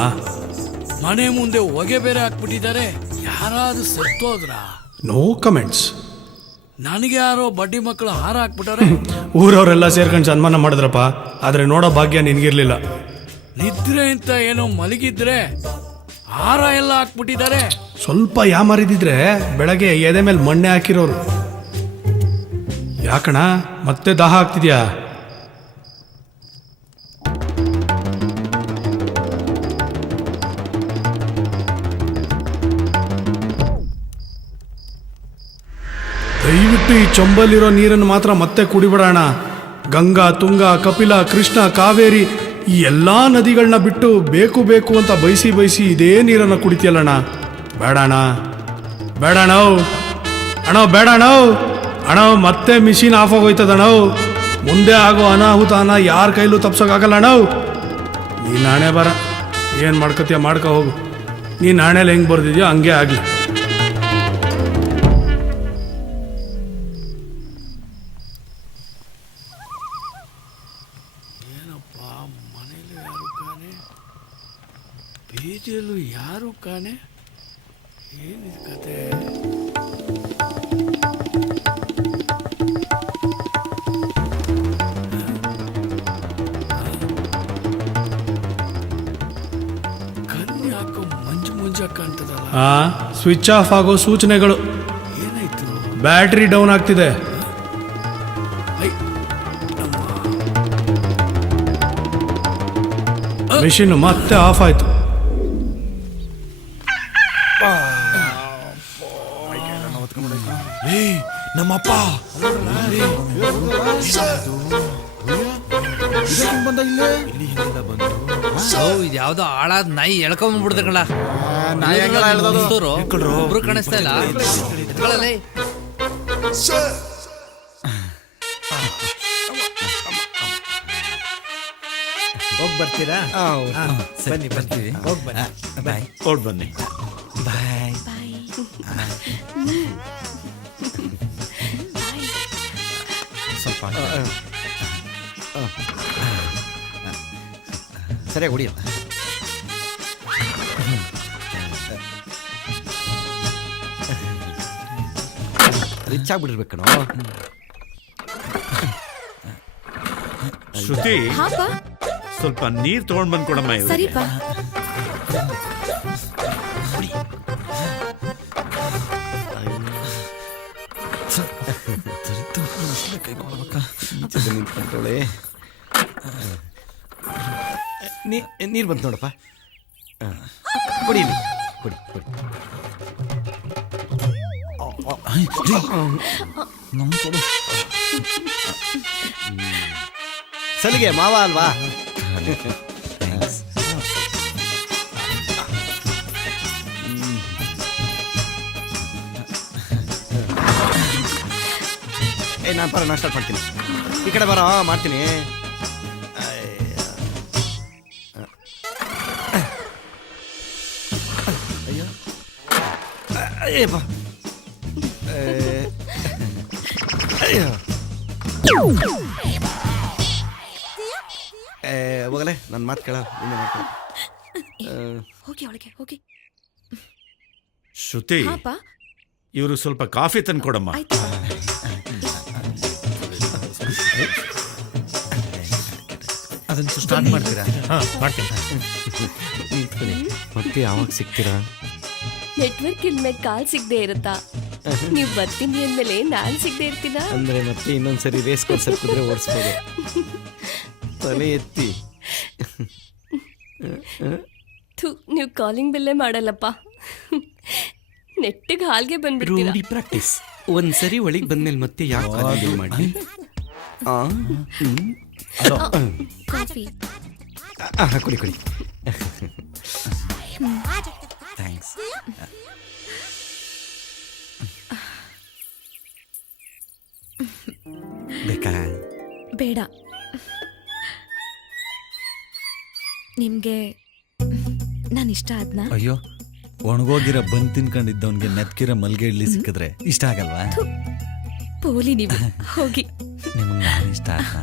ಮನೆ ಮುಂದೆ ಹೊಗೆ ಬೇರೆ ಹಾಕ್ಬಿಟ್ಟಿದ್ದಾರೆ. ಯಾರಾದ್ರೂ ಸತ್ತೋದ್ರ? No comments. ನನಗೆ ಯಾರೋ ಬಡ್ಡಿ ಮಕ್ಕಳು ಹಾರ ಹಾಕ್ಬಿಟ್ಟಾರೆ. ಊರವರೆಲ್ಲ ಸೇರ್ಕೊಂಡು ಸನ್ಮಾನ ಮಾಡಿದ್ರಪ್ಪ. ಆದ್ರೆ ನೋಡೋ ಭಾಗ್ಯ ನಿನ್ಗಿರ್ಲಿಲ್ಲ. ನಿದ್ರೆ ಅಂತ ಏನೋ ಮಲಗಿದ್ರೆ ಹಾರ ಎಲ್ಲ ಹಾಕ್ಬಿಟ್ಟಿದ್ದಾರೆ. ಸ್ವಲ್ಪ ಯಾಮಾರಿದಿದ್ರೆ ಬೆಳಗ್ಗೆ ಎದೆ ಮೇಲೆ ಮಣ್ಣೆ ಹಾಕಿರೋರು. ಯಾಕಣ ಮತ್ತೆ ದಾಹ ಆಗ್ತಿದ್ಯಾ? ದಯವಿಟ್ಟು ಈ ಚೊಂಬಲ್ಲಿರೋ ನೀರನ್ನು ಮಾತ್ರ ಮತ್ತೆ ಕುಡಿಬಿಡೋಣ. ಗಂಗಾ, ತುಂಗ, ಕಪಿಲ, ಕೃಷ್ಣ, ಕಾವೇರಿ ಈ ಎಲ್ಲ ನದಿಗಳನ್ನ ಬಿಟ್ಟು ಬೇಕು ಬೇಕು ಅಂತ ಬಯಸಿ ಬಯಸಿ ಇದೇ ನೀರನ್ನು ಕುಡಿತೀಯಲ್ಲಣ್ಣ. ಬೇಡಣ, ಬೇಡಣ ಅಣ್ಣ, ಬೇಡಣ ಅಣ್ಣ. ಮತ್ತೆ ಮಿಷಿನ್ ಆಫ್ ಆಗೋಯ್ತದಣ್ಣ. ಮುಂದೆ ಆಗೋ ಅನಾಹುತನ ಯಾರ ಕೈಲೂ ತಪ್ಸೋಕ್ಕಾಗಲ್ಲ ಅಣ್ಣ. ನೀನು ನಾಣೆ ಬರ, ಏನು ಮಾಡ್ಕೊತೀಯ ಮಾಡ್ಕೊ ಹೋಗು. ನೀನು ನಾಣೆಲಿ ಹೆಂಗೆ ಬರ್ದಿದ್ಯೋ ಹಂಗೆ ಆಗಲಿ. ಬೀದಿಯಲ್ಲೂ ಯಾರು ಕಾಣೆ. ಏನಿದೆ ಕತೆ? ಕಣ್ಣು ಯಾಕೋ ಮಂಜು ಮಂಜಾಗ ಕಾಣ್ತದಲ್ಲ. ಸ್ವಿಚ್ ಆಫ್ ಆಗೋ ಸೂಚನೆಗಳು. ಏನಾಯ್ತು? ಬ್ಯಾಟ್ರಿ ಡೌನ್ ಆಗ್ತಿದೆ. ಮೆಷಿನ್ ಮತ್ತೆ ಆಫ್ ಆಯ್ತು. ನಮ್ಮಪ್ಪ ಯಾವ್ದೋ ಹಾಳಾದ ನಾಯಿ ಎಳ್ಕೊಂಡ್ಬಿಡ್ದೆ ಕಳ. ಒಬ್ರು ಕಾಣಿಸ್ತಾ ಇಲ್ಲ. ಹೋಗಿ ಬರ್ತೀರಾ? ಬನ್ನಿ ಬರ್ತೀವಿ. ಹೋಗಿ ಬನ್ನಿ. ಬಾಯ್. ಹೊರಡ್ ಬನ್ನಿ. ಬಾಯ್. ಸ್ವಲ್ಪ ಸರಿಯಾಗಿ ಹೊಡಿಯಲ್ಲ. ರಿಚ್ ಆಗ್ಬಿಟ್ಟಿರ್ಬೇಕಣೋ. ಶ್ರುತಿ ಹಾಪ ಸ್ವಲ್ಪ ನೀರ್ ತಗೊಂಡ್ ಬಂದ್ ಕೊಡಮ್ಮ ಇವ್ರಿಗೆ. ಸರಿಪಾ. ನೀರು ಬಂತು ನೋಡಪ್ಪ. ಕೊಡಿ ಇಲ್ಲಿ. ಕೊಡಿ ಕೊಡಿ. ಸಲಿಗೆ ಮಾವ ಅಲ್ವಾ? ನಾನು ಬರೋ ನಾಷ್ಟ ಮಾಡ್ತೀನಿ. ಈ ಕಡೆ ಬರೋ ಮಾಡ್ತೀನಿ. ಅಯ್ಯೋ ಅಯ್ಯಪ್ಪ. ಅಯ್ಯೋ ಹೋಗಲೇ ನನ್ನ ಮಾತು ಕೇಳ. ನಿನ್ನೆ ಮಾಡ್ತೀನಿ. ಹೋಗಿ ಒಳಗೆ ಹೋಗಿ. ಶ್ರುತಿ ಹಾಪ ಇವರು ಸ್ವಲ್ಪ ಕಾಫಿ ತಂದು ಕೊಡಮ್ಮ. ಅದನ್ನ ಸ್ಟಾರ್ಟ್ ಮಾಡ್ತೀರಾ? ಮಾಡ್ತೀನಿ. ಮತ್ತೆ ಯಾವಾಗ ಸಿಗ್ತೀರಾ? ನೆಟ್ವರ್ಕ್ ಇಲ್ಮೇಲೆ ಕಾಲ್ ಸಿಗದೆ ಇರುತ್ತಾ? ನೀವ್ ಬರ್ತೀನಿ ಅಂದ್ಮೇಲೆ ನಾನ್ ಸಿಗದೆ ಇರ್ತೀನ? ಅಂದ್ರೆ ಮತ್ತೆ ಇನ್ನೊಂದ್ಸರಿ ರೇಸ್ ಕೋರ್ಸ್ ಕುದ್ರೆ ಓಡಿಸ್ಬೋದು. ತಲೆ ಎತ್ತಿ. ನೀವು ಕಾಲಿಂಗ್ ಬೆಲ್ಲೇ ಮಾಡಲ್ಲಪ್ಪ. ನೆಟ್ಟಿಗೆ ಹಾಲ್ಗೆ ಬಂದ್ಬಿಡ್ತೀರಾ. ರೂಢಿ ಪ್ರಾಕ್ಟೀಸ್. ಒಂದ್ಸರಿ ಒಳಗೆ ಬಂದ್ಮೇಲೆ ಮತ್ತೆ ಯಾಕೆ ಕಾಲಿಂಗ್ ಮಾಡಿ? ಕಾಫಿ ಕುಡಿ ಕುಡಿ. ಥ್ಯಾಂಕ್ಸ್. ಬೇಕಾ? ಬೇಡ. ನಿಮ್ಗೆ ನಾನು ಇಷ್ಟ ಆದ್ನಾ? ಅಯ್ಯೋ, ಒಣಗೋಗಿರೋ ಬಂದ್ ತಿನ್ಕೊಂಡಿದ್ದವನ್ಗೆ ನೆತ್ಕಿರೋ ಮಲ್ಗೆ ಇಡ್ಲಿ ಸಿಕ್ಕಿದ್ರೆ ಇಷ್ಟ ಆಗಲ್ವಾ? ಪೋಲಿ ನೀವು. ಹೋಗಿ. ನಿಮಗೆ ನಾನು ಇಷ್ಟ ಆದ್ನಾ?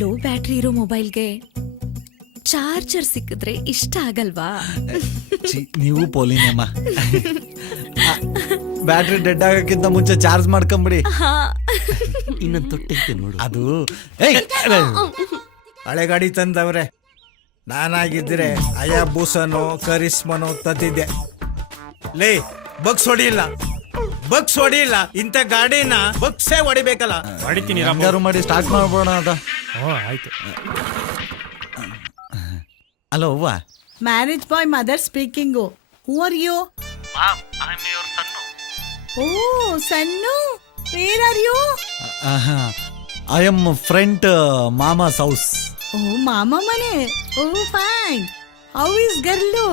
ಲೋ ಬ್ಯಾಟ್ರಿ ಇರೋ ಮೊಬೈಲ್ಗೆ ಚಾರ್ಜರ್ ಸಿಕ್ಕಿದ್ರೆ ಇಷ್ಟ ಆಗಲ್ವಾ? ನೀವು ಪೋಲಿನೇಮ್ಮ. ಬ್ಯಾಟ್ರಿ ಡೆಡ್ ಆಗಕ್ಕಿಂತ ಮುಂಚೆ ಚಾರ್ಜ್ ಮಾಡ್ಕೊಂಬಿಡಿ. ಇನ್ನೊಂದು ತೊಟ್ಟೈತೆ ನೋಡು. ಅದು ಹಳೆ ಗಾಡಿ ತಂದವ್ರೆ. ನಾನಾಗಿದ್ರೆ ಅಯಾಬೂಸನೋ ಕರಿಸ್ಮನೋ ತತ್ತಿದ್ದೆ. ಲೇ ಬಗ್ಸ್ ಹೊಡಿಯಿಲ್ಲ, ಬಗ್ಸ್ ಹೊಡಿಯಿಲ್ಲ. ಇಂಥ ಗಾಡಿನ ಬಗ್ಸೇ ಹೊಡಿಬೇಕಲ್ಲ. ಹೊಡಿತೀನಿ. ಹೆಂಗಾರು ಮಾಡಿ ಸ್ಟಾರ್ಟ್ ಮಾಡ್ಬೋಣ ಅದ. ಆಯ್ತು. ಹಲೋ ಅವ್ವ. Marriage boy mother speaking. Who are you? Oh son, where are you? I am front ಮಾಮಾಸ್ ಹೌಸ್. ಓ ಮಾಮ ಮನೆ. Oh fine. How is girl?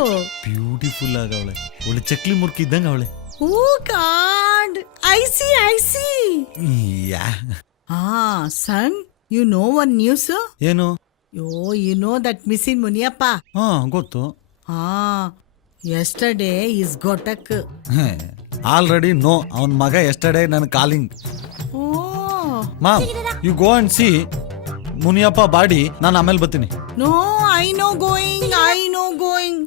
Beautiful ಆಗವಳೆ. ಒಳ್ಳೆ ಚಕ್ಲಿ ಮುರ್ಕಿ ಇದ್ದಂಗ ಅವಳೆ. Oh God, I see. Yeah. Son, you know one news? ಏನು? You know that missing Muniyappa? ಗೊತ್ತು. ಯಸ್ಟರ್ಡೇ ಇಸ್ ಗೋಟಕ್. Already know. ಅವನ ಮಗ ಎಸ್ಟರ್ಡೇ ನನ್ನ calling. Oh mom, you go and see Muniyappa body. ನಾನು ಆಮೇಲೆ ಬರ್ತೀನಿ. No, I no going.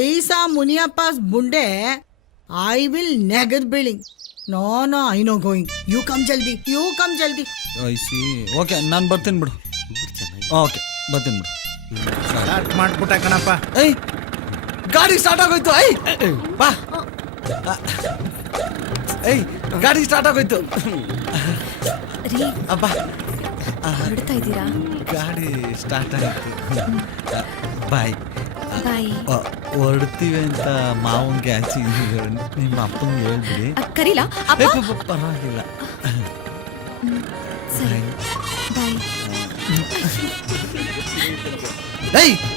I saw Muniyappa's ಬುಂಡೆ. ಐ ವಿಲ್ ನೆಗರ್ building. No, I no going. You come ಜಲ್ದಿ. I see. ಓಕೆ, ನಾನು ಬರ್ತೀನಿ ಬಿಡು. ಓಕೆ, ಬರ್ತೀನಿ ಬಿಡು. ಸ್ಟಾರ್ಟ್ ಮಾಡ್ಬಿಟ್ಟ ಕಣಪ್ಪ. ಐ ಗಾಡಿ ಸ್ಟಾರ್ಟ್ ಆಗೋಯ್ತು. ಬಾ. ಗಾಡಿ ಸ್ಟಾರ್ಟ್ ಆಗೋಯ್ತು. ಅಬ್ಬ, ಹೊರಡ್ತಾ ಇದ್ದೀರಾ? ಗಾಡಿ ಸ್ಟಾರ್ಟ್ ಆಯ್ತು. ಬಾಯ್. ಬಾಯ್. ಹೊರಡ್ತೀವಿ ಅಂತ ಮಾವನ್ಗೆ ಆಚೆ ನಿಮ್ಮ ಅಪ್ಪಂಗೆ ಹೇಳ್ಬಿಡಿ. ಕರೀಲಾ? ಪರವಾಗಿಲ್ಲ. ಸರಿ, ಬಾಯ್.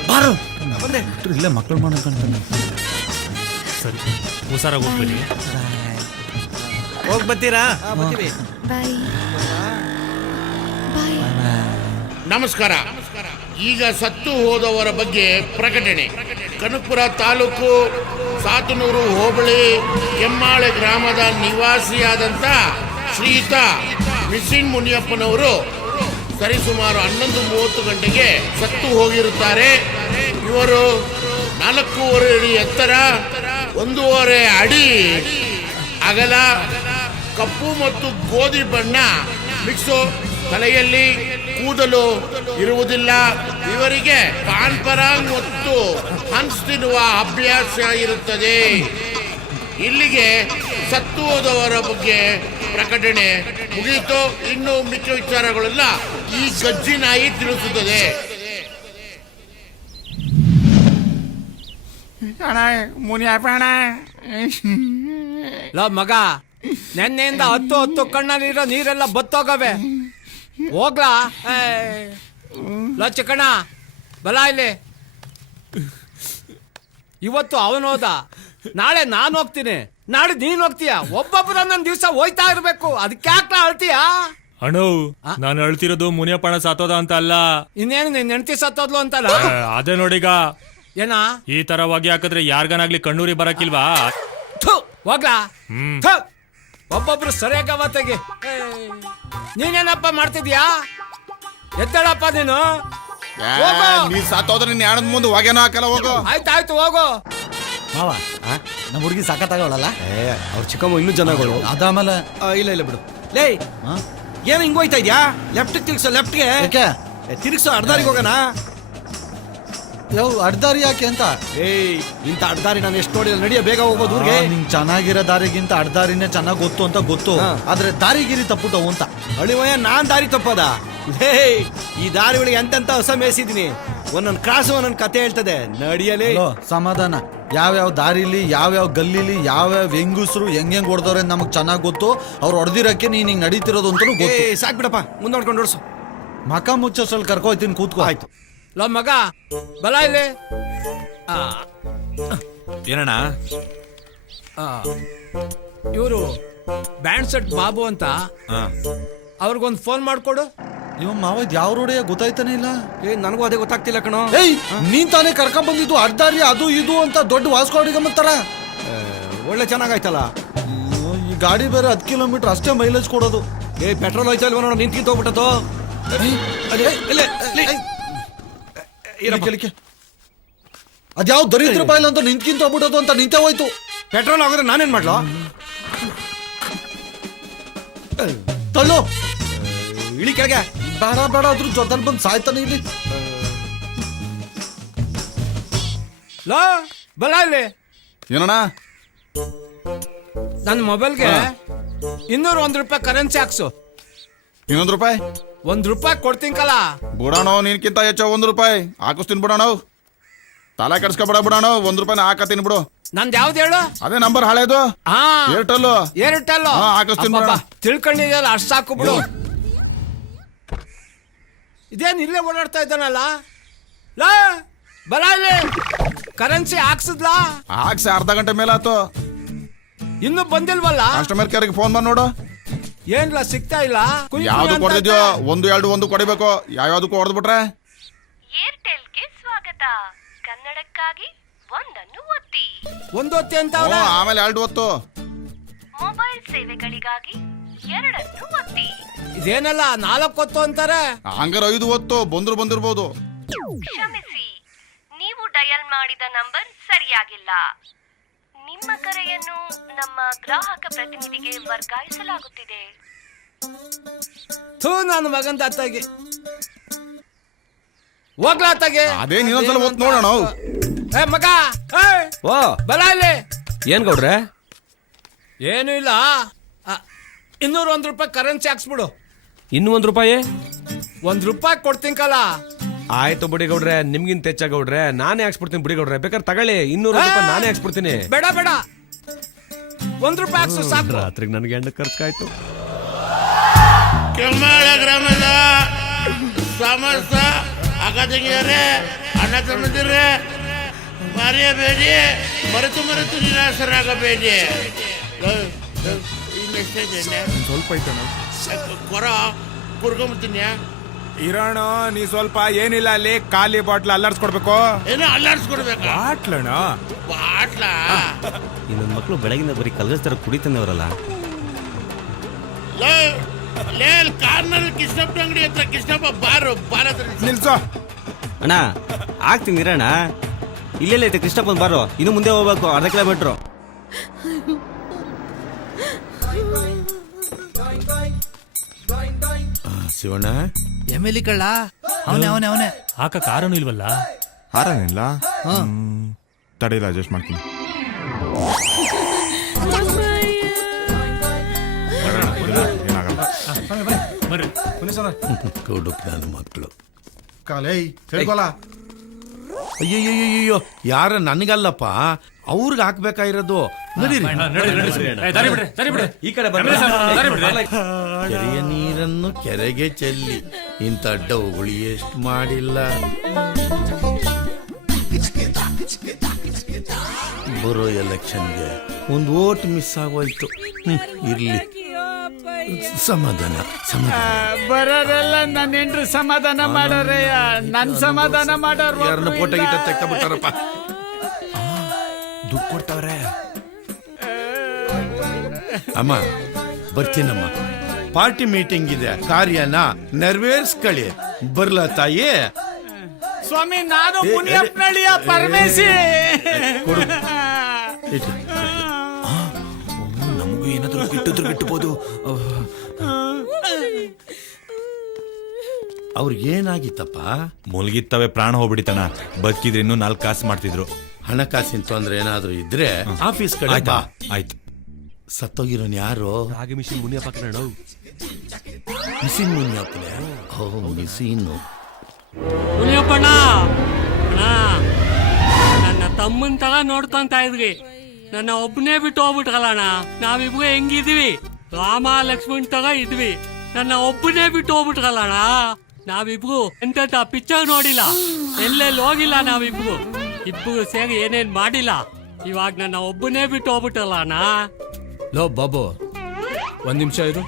ಬಾರು ಇಲ್ಲೇ ಮಕ್ಕಳು ಮಾಡ್ಕೊಂತಾನೆ. ಸರಿ, ಹುಷಾರಾಗಿ ಹೋಗ್ಬೇಡಿ. ಹೋಗಿ ಬರ್ತೀರಾ? ಬಾಯ್. ನಮಸ್ಕಾರ. ಈಗ ಸತ್ತು ಹೋದವರ ಬಗ್ಗೆ ಪ್ರಕಟಣೆ. ಕನಕಪುರ ತಾಲೂಕು ಸಾತನೂರು ಹೋಬಳಿ ಕೆಮ್ಮಾಳೆ ಗ್ರಾಮದ ನಿವಾಸಿಯಾದಂಥ ಶ್ರೀಯುತ ಮಿಸ್ಸಿನ್ ಮುನಿಯಪ್ಪನವರು ಸರಿಸುಮಾರು 11:30 ಗಂಟೆಗೆ ಸತ್ತು ಹೋಗಿರುತ್ತಾರೆ. ಇವರು 4.5 ಅಡಿ ಎತ್ತರ, 1.5 ಅಡಿ ಅಗಲ, ಕಪ್ಪು ಮತ್ತು ಗೋಧಿ ಬಣ್ಣ ಮಿಕ್ಸು ತಲೆಯಲ್ಲಿ ಕೂದಲು ಇರುವುದಿಲ್ಲ. ಇವರಿಗೆ ಕಾನ್ಪರಾಂಗ್ ಮತ್ತು ಹನ್ಸ್ ತಿನ್ನುವ ಅಭ್ಯಾಸ ಇರುತ್ತದೆ. ಇಲ್ಲಿಗೆ ಸತ್ತು ಹೋದವರ ಬಗ್ಗೆ ಪ್ರಕಟಣೆ ಮುಗಿಯಿತು. ಇನ್ನು ಮಿಕ್ಕ ವಿಚಾರಗಳೆಲ್ಲ ಈ ಗಜ್ಜಿ ನಾಯಿ ತಿಳಿಸುತ್ತದೆ. ಮಗ, ನೆನ್ನೆಯಿಂದ ಹತ್ತು ಕಣ್ಣಲ್ಲಿರೋ ನೀರೆಲ್ಲ ಬತ್ತೋಗವೆ. ಹೋಗ್ಲಾ ಚಿಕ್ಕಣ್ಣ, ಬಲ ಇಲ್ಲಿ. ಇವತ್ತು ಅವನು ಹೋದ, ನಾಳೆ ನಾನು ಹೋಗ್ತೀನಿ, ನಾಳೆ ನೀನ್ ಹೋಗ್ತೀಯ. ಒಬ್ಬೊಬ್ಬರ ನನ್ನ ದಿವಸ ಹೋಯ್ತಾ ಇರ್ಬೇಕು. ಅದಕ್ಕೆ ಯಾಕೆ ಅಳ್ತೀಯ? ಅಣ್ಣೋ, ನಾನು ಅಳ್ತಿರೋದು ಮುನಿಯಪ್ಪಣ ಸತ್ತೋದ ಅಂತ ಅಲ್ಲ. ಇನ್ನೇನು ನಿನ್ ಹೆಂಡತಿ ಸತ್ತೋದ್ಲು ಅಂತಲ್ಲ? ಅದೇ ನೋಡೀಗ, ಏನ ಈ ತರ ಹೊಗೆ ಹಾಕಿದ್ರೆ ಯಾರ್ಗನಾಗ್ಲಿ ಕಣ್ಣೂರಿ ಬರಕಿಲ್ವಾ? ಹೋಗ್ಲಾ. ಒಬ್ಬೊಬ್ರು ಸರಿಯಾಗ ಅವತ್ತಿಗೆ. ನೀನೇನಪ್ಪ ಮಾಡ್ತಿದ್ಯಾ? ಎದ್ದಳಪ್ಪ ನೀನು. ನೀ ಸತ್ತೋದ್ರೆ ನಿನ್ನ ಯಾಣದ ಮುಂದೆ ಹೊಗೆನೂ ಹಾಕಲ್ಲ. ಹೋಗು. ಆಯ್ತಾಯ್ತು, ಹೋಗು. ಮಾವ, ನಮ್ಮ ಹುಡುಗಿ ಸಾಕತ್ತಾಗವಳಲ್ಲ? ಅವ್ರ ಚಿಕ್ಕಮ್ಮ ಇನ್ನೂ ಜನಗಳು. ಅದಾಮಲ್ಲ ಇಲ್ಲ ಬಿಡು. ಲೇ, ಏನು ಹಿಂಗ್ ಹೋಯ್ತಾ ಇದ್ಯಾ? ಲೆಫ್ಟ್ ತಿರ್ಗ್ಸೋ, ಲೆಫ್ಟ್ಗೆ ತಿರ್ಗ್ಸೋ. ಅರ್ಧಾರಿಗೆ ಹೋಗೋಣ. ಅಡ್ದಾರಿ ಯಾಕೆ ಅಂತ? ಇಂಥ ಅಡ್ದಾರಿ ನಾನು ಎಷ್ಟು ನೋಡಿಲ್ಲ. ನಡಿಯ, ಬೇಗ ಹೋಗ್ಬೋದು ಊರಿಗೆ. ನಿಂಗ್ ಚೆನ್ನಾಗಿರೋ ದಾರಿಗಿಂತ ಅಡ್ದಾರಿನೇ ಚೆನ್ನಾಗಿ ಗೊತ್ತು ಅಂತ ಗೊತ್ತು. ಆದ್ರೆ ದಾರಿಗಿರಿ ತಪ್ಪುಟ್ಟವು ಅಂತ. ಅಳಿವಯ್ಯ, ನಾನ್ ದಾರಿ ತಪ್ಪದ? ಲೇ, ಈ ದಾರಿ ಒಳಗೆ ಎಂತೆಂತ ಹೊಸ ಮೇಯಿಸಿದೀನಿ. ಒಂದೊಂದು ಕ್ರಾಸು ಒಂದೊಂದು ಕತೆ ಹೇಳ್ತದೆ. ನಡಿಯಲಿ. ಸಮಾಧಾನ. ಯಾವ್ಯಾವ ದಾರಿಲಿ, ಯಾವ್ಯಾವ ಗಲ್ಲಿಲಿ, ಯಾವ್ಯಾವ ಹೆಂಗುಸ್ರು ಹೆಂಗ್ ಹೊಡೆದವ್ರೆ ನಮಗ್ ಚೆನ್ನಾಗ್ ಗೊತ್ತು. ಅವ್ರು ಹೊಡೆದಿರಕ್ಕೆ ನೀನ್ ಹಿಂಗ್ ನಡೀತಿರೋದು ಅಂತಲೂ ಗೊತ್ತು. ಸಾಕ್ ಬಿಡಪ್ಪ, ಮುಂದೋಡ್ಕೊಂಡು ಓಡಿಸು. ಮಕ ಮುಚ್ಚೋಸಲ್ ಕರ್ಕೋಯ್ತೀನಿ, ಕೂತ್ಕೋ. ಆಯ್ತು. ಮಗ, ಬಲ ಇಲ್ಲಿ. ಏನಣ್ಣ? ಇವರು ಬ್ಯಾಂಡ್ ಸೆಟ್ ಬಾಬು ಅಂತ, ಅವ್ರಿಗೊಂದು ಫೋನ್ ಮಾಡ್ಕೊಡು. ಇವ್ ಮಾವ ಯಾವ ರೋಡಿಯ ಗೊತ್ತಾಯ್ತಾನೆ ಇಲ್ಲ. ನನಗೂ ಅದೇ ಗೊತ್ತಾಗ್ತಿಲ್ಲ ಕಣೋ. ನೀನ್ ತಾನೇ ಕರ್ಕೊಂಡ್ ಬಂದಿದ್ದು ಅಡ್ದಾರಿ ಅದು ಇದು ಅಂತ ದೊಡ್ಡ ವಾಸ್ಕೋಡಿಗಂಬತ್ತಾರ. ಒಳ್ಳೆ ಚೆನ್ನಾಗಾಯ್ತಲ್ಲ. ಈ ಗಾಡಿ ಬೇರೆ 10 ಕಿಲೋಮೀಟರ್ ಅಷ್ಟೇ ಮೈಲೇಜ್ ಕೊಡೋದು. ಪೆಟ್ರೋಲ್ ಹೋಯ್ತಾ ಇಲ್ವ ನೋಡ, ನಿಂತ್ಕಿಂತ ಹೋಗ್ಬಿಟ್ಟದು. ಅದ್ಯಾವ್ ದರಿದ್ರ ಬಾಯಿಲ್ ಅಂತ ನಿಂತ್ಕಿಂತ ಹೋಗ್ಬಿಡೋದು ಅಂತ ನಿಂತೆ ಹೋಯ್ತು. ಪೆಟ್ರೋಲ್ ಹೋಗಿದ್ರೆ ನಾನೇನ್ ಮಾಡ್ಲೋ? ತಳ್ಳೋ, ಇಳಿ ಕೆಳಗೆ. ಬೇಡ ಬೇಡ, ಅದ್ರ ಜೊತೆಲಿ ಬಂದು ಸಾಯ್ತಾನೆ ಇಲ್ಲಿ. ಬಲ ಇಲ್ಲಿ. ಏನಣ್ಣ? ನನ್ನ ಮೊಬೈಲ್ಗೆ 201 ರೂಪಾಯಿ ಕರೆನ್ಸಿ ಹಾಕ್ಸು. 200 ರೂಪಾಯಿ? ₹1 ಕೊಡ್ತೀnkala. ಬುಡಾಣೋ, ನೀನ್ಕಿಂತ ಹೆಚ್ಚ 1 ರೂಪಾಯಿ ಹಾಕಿಸ್ತೀನಿ ಬಿಡೋಣ. ತಲೆ ಕೆಡ್ಸ್ಕೊಬೇಡ ಬಿಡೋಣ. 1 ರೂಪಾಯಿನ ಹಾಕತ್ತೀನಿ ಬಿಡು. ನಂದು ಯಾವ್ದು ಹೇಳು? ಅದೇ ನಂಬರ್ ಹಳೇದು. ಏರ್ಟೆಲ್. ಹಾಕಿಸ್ತೀನಿ ಬಿಡೋಣ. ತಿಳ್ಕೊಂಡಿದ್ಯಲ್ಲ, ಅಷ್ಟು ಸಾಕು ಬಿಡು. ಇದೇನು ಇಲ್ಲೇ ಓಡಾಡ್ತಾ ಇದ್ದಾನಲ್ಲ? ಬಲ ಇಲ್ಲಿ. ಕರೆನ್ಸಿ ಹಾಕ್ಸಿದ್ಲಾ? ಹಾಕ್ಸಿ ಅರ್ಧ ಗಂಟೆ ಮೇಲೆ ಆತು. ಇನ್ನು ಬಂದಿಲ್ವಲ್ಲ? ಕಸ್ಟಮರ್ ಕೇರ್ಗೆ ಫೋನ್ ಮಾಡಿ ನೋಡು. ಏನ್ಲ ಸಿಗ್ತಾ ಇಲ್ಲ? ಯಾವ್ದು ಕೊಡ್ತಿದ್ಯೋ 1, 2, 1 ಕೊಡಿಬೇಕು. ಯಾವ್ಯಾವ್ದಕ್ಕೂ ಹೊಡೆದು ಬಿಟ್ರೆ. ಏರ್ಟೆಲ್ಗೆ ಸ್ವಾಗತ. ಕನ್ನಡಕ್ಕಾಗಿ 1 ಒತ್ತಿ. 1 ಒತ್ತಿ ಅಂತ. ಆಮೇಲೆ 2 ಒತ್ತು. ಮೊಬೈಲ್ ಸೇವೆಗಳಿಗಾಗಿ 2 ಒತ್ತಿ. ಇದೇನಲ್ಲ 4 ಒತ್ತು ಅಂತಾರೆ. ಹಂಗಾರ 5 ಒತ್ತು ಬಂದಿರ್ಬೋದು. ಕ್ಷಮಿಸಿ, ನೀವು ಡಯಲ್ ಮಾಡಿದ ನಂಬರ್ ಸರಿಯಾಗಿಲ್ಲ. ನಿಮ್ಮ ಕರೆಯನ್ನು ನಮ್ಮ ಗ್ರಾಹಕ ಪ್ರತಿನಿಧಿಗೆ ವರ್ಗಾಯಿಸಲಾಗುತ್ತಿದೆ. ನನ್ನ ಮಗಂದ ಅತ್ತಾಗಿ ಹೋಗ್ಲಾ ಅತ್ತಾಗೆ. ಅದೇ ನೀನೊಂದ್ಸಲ ಒತ್ತು ನೋಡೋಣ. ಮಗ, ಬಲ ಇಲ್ಲಿ. ಏನ್ ಗೌಡ್ರೆ? ಏನು ಇಲ್ಲ, 201 ರೂಪಾಯಿ ಕರೆನ್ಸಿ ಹಾಕ್ಸ್ಬಿಡು. ಇನ್ನೂ 1 ರೂಪಾಯಿ? ₹1 ಕೊಡ್ತೀnkala. ಆಯ್ತು ಬಿಡಿ ಗೌಡ್ರೆ, ನಿಮ್ಗಿಂತ ಹೆಚ್ಚ ಗೌಡ್ರೆ. ನಾನೇ ಹಾಕ್ಸ್ಬಿಡ್ತೀನಿ ಬಿಡಿ ಗೌಡ್ರೆ. ಬೇಕಾದ್ರೆ ತಗೊಳ್ಳಿ, 200 ರೂಪಾಯಿ ನಾನೇ ಹಾಕ್ಸ್ಬಿಡ್ತೀನಿ. ಬೇಡ ಬೇಡ, ₹1 ಹಾಕ್ಸು ಸಾಕು. ರಾತ್ರಿಗೆ ನನಗೆ ಹೆಣ್ಣು ಖರ್ಚಾಯ್ತು. ಕೆಮ್ಮಾಳ ಗ್ರಾಮದ ಸಮಸ್ತ ಅಕ್ಕ ತಂಗಿಯರೇ, ಅಣ್ಣ ತಮ್ಮದಿರೇ, ಮರೆಯಬೇಡಿ. ಮರೆತು ನಿರಾಶರಾಗಬೇಡಿ. ಸ್ವಲ್ಪ ಐತಣ್ಣ. ಕೊರ ಕುರ್ಕೊಂಬಿಡ್ತೀನಿ. ಇರೋಣ, ನೀ ಸ್ವಲ್ಪ ಏನಿಲ್ಲ, ಅಲ್ಲಿ ಖಾಲಿ ಬಾಟ್ಲ್ ಅಲ್ಲಾಡ್ಸ್ಕೊಡ್ಬೇಕು. ಏನೋ ಅಲ್ಲಾಡ್ಸ್ಕೊಡ್ಬೇಕು? ಬಾಟ್ಲಣ್ಣ. ಬಾಟ್ಲ? ಇನ್ನೊಂದು ಮಕ್ಕಳು ಬೆಳಗಿನ ಬರೀ ಕಲ್ಗಸ್ತರ ಕುಡಿತಂದವರಲ್ಲ. ಕಾರ್ನರ್ ಕೃಷ್ಣಪ್ಪ ಅಂಗಡಿ ಹತ್ರ. ಕೃಷ್ಣಪ್ಪ ಬಾರು ನಿಲ್ಸೋ ಅಣ್ಣ, ಆಗ್ತೀನಿ ಇರೋಣ. ಇಲ್ಲೆಲ್ಲ ಐತೆ ಕೃಷ್ಣಪ್ಪ ಬಾರು. ಇನ್ನು ಮುಂದೆ ಹೋಗ್ಬೇಕು, ಅರ್ಧ ಕಿಲೋಮೀಟ್ರು. ಶಿವಣ್ಣ ಎಮ್ಮೆಲಿ ಕಳ್ಳ ಅವನೇ ಹಾಕ ಕಾರನು ಇಲ್ವಲ್ಲ? ಹಾರನಿಲ್ಲ ತಡೆಯಿಲ್ಲ ಅಡ್ಜಸ್ಟ್ ಮಾಡ್ತೀನಿ. ಕೊಡುಕ್ ನನ್ನ ಮಕ್ಕಳು ಕಾಲೇ ಹೇಳ್ಕೊಲ್ಲ. ಅಯ್ಯಯ್ಯಯ್ಯೋ ಯಾರ ನನಗಲ್ಲಪ್ಪ, ಅವ್ರಿಗೆ ಹಾಕ್ಬೇಕಾಗಿರೋದು. ನಡೀರಿ. ಕೆರೆಯ ನೀರನ್ನು ಕೆರೆಗೆ ಚೆಲ್ಲಿ ಇಂಥ ಡೌಗಳು ಎಷ್ಟು ಮಾಡಿಲ್ಲ. ಬರೋ ಎಲೆಕ್ಷನ್ಗೆ ಒಂದು ಓಟ್ ಮಿಸ್ ಆಗೋಯ್ತು. ಇರ್ಲಿ, ಸಮಾಧಾನ ಸಮಾಧಾನ. ಬರೋರೆಲ್ಲ ನನ್ನ ಹೆಂಡ್ರು ಸಮಾಧಾನ ಮಾಡೋರೆ, ನನ್ ಸಮಾಧಾನ ಮಾಡೋರು. ಯಾರನ್ನ ಫೋಟೋ ಗಿಟ ತೆಕ್ಕೊಬಿಟ್ಟಾರಪ್ಪ. ದುಡ್ಡು ಕೊಡ್ತಾವ್ರೆ. ಅಮ್ಮ ಬರ್ತೀನಮ್ಮ, ಪಾರ್ಟಿ ಮೀಟಿಂಗ್ ಇದೆ, ಕಾರ್ಯನ ನೆರವೇರಿಸ್ಕೊಳ್ಳಿ. ಬರ್ಲಾ ತಾಯಿ? ಸ್ವಾಮಿ ನಾನು ಮುನಿಯಪ್ಪನಳ್ಳಿಯ ಪರಮೇಶಿ. ನಮಗೂ ಏನಾದ್ರು ಗಿಟ್ಟಬಹುದು. ಅವ್ರಿಗೇನಾಗಿತ್ತಪ್ಪ? ಮುಲ್ಗಿತ್ತವೆ, ಪ್ರಾಣ ಹೋಗ್ಬಿಡಿತನ. ಬದುಕಿದ್ರೆ ಇನ್ನೂ 4 ಕಾಸು ಮಾಡ್ತಿದ್ರು. ಹಣಕಾಸಿನ ತೊಂದ್ರೆ ಏನಾದ್ರು ಇದ್ರೆ ಆಫೀಸ್ ಕಡೆ ಬಾ. ಆಯ್ತು. ಸತ್ತೋಗಿರೋನ್ ಯಾರು? ಮಿಷಿನ್ ಮುನಿಯಪ್ಪ ಕಣ. ಮಿಸಿನ್ ಮುನಿಯಪ್ಪನೇ? ಓ ಮಿಸಿನ್ನು. ಮುನಿಯಪ್ಪಣ್ಣ ನನ್ನ ತಮ್ಮನ್ ತರ ನೋಡ್ಕೊಂತ ಇದ್ರಿ, ನನ್ನ ಒಬ್ಬನೇ ಬಿಟ್ಟು ಹೋಗ್ಬಿಟ್ರಲ್ಲಣ್ಣ. ನಾವಿಬ್ರು ಹೆಂಗಿದ್ವಿ, ರಾಮ ಲಕ್ಷ್ಮಣ್ ತರ ಇದ್ವಿ. ನನ್ನ ಒಬ್ಬನೇ ಬಿಟ್ಟು ಹೋಗ್ಬಿಟ್ರಲ್ಲಣ್ಣ. ನಾವಿಬ್ರು ಎಂತ ಪಿಕ್ಚರ್ ನೋಡಿಲ್ಲ, ಎಲ್ಲೆಲ್ಲಿ ಹೋಗಿಲ್ಲ. ನಾವಿಬ್ರು ಇಬ್ರು ಸೇರಿ ಏನೇನ್ ಮಾಡಿಲ್ಲ. ಇವಾಗ ನನ್ನ ಒಬ್ಬನೇ ಬಿಟ್ಟು ಹೋಗ್ಬಿಟ್ರಲ್ಲ ಅಣ್ಣ. ಲೋ ಬಾಬು, 1 ನಿಮಿಷ ಇರು.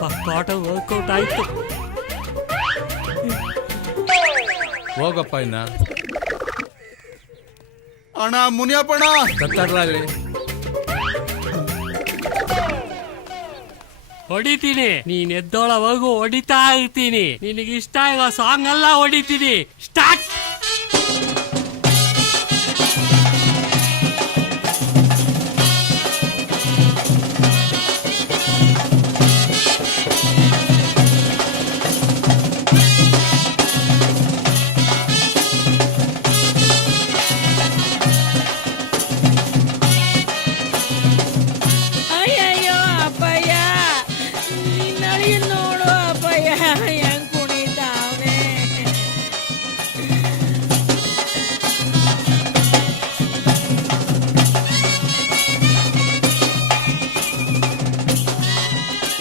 ಪಕ್ಕಾಟ ವರ್ಕೌಟ್ ಆಯ್ತು. ಹೋಗಪ್ಪ ಇನ್ನ. ಅಣ್ಣ ಮುನಿಯಪ್ಪಣ್ಣ ಕತ್ತಾಡ್ಲಿ. ಹೊಡಿತೀನಿ, ನೀನ್ ಎದ್ದೋಳವರೆಗೂ ಹೊಡಿತಾ ಇರ್ತೀನಿ. ನಿನಗೆ ಇಷ್ಟ ಇರೋ ಸಾಂಗ್ ಎಲ್ಲ ಹೊಡಿತೀನಿ. ಸ್ಟಾರ್ಟ್. ಅಯ್ಯಯ್ಯೋ ಅಪ್ಪಯ್ಯ, ನಿನ್ನಳಿ ನೋಡು ಅಪ್ಪಯ್ಯ ಹೆಂಗ್ ಕುಣಿತಾವನೆ.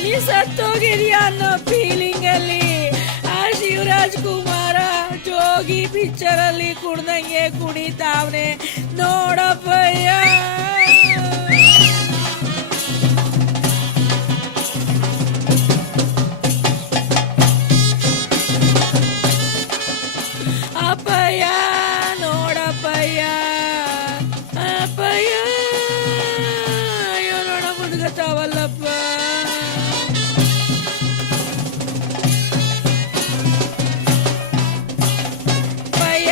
ನೀ ಸತ್ತೋಗಿದ್ಯಾ ಅನ್ನೋ ಫೀಲಿಂಗ್ ಅಲ್ಲಿ ಆ ಶಿವರಾಜ್ ಕುಮಾರ ಜೋಗಿ ಪಿಕ್ಚರ್ ಅಲ್ಲಿ ಕುಡ್ದಂಗೆ ಕುಣಿತಾವನೆ ನೋಡಪ್ಪಯ್ಯ. ಅಪ್ಪಯ್ಯ ನೋಡಪ್ಪಯ್ಯ, ಅಪ್ಪಯ್ಯ ಅಯ್ಯೋ ನೋಡ ಮುದ್ಗತಾವಲ್ಲಪ್ಪ. ಅಪ್ಪಯ್ಯ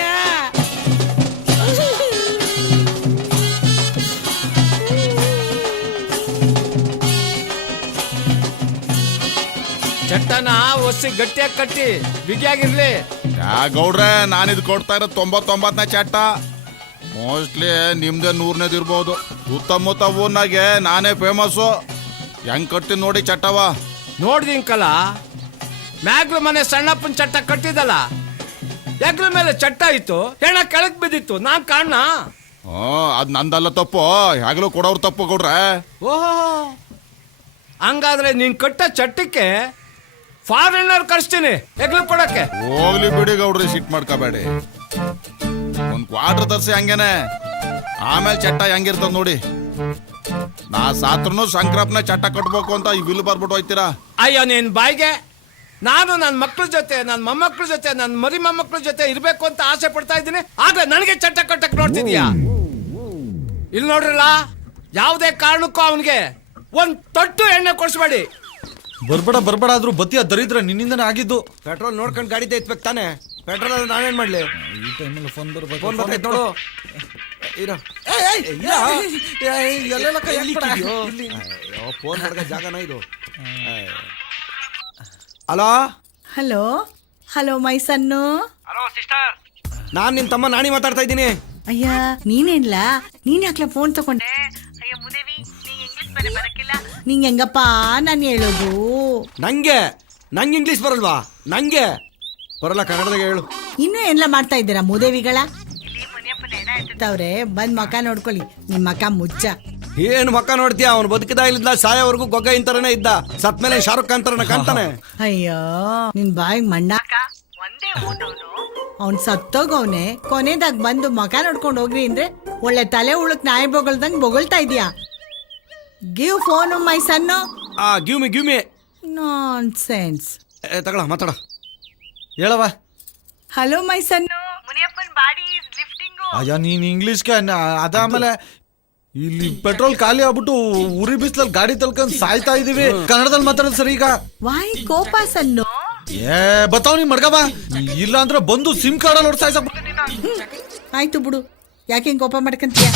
ಚಟ್ಟನ ಒಸಿ ಗಟ್ಟಿಯಾಗಿ ಕಟ್ಟಿ ಬಿಗಿಯಾಗಿರ್ಲಿ. ಯಾ ಗೌಡ್ರೆ, ನಾನಿದ್ ಕೊಡ್ತಾ ಇರೋದು 99ನೇ ಚಟ್ಟ. ಮೋಸ್ಟ್ಲಿ ನಿಮ್ದೇ 100ನೇದು ಇರ್ಬೋದು. ಸುತ್ತಮುತ್ತ ಊರ್ನಾಗೆ ನಾನೇ ಫೇಮಸ್ಸು. ಹೆಂಗ್ ಕಟ್ಟಿ ನೋಡಿ ಚಟ್ಟವ. ನೋಡ್ದಿಂಕಲ್ಲ, ಮ್ಯಾಗ್ಲ ಮನೆ ಸಣ್ಣಪ್ಪನ ಚಟ್ಟ ಕಟ್ಟಿದಲ್ಲ, ಎಗ್ಲ ಮೇಲೆ ಚಟ್ಟ ಇತ್ತು, ಹೆಣ ಕೆಳಕ್ ಬಿದ್ದಿತ್ತು. ನಾನ್ ಕಾರಣ? ಅದ್ ನಂದಲ್ಲ ತಪ್ಪು, ಯಾಗಲೂ ಕೊಡೋರು ತಪ್ಪು ಗೌಡ್ರೆ. ಓಹೋ, ಹಂಗಾದ್ರೆ ನೀನ್ ಕಟ್ಟ ಚಟ್ಟಕ್ಕೆ ಫಾರಿನರ್ ಕಳಿಸ್ತೀನಿ ಎಗ್ಲು ಕೊಡಕ್ಕೆ. ಹೋಗ್ಲಿ ಬಿಡಿ ಗೌಡ್ರಿ, ಸಿಟ್ ಮಾಡ್ಕೋಬೇಡಿ. ಒಂದ್ ಕ್ವಾರ್ಟರ್ ತರ್ಸಿ ಹಂಗೇನೆ, ಆಮೇಲೆ ಚಟ್ಟ ಹೆಂಗಿರ್ತದ ನೋಡಿ. ನಾ ಸಾತ್ರನು ಶಂಕರಪ್ಪನ ಚಟ್ಟ ಕಟ್ಬೇಕು ಅಂತ ಈ ಬಿಲ್ ಬರ್ಬಿಟ್ಟು ಹೋಯ್ತೀರಾ. ಅಯ್ಯೋ ನೀನ್ ಬಾಯ್ಗೆ, ನಾನು ನನ್ನ ಮಕ್ಳ ಜೊತೆ, ನನ್ನ ಮೊಮ್ಮಕ್ಳ ಜೊತೆ, ನನ್ನ ಮರಿ ಮೊಮ್ಮಕ್ಳ ಜೊತೆ ಇರ್ಬೇಕು ಅಂತ ಆಸೆ ಪಡ್ತಾ ಇದ್ದೀನಿ. ಆಗ ನನಗೆ ಚಟ್ಟ ಕಟ್ಟಕ್ ನೋಡ್ತಿದ್ಯಾ? ಇಲ್ಲಿ ನೋಡ್ರಲ್ಲ, ಯಾವುದೇ ಕಾರಣಕ್ಕೂ ಅವನಿಗೆ ಒಂದ್ ತೊಟ್ಟು ಎಣ್ಣೆ ಕೊಡ್ಸ್ಬೇಡಿ. ಬರ್ಬೇಡ ಆದ್ರೂ ಬತ್ತಿಯ ದರಿದ್ರ ನಿನ್ನಿಂದನೇ ಆಗಿದ್ದು. ಪೆಟ್ರೋಲ್ ನೋಡ್ಕೊಂಡು ಗಾಡಿ ತೆಗಿಬೇಕು ತಾನೆ. ಪೆಟ್ರೋಲ್ ನಾನೇನ್ ಮಾಡ್ಲಿ? ಈ ಟೈಮಲ್ಲಿ ಫೋನ್ ಫೋನ್ ಬರ್ತೈತೆ ನೋಡು. ಇರೋ ಫೋನ್ ಮಾಡೋ ಜಾಗನ ಇದು. Hello hello hello my son. ನಾನ್ ನಿನ್ ತಮ್ಮ ನಾಣಿ ಮಾತಾಡ್ತಾ ಇದ್ದೀನಿ. ಅಯ್ಯ ನೀನೇನ್ಲ ನೀನ್ ಯಾಕ್ಲ ಫೋನ್ ತಗೊಂಡೆ? ಅಯ್ಯ ಮುದೇವಿ ನಿಂಗೆ ಹೆಂಗಪ್ಪ ನಾನು ಹೇಳೋದು? ನಂಗೆ ಇಂಗ್ಲಿಷ್ ಬರಲ್ವಾ? ನಂಗೆ ಬರಲ್ಲ, ಕನ್ನಡದಾಗ ಹೇಳು. ಇನ್ನೂ ಎಲ್ಲ ಮಾಡ್ತಾ ಇದ್ದೀರಾ ಮುದೇವಿಗಳ? ಅವ್ರೆ ಬಂದ್ ಮಕ ನೋಡ್ಕೊಳ್ಳಿ, ನಿಮ್ ಮಕ ಮುಚ್ಚ. ಏನು ಮಕ್ಕ ನೋಡ್ತೀಯ? ಅವ್ನು ಬದುಕಿದಾಗಲಿಂದ ಸಾಯೋವರೆಗೂ ಗೊಗ್ಗ ಇಂತರನೇ ಇದ್ದ. ಸತ್ ಮೇಲೆ ಶಾರುಖ್ ಖಾನ್ ತರನ ಕಾಣ್ತಾನೆ. ಅಯ್ಯೋ ನಿನ್ ಬಾಯಿಗೆ ಮಣ್ಣಾಕ ಒಂದೇ ಓಟೋನು. ಅವ್ನ್ ಸತ್ತೋಗವ್ನೆ, ಕೊನೆದಾಗ ಬಂದು ಮಕ ನೋಡ್ಕೊಂಡು ಹೋಗ್ರಿ ಅಂದ್ರೆ ಒಳ್ಳೆ ತಲೆ ಉಳಕ್ ನಾಯಿ ಬೊಗಳ್ದಂಗ್ ಬೊಗಳ್ತಾ ಇದೀಯಾ. Give phone my son. Give me nonsense. ತಗೊಳ ಮಾತಾಡ. ಹೇಳವ. ಹಲೋ ಮೈ ಸನ್ನು, ಮುನಿಯಪ್ಪನ್ ಬಾಡಿ ಇಸ್ ಲಿಫ್ಟಿಂಗ್. ಅಯ್ಯ ನೀನ್ ಇಂಗ್ಲಿಷ್ಗೆ ಅದಾದ್ಮೇಲೆ ಇಲ್ಲಿ ಪೆಟ್ರೋಲ್ ಖಾಲಿ ಆಗ್ಬಿಟ್ಟು ಉರಿ ಬಿಸ್ಲಲ್ಲಿ ಗಾಡಿ ತಳ್ಕೊಂಡ್ ಸಾಯ್ತಾ ಇದೀವಿ. ಕನ್ನಡದಲ್ಲಿ ಮಾತಾಡೋದು ಸರಿ ಈಗ. ವಾಯ್ ಕೋಪ ಸನ್ನು. ಬತ್ತಾವ್ ನೀನ್ ಮಡ್ಗವ, ಇಲ್ಲ ಅಂದ್ರೆ ಬಂದು ಸಿಮ್ ಕಾರ್ಡ್ ಅಲ್ಲಿ ಸಾಯ್ಸ. ಆಯ್ತು ಬಿಡು, ಯಾಕೆ ಹಿಂಗ್ ಕೋಪ ಮಾಡ್ಕಂತೀಯ?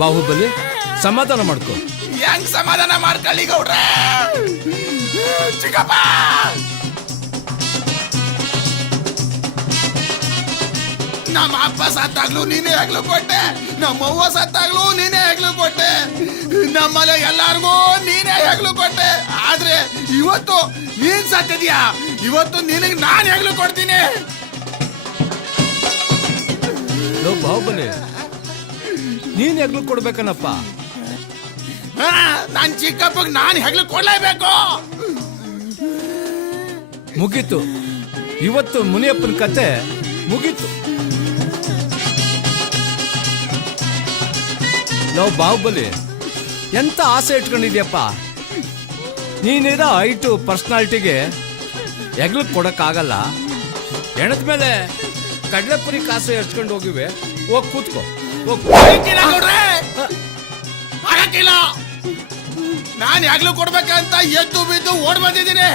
ಬಾಹುಬಲಿ ಸಮಾಧಾನ ಮಾಡ್ಕೊ. ಹೆಂಗ್ ಸಮಾಧಾನ ಮಾಡ್ಕೊಳ್ಳಿ ಗೌಡ್ರೆ? ಚಿಕ್ಕಪ್ಪ ನಮ್ಮ ಅಪ್ಪ ಸತ್ತಾಗ್ಲೂ ನೀನೇ ಹೆಗ್ಲು ಕೊಟ್ಟೆ, ನಮ್ಮ ಅವ್ವ ಸತ್ತಾಗ್ಲೂ ನೀನೇ ಹೆಗ್ಲು ಕೊಟ್ಟೆ, ನಮ್ಮಲ್ಲಿ ಎಲ್ಲಾರ್ಗೂ ನೀನೇ ಹೆಗ್ಲು ಕೊಟ್ಟೆ. ಆದ್ರೆ ಇವತ್ತು ನೀನ್ ಸತ್ತಿದ್ಯಾ, ಇವತ್ತು ನಿನಗೆ ನಾನ್ ಹೆಗ್ಲು ಕೊಡ್ತೀನಿ. ಬಾಹುಬಲಿ ನೀನ್ ಹೆಗ್ಲು ಕೊಡ್ಬೇಕನ್ನಪ್ಪ. ನಾನ್ ಚಿಕ್ಕಪ್ಪಗ್ ನಾನ್ ಹೆಗ್ಲು ಕೊಡ್ಲೇಬೇಕು. ಮುಗೀತು, ಇವತ್ತು ಮುನಿಯಪ್ಪನ ಕತೆ ಮುಗೀತು. ಲವ್ ಬಾಹುಬಲಿ ಎಂತ ಆಸೆ ಇಟ್ಕೊಂಡಿದ್ಯಪ್ಪ. ನೀನಿರೋ ಹೈಟು ಪರ್ಸನಾಲಿಟಿಗೆ ಹೆಗ್ಲು ಕೊಡಕ್ಕಾಗಲ್ಲ. ಹೆಣದ ಮೇಲೆ ಕಡಲೆಪುರಿ ಕಾಸು ಎರ್ಚ್ಕೊಂಡು ಹೋಗಿವೆ. ಹೋಗಿ ಕೂತ್ಕೋ. ನಾನು ಯಾಗ್ಲೂ ಕೊಡ್ಬೇಕಂತ ಎದ್ದು ಬಿದ್ದು ಓಡ್ ಬಂದಿದ್ದೀನಿ.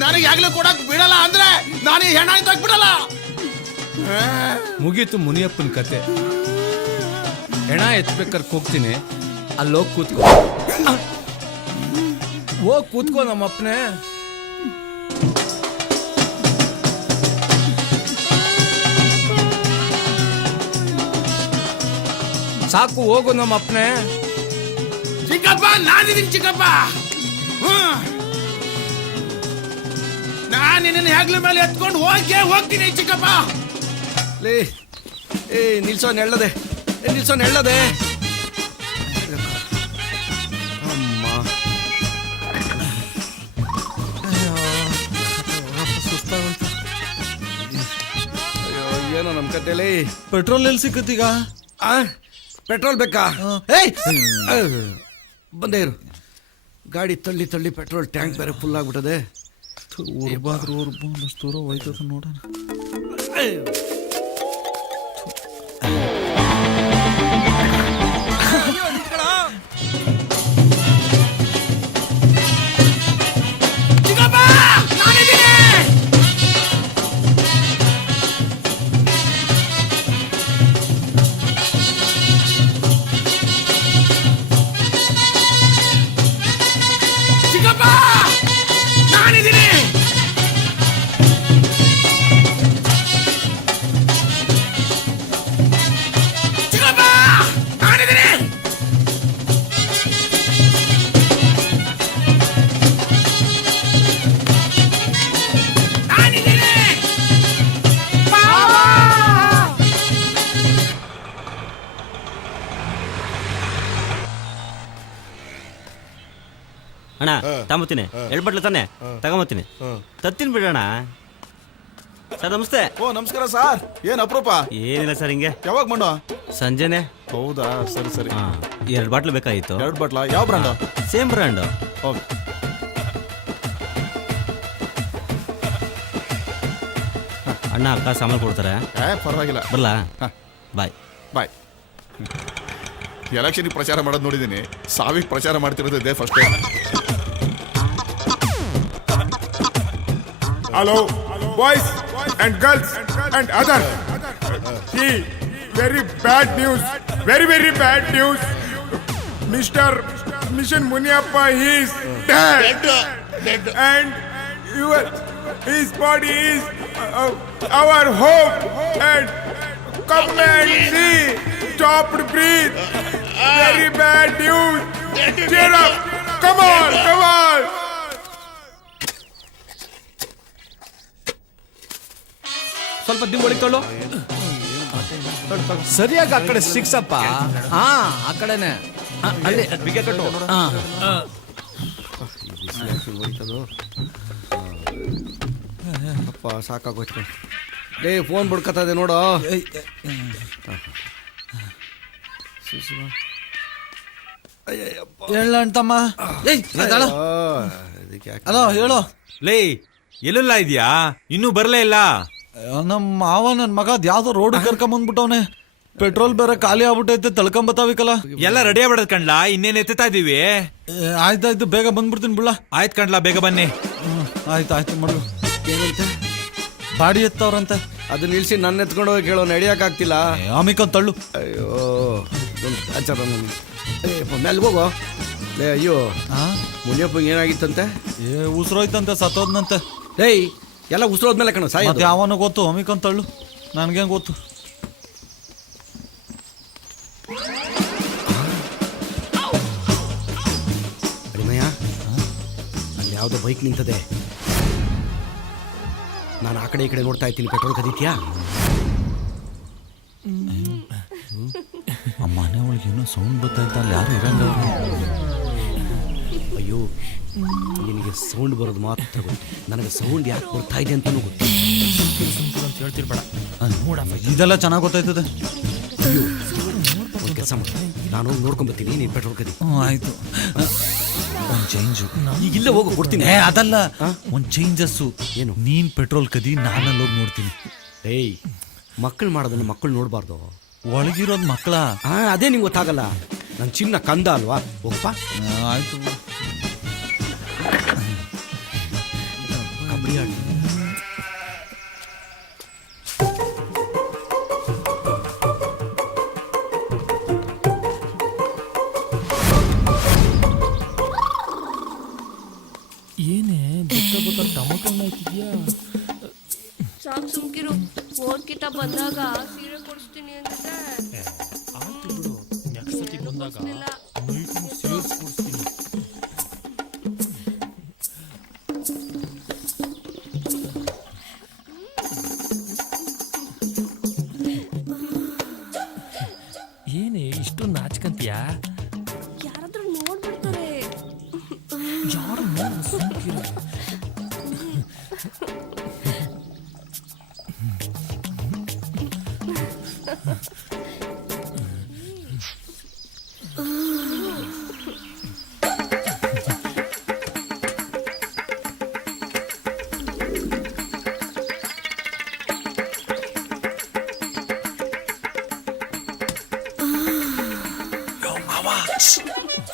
ನನಗೆ ಯಾಗ್ಲೂ ಕೊಡಕ್ ಬಿಡಲ್ಲ ಅಂದ್ರೆ ನಾನು ಈ ಹೆಣ ಇದ್ದಾಗ ಬಿಡಲ್ಲ. ಮುಗೀತು ಮುನಿಯಪ್ಪನ ಕತೆ. ಹೆಣ ಎತ್ಬೇಕಾದ್ರೆ ಹೋಗ್ತೀನಿ, ಅಲ್ಲೋಗಿ ಕೂತ್ಕೋ. ಹೋಗಿ ಕೂತ್ಕೋ ನಮ್ಮಪ್ಪನೇ. ಸಾಕು, ಹೋಗು ನಮ್ಮಪ್ಪನೇ. ಚಿಕ್ಕಪ್ಪ ನಾನಿದ್ದೀನಿ ಚಿಕ್ಕಪ್ಪ. ನಾನು ನಿನ್ನ ಹೆಗ್ಲ ಮೇಲೆ ಎತ್ಕೊಂಡು ಹೋಗ್ತೀನಿ ಚಿಕ್ಕಪ್ಪ. ಲೇ ನಿಲ್ಸೋ ನೆಳ್ಳದೆ, ನಿಲ್ಸೋ ನೆಳ್ಳದೆ. ಅಮ್ಮ ಏನೋ ನಮ್ ಕತೆಲಿ. ಪೆಟ್ರೋಲ್ ಎಲ್ಲಿ ಸಿಕ್ಕತ್ತೀಗ? ಪೆಟ್ರೋಲ್ ಬೇಕಾ? ಬಂದೇ ಇರು. ಗಾಡಿ ತಳ್ಳಿ ತಳ್ಳಿ ಪೆಟ್ರೋಲ್ ಟ್ಯಾಂಕ್ ಬೇರೆ ಫುಲ್ ಆಗ್ಬಿಟ್ಟದೆ. ದೂರ ಹೋಯ್ತದ ನೋಡೋಣ. ಅಣ್ಣ ತಗೊಂಬತ್ತೀನಿ 2 ಬಟ್ಲು ತಾನೆ ತಗೊಂಬತ್ತೀನಿ ತತ್ತೀನಿ ಬಿಡೋಣ ಸರ್ ನಮಸ್ತೆ. ಓ ನಮಸ್ಕಾರ ಸರ್. ಏನ್ ಅಪ್ರೂಪ? ಏನಿಲ್ಲ ಸರ್, ಹಿಂಗೆ. ಯಾವಾಗ ಮಣ್ಣು? ಸಂಜೆನೆ. ಹೌದಾ, ಸರಿ ಸರಿ. 2 ಬಾಟ್ಲು ಬೇಕಾಗಿತ್ತು. 2 ಬಾಟ್ಲಾ? ಯಾವ ಬ್ರ್ಯಾಂಡು? Same brand. ಓಕೆ. ಅಣ್ಣ ಅಕ್ಕ ಸಾಮಾನು ಕೊಡ್ತಾರೆ. ಪರವಾಗಿಲ್ಲ. ಬರಲಾ? ಬಾಯ್ ಬಾಯ್. ಎಲೆಕ್ಷನ್ಗೆ ಪ್ರಚಾರ ಮಾಡೋದು ನೋಡಿದ್ದೀನಿ, ಸಾವಿಗೆ ಪ್ರಚಾರ ಮಾಡ್ತಿರೋದು ಇದೆ first time. Hello, boys and girls and others. Very bad news. Very bad news. Mr. Mission Muniappa, he is dead. And his body is our hope. And come and see. Stopped breathe. Very bad news. Cheer up. Come on. ಸ್ವಲ್ಪ ದಿಂಬಳಿಕೊಳ್ಳು. ಸರಿಯಾಗಿ ಆ ಕಡೆ ಸಿಕ್ಸಪ್ಪ. ಹಾ, ಆ ಕಡೆನೆ. ಅಲ್ಲಿ ಬಿಗೆ ಕಟ್ಟು. ಅಪ್ಪ ಸಾಕಾಗೋಯ್ತು. ಫೋನ್ ಬಿಡ್ಕತ್ತ ಇದೆ ನೋಡು. ಹೇಳ ಅಂತಮ್ಮ. ಅಲೋ ಹೇಳು. ಲೇ ಎಲ್ಲೆಲ್ಲ ಇದೆಯಾ? ಇನ್ನೂ ಬರಲೇ ಇಲ್ಲ. ನಮ್ಮ ಮಾವ ನನ್ನ ಮಗ ಯಾವ್ದೋ ರೋಡ್ ಕರ್ಕೊಂಬಂದ್ಬಿಟ್ಟವನೆ. ಪೆಟ್ರೋಲ್ ಬೇರೆ ಖಾಲಿ ಆಗ್ಬಿಟ್ಟೈತೆ, ತಳ್ಕೊಂಬತ್ತಾವಿಕಲ್ಲ. ಎಲ್ಲ ರೆಡಿ ಆಗ್ಬಿಡದ್ ಕಣ್ಲಾ, ಇನ್ನೇನ್ ಎತ್ತಾ ಇದೀವಿ. ಆಯ್ತಾಯ್ತು, ಬೇಗ ಬಂದ್ಬಿಡ್ತೀನಿ ಬಿಡ್ಲಾ. ಆಯ್ತು ಕಣ್ಲಾ, ಬೇಗ ಬನ್ನಿ. ಆಯ್ತು ಮಾಡು. ಏನಂತೆ? ಬಾಡಿ ಎತ್ತವ್ರಂತೆ. ಅದನ್ನ ನಿಲ್ಸಿ ನನ್ನ ಎತ್ಕೊಂಡು ಹೋಗಿ ಕೇಳೋ, ನಡಿಯಕ್ ಆಗ್ತಿಲ್ಲ. ಆಮಿಕೊಂಡ್ ತಳ್ಳು. ಅಯ್ಯೋ ಆಚಾರ ಮೇಲೆ ಹೋಗೋ. ಅಯ್ಯೋ ಮುನಿಯಪ್ಪಂಗೆ ಏನಾಗಿತ್ತಂತೆ? ಉಸಿರೋಯ್ತಂತೆ, ಸತ್ತೋದ್ನಂತೆ. ಏಯ್ ಎಲ್ಲ ಉಸಿರೋದ್ಮೇಲೆ ಕಣ ಸಾಯ. ಯಾವನು ಗೊತ್ತು, ಅಮಿಕೊಂಡ್ ತಳ್ಳು. ನನ್ಗೇನ್ ಗೊತ್ತು. ಅಡಿಮಯ್ಯ, ಅಲ್ಲಿ ಯಾವುದೋ ಬೈಕ್ ನಿಂತದೆ. ನಾನು ಆ ಕಡೆ ಈ ಕಡೆ ನೋಡ್ತಾ ಇದ್ದೀನಿ. ಪೆಟ್ರೋಲ್ ಕದೀತ್ಯಾ? ಆ ಮನೆ ಒಳಗೆ ಏನೋ ಸೌಂಡ್ ಬರ್ತಾಯ್ತ, ಅಲ್ಲಿ ಯಾರು ಇರಂಗ. ಅಯ್ಯೋ, ನಿನಗೆ ಸೌಂಡ್ ಬರೋದು ಮಾತ್ರ ಗೊತ್ತು, ನನಗೆ ಸೌಂಡ್ ಯಾಕೆ ಬರ್ತಾ ಇದೆ ಅಂತಲೂ ಗೊತ್ತು. ಹೇಳ್ತಿರ್ಬೇಡ, ಇದೆಲ್ಲ ಚೆನ್ನಾಗಿ ಗೊತ್ತಾಯ್ತದೆ. ಅಯ್ಯೋ, ಒಂದು ಕೆಲಸ ಮಾಡಿ, ನಾನು ನೋಡ್ಕೊಂಬರ್ತೀನಿ, ನೀನು ಪೆಟ್ರೋಲ್ ಕದಿ. ಆಯ್ತು. ಒಂದು ಚೇಂಜು. ಈಗ ಇಲ್ಲೇ ಹೋಗು, ಕೊಡ್ತೀನಿ. ಅದಲ್ಲ, ಒಂದು ಚೇಂಜಸ್ಸು. ಏನು? ನೀನ್ ಪೆಟ್ರೋಲ್ ಕದಿ, ನಾನಲ್ಲಿ ಹೋಗಿ ನೋಡ್ತೀನಿ. ಏಯ್, ಮಕ್ಕಳು ಮಾಡೋದನ್ನು ಮಕ್ಕಳು ನೋಡಬಾರ್ದು. ಒಳಗಿರೋದು ಮಕ್ಕಳ. ಅದೇ ನಿಂಗೆ ಗೊತ್ತಾಗಲ್ಲ. ನನ್ನ ಚಿನ್ನ ಕಂದ ಅಲ್ವಾ? ಹೋಗಪ್ಪ. ಆಯ್ತು. ಕಬಡ್ಡಿ ಆಡಿ. ಏನೇ ಬತ್ತ ಟೊಮೊಟೊ ಹಾಕಿದ್ಯಾ? ಸಾಕು ಸುಮ್ಕಿರು. ಓದ್ಕಿತ ಬಂದಾಗ ಸೀರೆ ಕೊಡಿಸ್ತೀನಿ ಅಂತ. ಆಯ್ತು ಬಿಡು, ನೆಕ್ಸ್ಟ್ ಸತಿ ಬಂದಾಗ ಸೇರಿಸ್ಕೊಡ್ತೀನಿ. ಏನೇ ಇಷ್ಟು ನಾಚ್ಕಂತೀಯಾ? ಯಾರಾದ್ರೂ ನೋಡ್ಬಿಡ್ತಾರೆ. ಯಾರು ನೋಡು, ಸುಮ್ಕಿರು.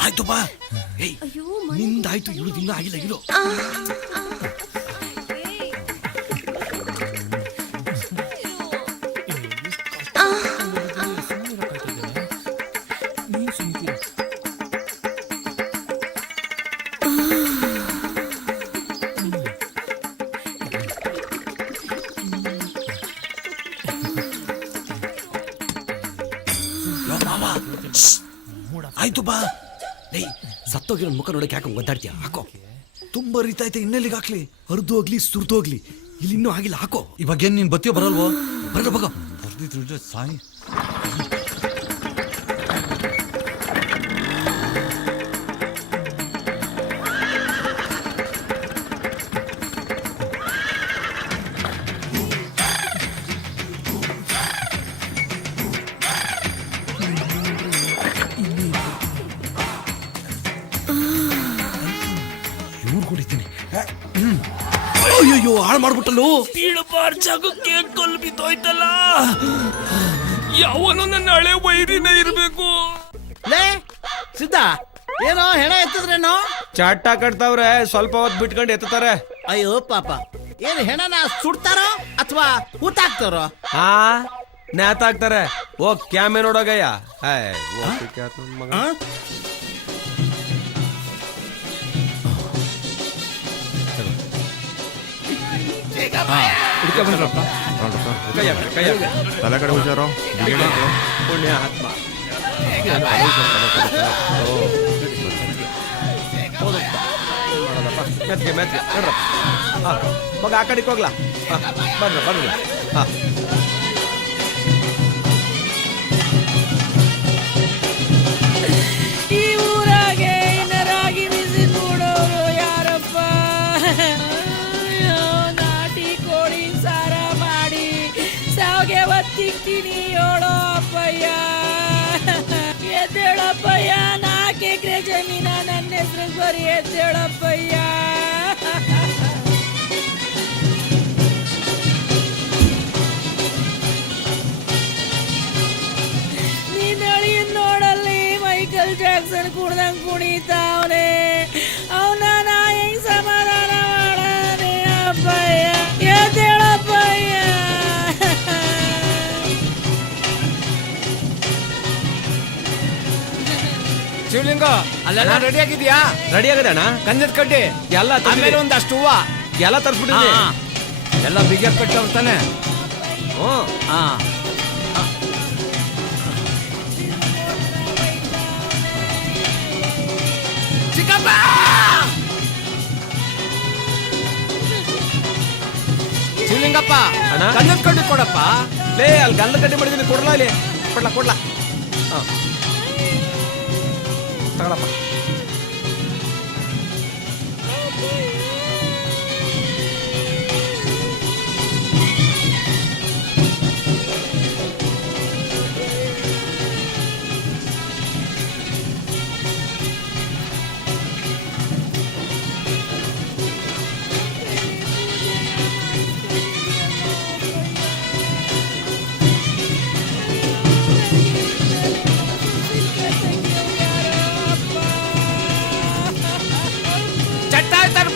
ಆಯ್ತು ಬಾ. ಏಯ್, ನಿಂದಾಯ್ತು, ಇವಳು ಇನ್ನೂ ಆಗಿಲ್ಲ. ಇರೋ ನೀನ್ ಸುಮ್ಕಿರು. ಆಯ್ತು ಬಾ. ಏಯ್, ಸತ್ತೋಗಿರೋ ಮುಖ ನೋಡಕ್ಕೆ ಯಾಕೆ ಒದ್ದಾಡ್ತೀಯ? ಹಾಕೋ. ತುಂಬಾ ರೀತೈತೆ, ಇನ್ನೆಲ್ಲಿಗೆ ಹಾಕ್ಲಿ? ಹರಿದು ಹೋಗ್ಲಿ, ಸುರಿದು ಹೋಗ್ಲಿ, ಇಲ್ಲಿ ಇನ್ನೂ ಆಗಿಲ್ಲ. ಹಾಕೋ. ಇವಾಗ ಏನ್ ನೀನ್ ಬತ್ತಿಯೋ ಬರಲ್ವೋ? ಬರಲ್ಲ ಬಗ. ಬರ್ದಿದ್ರೆ ಸಾಯಿ. ಹಾಳು ಮಾಡ್ಬಿಟ್ಟಲು. ಬೀಳಬಾರ್ ಜಾಗಕ್ಕೆ ಕಲ್ಲು ಬಿದ್ದೋಯ್ತಲ್ಲ. ಯಾವನೋ ನನ್ನ ಹಳೆ ವೈರಿನೇ ಇರ್ಬೇಕು. ಲೇ ಸಿದ್ಧ, ಏನೋ ಹೆಣ ಎತ್ತಿದ್ರೇನೋ? ಚಟ್ಟ ಕಟ್ತಾವ್ರೆ, ಸ್ವಲ್ಪ ಹೊತ್ತು ಬಿಟ್ಕೊಂಡು ಎತ್ತಾರೆ. ಅಯ್ಯೋ ಪಾಪ, ಏನ್ ಹೆಣನ ಸುಡ್ತಾರೋ ಅಥವಾ ಹೂತಾಕ್ತಾರೋ? ಹಾ, ನೇತಾಕ್ತಾರೆ. ಓ ಕ್ಯಾಮೆ ನೋಡೋಗಯ್ಯ. ತಲೆ ಕಡೆ ಹುಷಾರು. ಪುಣ್ಯ ಆತ್ಮ. ಮೆತ್ಗೆ ಮೆತ್ಗೆ ನೋಡ್ರಪ್ಪ. ಮಗ ಆ ಕಡೆಗೆ ಹೋಗ್ಲಾ? ಬರ್ರಿ ಬರ್ರಿ. ಹಾ, ಈ ಊರಾಗೆ ರಾಗಿ ಬಿಸಿ ನೋಡೋರು ಯಾರಪ್ಪ? ನಾಟಿ ಕೋಳಿ ಸಾರ ಮಾಡಿ ಸಾವಿಗೆ ಒತ್ತಿಕ್ಕಿನಿ ಹೇಳೋ ಅಪ್ಪಯ್ಯ. ಎದ್ದೇಳಪ್ಪಯ್ಯ, 4 ಎಕರೆ ಜಮೀನ ನನ್ನ ಹೆಸರು ಬರೀ ಎದ್ದೇಳಪ್ಪಯ್ಯ. ನೋಡಲ್ಲಿ ಮೈಕಲ್ ಜಾಕ್ಸನ್ ಕುಡ್ದಂಗ್ ಕುಣಿತಾವನೆ. ಅವನ ನಾ ಹೆಂಗ್ ಸಮಾಧಾನ ಮಾಡನೆ ಅಪ್ಪಯ್ಯ? ಎದ್ದೇಳಪ್ಪಯ್ಯ. ಶಿವಲಿಂಗ ಅಲ್ಲೆಲ್ಲ ರೆಡಿ ಆಗಿದ್ಯಾ? ರೆಡಿ ಆಗದಣ್ಣ. ಕಂಜದ ಕಡ್ಡಿ ಎಲ್ಲ ಆಮೇಲೆ ಒಂದಷ್ಟು ಹೂವ ಎಲ್ಲ ತರ್ಸ್ಬಿಟ್ಟಿದ್ವಿ. ಎಲ್ಲ ಬಿಗಿ ಕಟ್ಟವ್ರು ತಾನೆ? ಹ್ಞೂ. ಹಾ, ಚಿಕ್ಕಪ್ಪ ಶಿವಲಿಂಗಪ್ಪ, ಗಂಧದ ಕಡ್ಡಿ ಕೊಡಪ್ಪ. ಲೇ, ಅಲ್ಲಿ ಗಂಧದ ಕಡ್ಡಿ ಮಾಡಿದೀನಿ, ಕೊಡ್ಲಾ? ಇಲ್ಲಿ ಕೊಡ್ಲಾ ಕೊಡ್ಲಾ? ಹಾ, ತಗೊಳಪ್ಪ.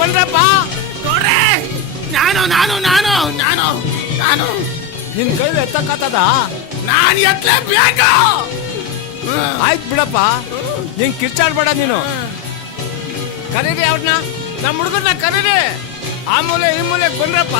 ಬನ್ರಪ್ಪ. ನೋಡ್ರೆ, ನಾನು ನಾನು ನಾನು ನಾನು ನಾನು ನಿನ್ ಕೈಲಿ ಎತ್ತಕ್ಕಾತದ? ನಾನು ಎತ್ತಲೇಬೇಕು. ಆಯ್ತು ಬಿಡಪ್ಪ, ನಿನ್ ಕಿರ್ಚಾಡ್ಬೇಡ ನೀನು. ಕರೀರಿ ಅವ್ರನ್ನ, ನಮ್ಮ ಹುಡುಗರ್ನ ಕರೀರಿ. ಆ ಮೂಲೆ ಈ ಮೂಲೆ ಬಂದ್ರಪ್ಪ.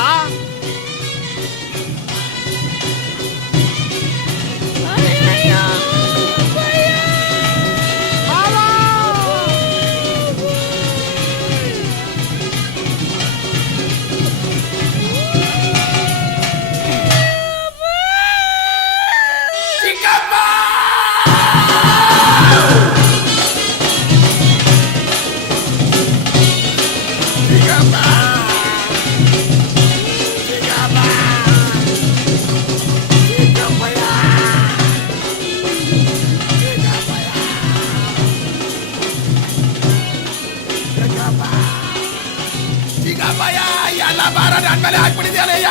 ಎಲ್ಲ ಭಾರ ನನ್ನ ಮೇಲೆ ಹಾಕ್ಬಿಟ್ಟಿದ್ಯಾಲಯ್ಯ.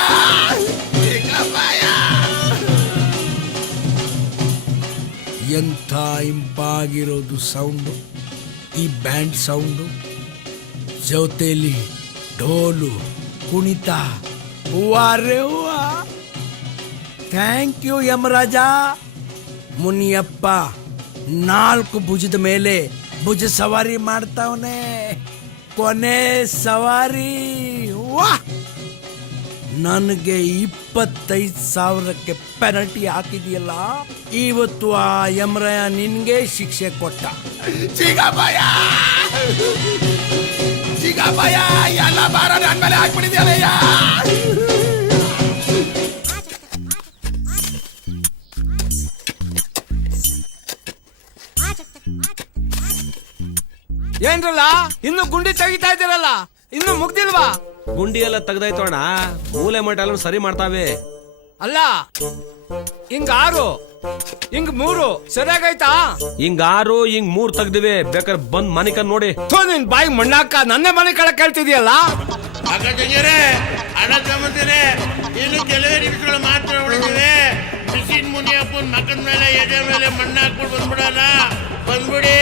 ಎಂಥ ಇಂಪಾಗಿರೋದು ಸೌಂಡು, ಈ ಬ್ಯಾಂಡ್ ಸೌಂಡು. ಜೊತೆಲಿ ಡೋಲು ಕುಣಿತ. ಹೂವಾರೆ ಹೂವ. Thank you Yamaraja. ಮುನಿಯಪ್ಪ 4 ಭುಜದ ಮೇಲೆ ಭುಜ ಸವಾರಿ ಮಾಡ್ತಾವನೆ. ಕೊನೆ ಸವಾರಿ. ವಾಹ್! ನನಗೆ 25,000ಕ್ಕೆ ಪೆನಲ್ಟಿ ಹಾಕಿದೆಯಲ್ಲ, ಇವತ್ತು ಆ ಯಮರಾಯ ನಿನ್ಗೆ ಶಿಕ್ಷೆ ಕೊಟ್ಟ. ಚಿಗಪ್ಪಯ್ಯ, ಚಿಗಪ್ಪಯ್ಯ, ಎಲ್ಲ ಭಾರ ನನ್ನ ಮೇಲೆ ಹಾಕ್ಬಿಟ್ಟಿದ್ಯಾಲಯ್ಯ. ಏನ್ರಲ್ಲ, ಇನ್ನು ಗುಂಡಿ ತೆಗಿತಾ ಇದ್ದೀರಲ್ಲ, ಇನ್ನು ಮುಗ್ದಿಲ್ವಾ? ಗುಂಡಿ ಎಲ್ಲ ತೆಗ್ದಾಯ್ತು ಅಣ್ಣ, ಮೂಲೆ ಮಟ್ಟ ಎಲ್ಲ ಸರಿ ಮಾಡ್ತಾವೆ. ಅಲ್ಲ, ಹಿಂಗ್ 6 ಹಿಂಗ್ 3 ಸರಿಯಾಗೈತಾ? ಹಿಂಗ್ 6 ಹಿಂಗ್ 3 ತೆಗ್ದಿವಿ. ಬೇಕಾದ್ರೆ ಬಂದ್ ಮನೆ ಕಣ್ ನೋಡಿ. ನಿನ್ ಬಾಯಿ ಮಣ್ಣಾಕ ನನ್ನೇ ಮನೆ ಕಡೆ ಕೇಳ್ತಿದ್ಯಲ್ಲ. ಅಕ್ಕ ತಂಗಿಯರೇ, ಹಣ ತಗೊಂತೀನಿ. ಇನ್ನು ಕೆಲವೇ ನಿಮಿಷಗಳು ಮಾತ್ರ ಉಳಿದಿವೆ. ಮಿಷಿನ್ ಮುನಿಯಪ್ಪನ ಮಕ್ಕದ ಮೇಲೆ ಎದೆ ಮೇಲೆ ಮಣ್ಣು ಹಾಕ್ಬಿಟ್ಟು ಬಂದ್ಬಿಡೋಣ. ಬಂದ್ಬಿಡಿ.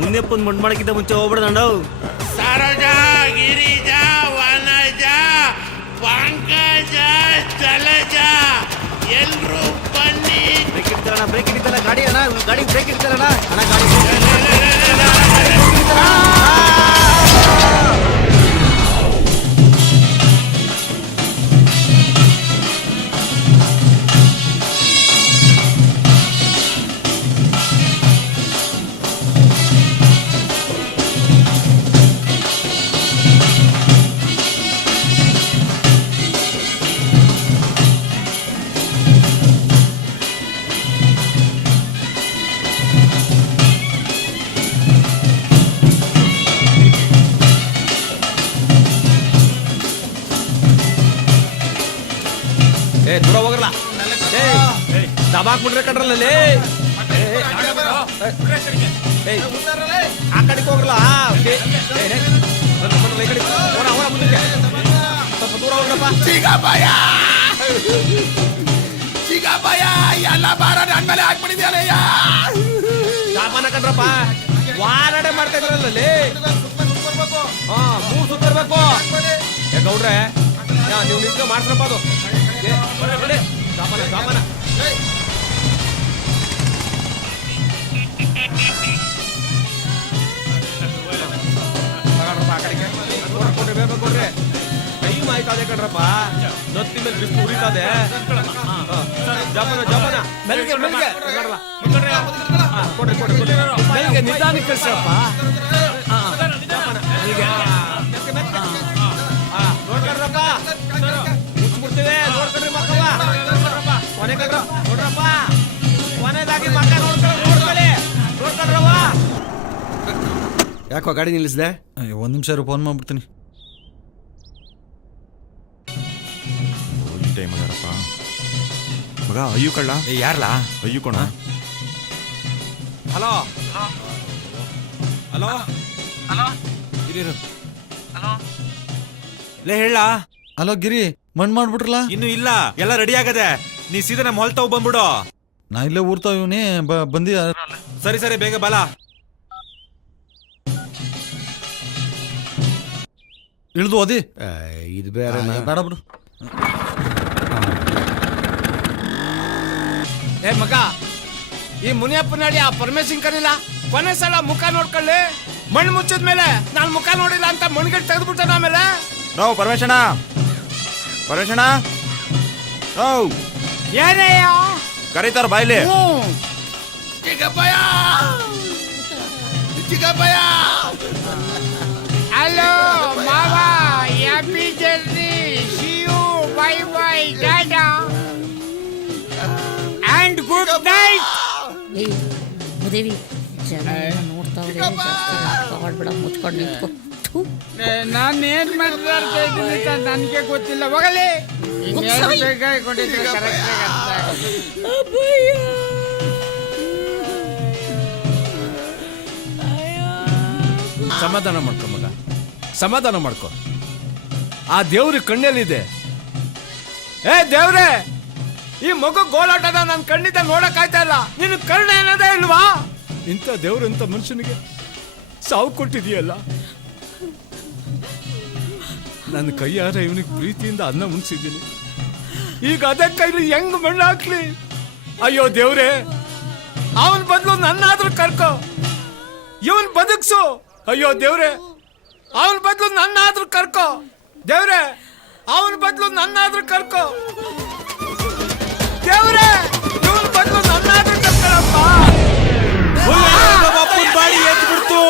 ಮುನಿಯಪ್ಪನ ಮಣ್ಣು ಮಾಡಕ್ಕಿಂತ ಮುಂಚೆ ಹೋಗ್ಬಿಡೋಣ. ಸರೋಜ, ಗಿರಿಜ, ವನಜ, ಪಂಕಜ, ಜಲಜ ಎಲ್ರೂ ಬನ್ನಿ. ಬ್ರೇಕ್ ಇಡ್ತಾರಣ, ಬ್ರೇಕ್ ಹಿಡಿತಾರ ಗಾಡಿ. ಅಣ್ಣ ಗಾಡಿ ಬ್ರೇಕ್ ಇಡ್ತಾರಣ. ಅಣ್ಣ ಗಾಡಿ ದೂರ ಹೋಗಲ್ಲ. ದಬಾಕ್ಬಿಟ್ರೆ ಕಡ್ರಲ್ಲೇ. ಆ ಕಡೆಗೆ ಹೋಗಲ್ಲ. ಸ್ವಲ್ಪ ದೂರ ಹೋಗ್ರಪ್ಪ. ಎಲ್ಲ ಬಾರ ನನ್ನ ಮೇಲೆ ಹಾಕ್ಬಿಟ್ಟಿದ್ಯಾಲಯ್ಯ. ಸಾಮಾನ ಕಡ್ರಪ್ಪ. ವಾರಾಡೆ ಮಾಡ್ತಾ ಇದ್ರಲ್ಲೇ. ಹಾ 3 ಸುತ್ತ ಬರ್ಬೇಕು. ಗೌಡ್ರೆ ನೀವು ನಿಂತು ಮಾಡ್ಸ್ರಪ್ಪ. ಅದು ಸಾಮಾನ ಕೊಡ್ರಿ. ಟೈಮ್ ಆಯ್ತದೆ ಕಣ್ರಪ್ಪ. ನತ್ತಿ ಮೇಲೆ ಬಿಸ್ಲು ಉರಿತದೆ. ಜಪನ ಮೆಲ್ಗೆ ನಿಧಾನಕ್ಕೆ ಕಳ್ಸ್ರಪ್ಪ. ನೋಡ್ಕೊಂಡ್ರಪ್ಪ, ಮುಚ್ಚಿಬಿಡ್ತೀವಿ. ನೋಡ್ಕೊಂಡ್ರಿ ಮಕ್ಕವ. ಕೊನೆ ಕಡ್ರ ನೋಡ್ರಪ್ಪ. ಕೊನೆದಾಗಿ ಮಕ್ಕ ನೋಡ್ಕೊಳ್ಳಿ. ನೋಡ್ಕೊಂಡ್ರವ. ಯಾಕೋ ಗಾಡಿ ನಿಲ್ಲಿಸಿದೆ? 1 ನಿಮಿಷ ಫೋನ್ ಮಾಡ್ಬಿಡ್ತೀನಿ. ಟೈಮ್ ಆಗ್ಯಾರಪ್ಪ ಮಗ. ಅಯ್ಯು ಕಳ್ಳ. ಯಾರ್ಲಾ? ಅಯ್ಯು ಕೊಣ. ಹಲೋ ಹಲೋ ಹಲೋ ಲೇ ಹೇಳ. ಹಲೋ ಗಿರಿ, ಮಣ್ಣು ಮಾಡ್ಬಿಟ್ರಲ್ಲ? ಇನ್ನು ಇಲ್ಲ, ಎಲ್ಲ ರೆಡಿ ಆಗದೆ. ನೀ ಸೀದಾ ನಮ್ಮ ಹೊಲ್ತಾವ್ ಬಂದ್ಬಿಡು. ನಾ ಇಲ್ಲೇ ಊರ್ತಾವ ಇವನೇ ಬಂದಿ. ಸರಿ ಸರಿ ಬೇಗ ಬಾಲ. ಇಳ್ದು ಓದಿ. ಇದು ಬೇರೆ ಬೇಡ ಬಿಡು. ಏ ಮಗ, ಈ ಮುನಿಯಪ್ಪನಡಿ ಆ ಪರಮೇಶನ್ ಕರಿಲ್ಲ. ಕೊನೆ ಸಲ ಮುಖ ನೋಡ್ಕೊಳ್ಳಿ. ಮಣ್ಣು ಮುಚ್ಚಿದ್ಮೇಲೆ ನಾನು ಮುಖ ನೋಡಿಲ್ಲ ಅಂತ ಮಣ್ಣಿಗೆ ತೆಗೆದ್ಬಿಟ್ಟ. ಆಮೇಲೆ ನಾವು ಪರಮೇಶಣ್ಣ ಏನೇಯ ಕರೀತಾರ ಬಾಯ್ಲಿ. ಹಲೋ ಮಾವ, happy journey. See you, bye bye, tata and good night. ಉದೇವಿ ನೋಡ್ತಾವ್ರೆ, ಮುಚ್ಕೊಂಡು ನಿಂತ್ಕೊ. ನಾನು ಏನ್ ಮಾತಾಡ್ತಾ ಇದ್ದೀನಿ ನನಗೆ ಗೊತ್ತಿಲ್ಲ. ಹೋಗಲಿ. ಸಮಾಧಾನ ಮಾಡ್ಕೊ ಮಗ, ಸಮಾಧಾನ ಮಾಡ್ಕೊ. ಆ ದೇವ್ರ ಕಣ್ಣಲ್ಲಿದೆ. ಏ ದೇವ್ರೆ, ಈ ಮಗು ಗೋಲಾಟದ ನನ್ನ ಕಣ್ಣಿಂದ ನೋಡಕ್ ಆಯ್ತಾ ಇಲ್ಲ. ನಿನ್ ಕರುಣೆ ಅನ್ನೋದೇ ಇಲ್ವಾ? ಇಂಥ ದೇವ್ರಂತ ಮನುಷ್ಯನಿಗೆ ಸಾವು ಕೊಟ್ಟಿದೀಯಲ್ಲ. ನನ್ನ ಕೈಯಾರ ಇವನಿಗೆ ಪ್ರೀತಿಯಿಂದ ಅನ್ನ ಉಣಿಸಿದ್ದೀನಿ. ಈಗ ಅದೇ ಕೈಲಿ ಹೆಂಗ್ ಮಣ್ಣು ಹಾಕ್ಲಿ? ಅಯ್ಯೋ ದೇವ್ರೆ, ಅವನ್ ಬದಲು ನನ್ನಾದ್ರೂ ಕರ್ಕೊ. ಇವನ್ ಬದುಕ್ಸು. ಅಯ್ಯೋ ದೇವ್ರೆ, ಅವನ್ ಬದಲು ನನ್ನಾದ್ರೂ ಕರ್ಕೊ. ದೇವ್ರೆ, ಅವನ್ ಬದಲು ನನ್ನಾದ್ರೂ ಕರ್ಕೊ. ದೇವ್ರೆ, ಇವನ್ ಬದಲು ನನ್ನಾದ್ರೂ ಕರ್ಕೊಳಪ್ಪ. ಬಾಡಿ ಎದ್ದು ಬಿಡ್ತು.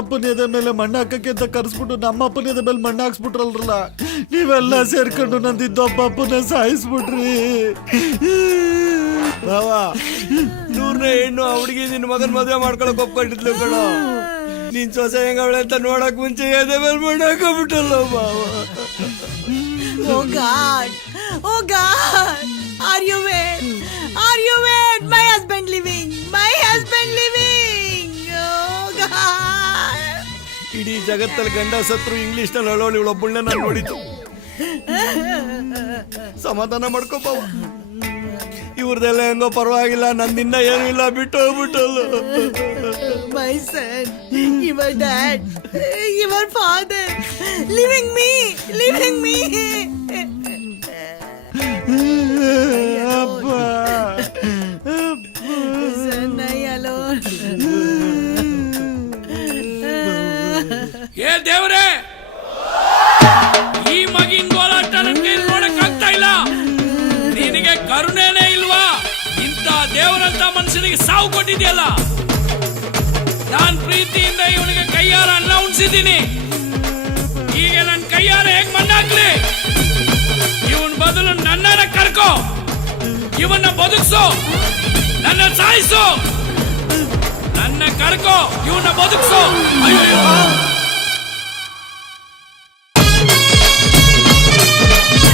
ಅಪ್ಪನ ಎದೆ ಮೇಲೆ ಮಣ್ಣು ಹಾಕಕ್ಕೆ ಅಂತ ಕರ್ಸ್ಬಿಟ್ಟು ನಮ್ಮ ಅಪ್ಪನ ಎದೆ ಮೇಲೆ ಮಣ್ಣು ಹಾಕ್ಸ್ಬಿಟ್ರಲ್ರಲ್ಲ, ನೀವೆಲ್ಲ ಸೇರ್ಕೊಂಡು ನಂದಿದ್ದೊಬ್ಬ ಅಪ್ಪನ ಸಾಯಿಸ್ಬಿಟ್ರಿ. ಬಾವ 100ನೇ ಹೆಣ್ಣು ಆ ಹುಡುಗಿ ನಿನ್ನ ಮಗನ್ ಮದುವೆ ಮಾಡ್ಕೊಳಕ್ ಒಪ್ಕೊಂಡಿದ್ಲು ಕಣೋ. ನಿನ್ ಸೊಸೆ ಹೆಂಗವಳೆ ಅಂತ ನೋಡಕ್ ಮುಂಚೆ ಎದೆ ಮೇಲೆ ಮಣ್ಣು ಹಾಕೋಬಿಟ್ಟಲ್ಲ ಬಾವ. Oh God! Oh God! Are you wet? Are you wet? My husband living! My husband living! Oh God! ಇಡೀ ಜಗತ್ತಲ್ಲಿ ಗಂಡ ಸತ್ರು ಇಂಗ್ಲಿಷ್ ನಲ್ಲಿ ಅಳೋಳಿ ಇವಳೊಬ್ಬಳನ್ನ ನಾನು ನೋಡಿದ್ದು. ಸಮಾಧಾನ ಮಾಡ್ಕೋ ಬಾವ. ಇವ್ರದೆಲ್ಲ ಹೆಂಗೋ ಪರವಾಗಿಲ್ಲ, ನಂದಿನ್ನ ಏನೂ ಇಲ್ಲ, ಬಿಟ್ಟು ಹೋಗ್ಬಿಟ್ಟಲ್ಲ. My son, your dad, your father, leaving me, leaving me. Son, I alone. ಏ ದೇವ್ರೆ, ಈ ಮಗಿನ ಗೋಲಾಟ ನನ್ಗೆ ನೋಡಕ್ ಆಗ್ತಾ ಇಲ್ಲ. ನಿನಗೆ ಕರುಣೆನೇ ಇಲ್ವಾ? ಇಂಥ ದೇವರಂತ ಮನುಷ್ಯನಿಗೆ ಸಾವು ಕೊಟ್ಟಿದ್ಯಲ್ಲ. ನಾನ್ ಪ್ರೀತಿಯಿಂದ ಇವನಿಗೆ ಕೈಯಾರ ಅನ್ನ ಉಣ್ಸಿದ್ದೀನಿ. ಈಗ ನನ್ನ ಕೈಯಾರ ಹೇಗ್ ಮಣ್ಣಾಕ್ಲಿ? ಇವನ್ ಬದಲು ನನ್ನನ್ನ ಕರ್ಕೋ, ಇವನ್ನ ಬದುಕ್ಸು, ನನ್ನ ಸಾಯಿಸು. ನನ್ನ ಕರ್ಕೋ, ಇವನ್ನ ಬದುಕ್ಸು. ಅಯ್ಯೋ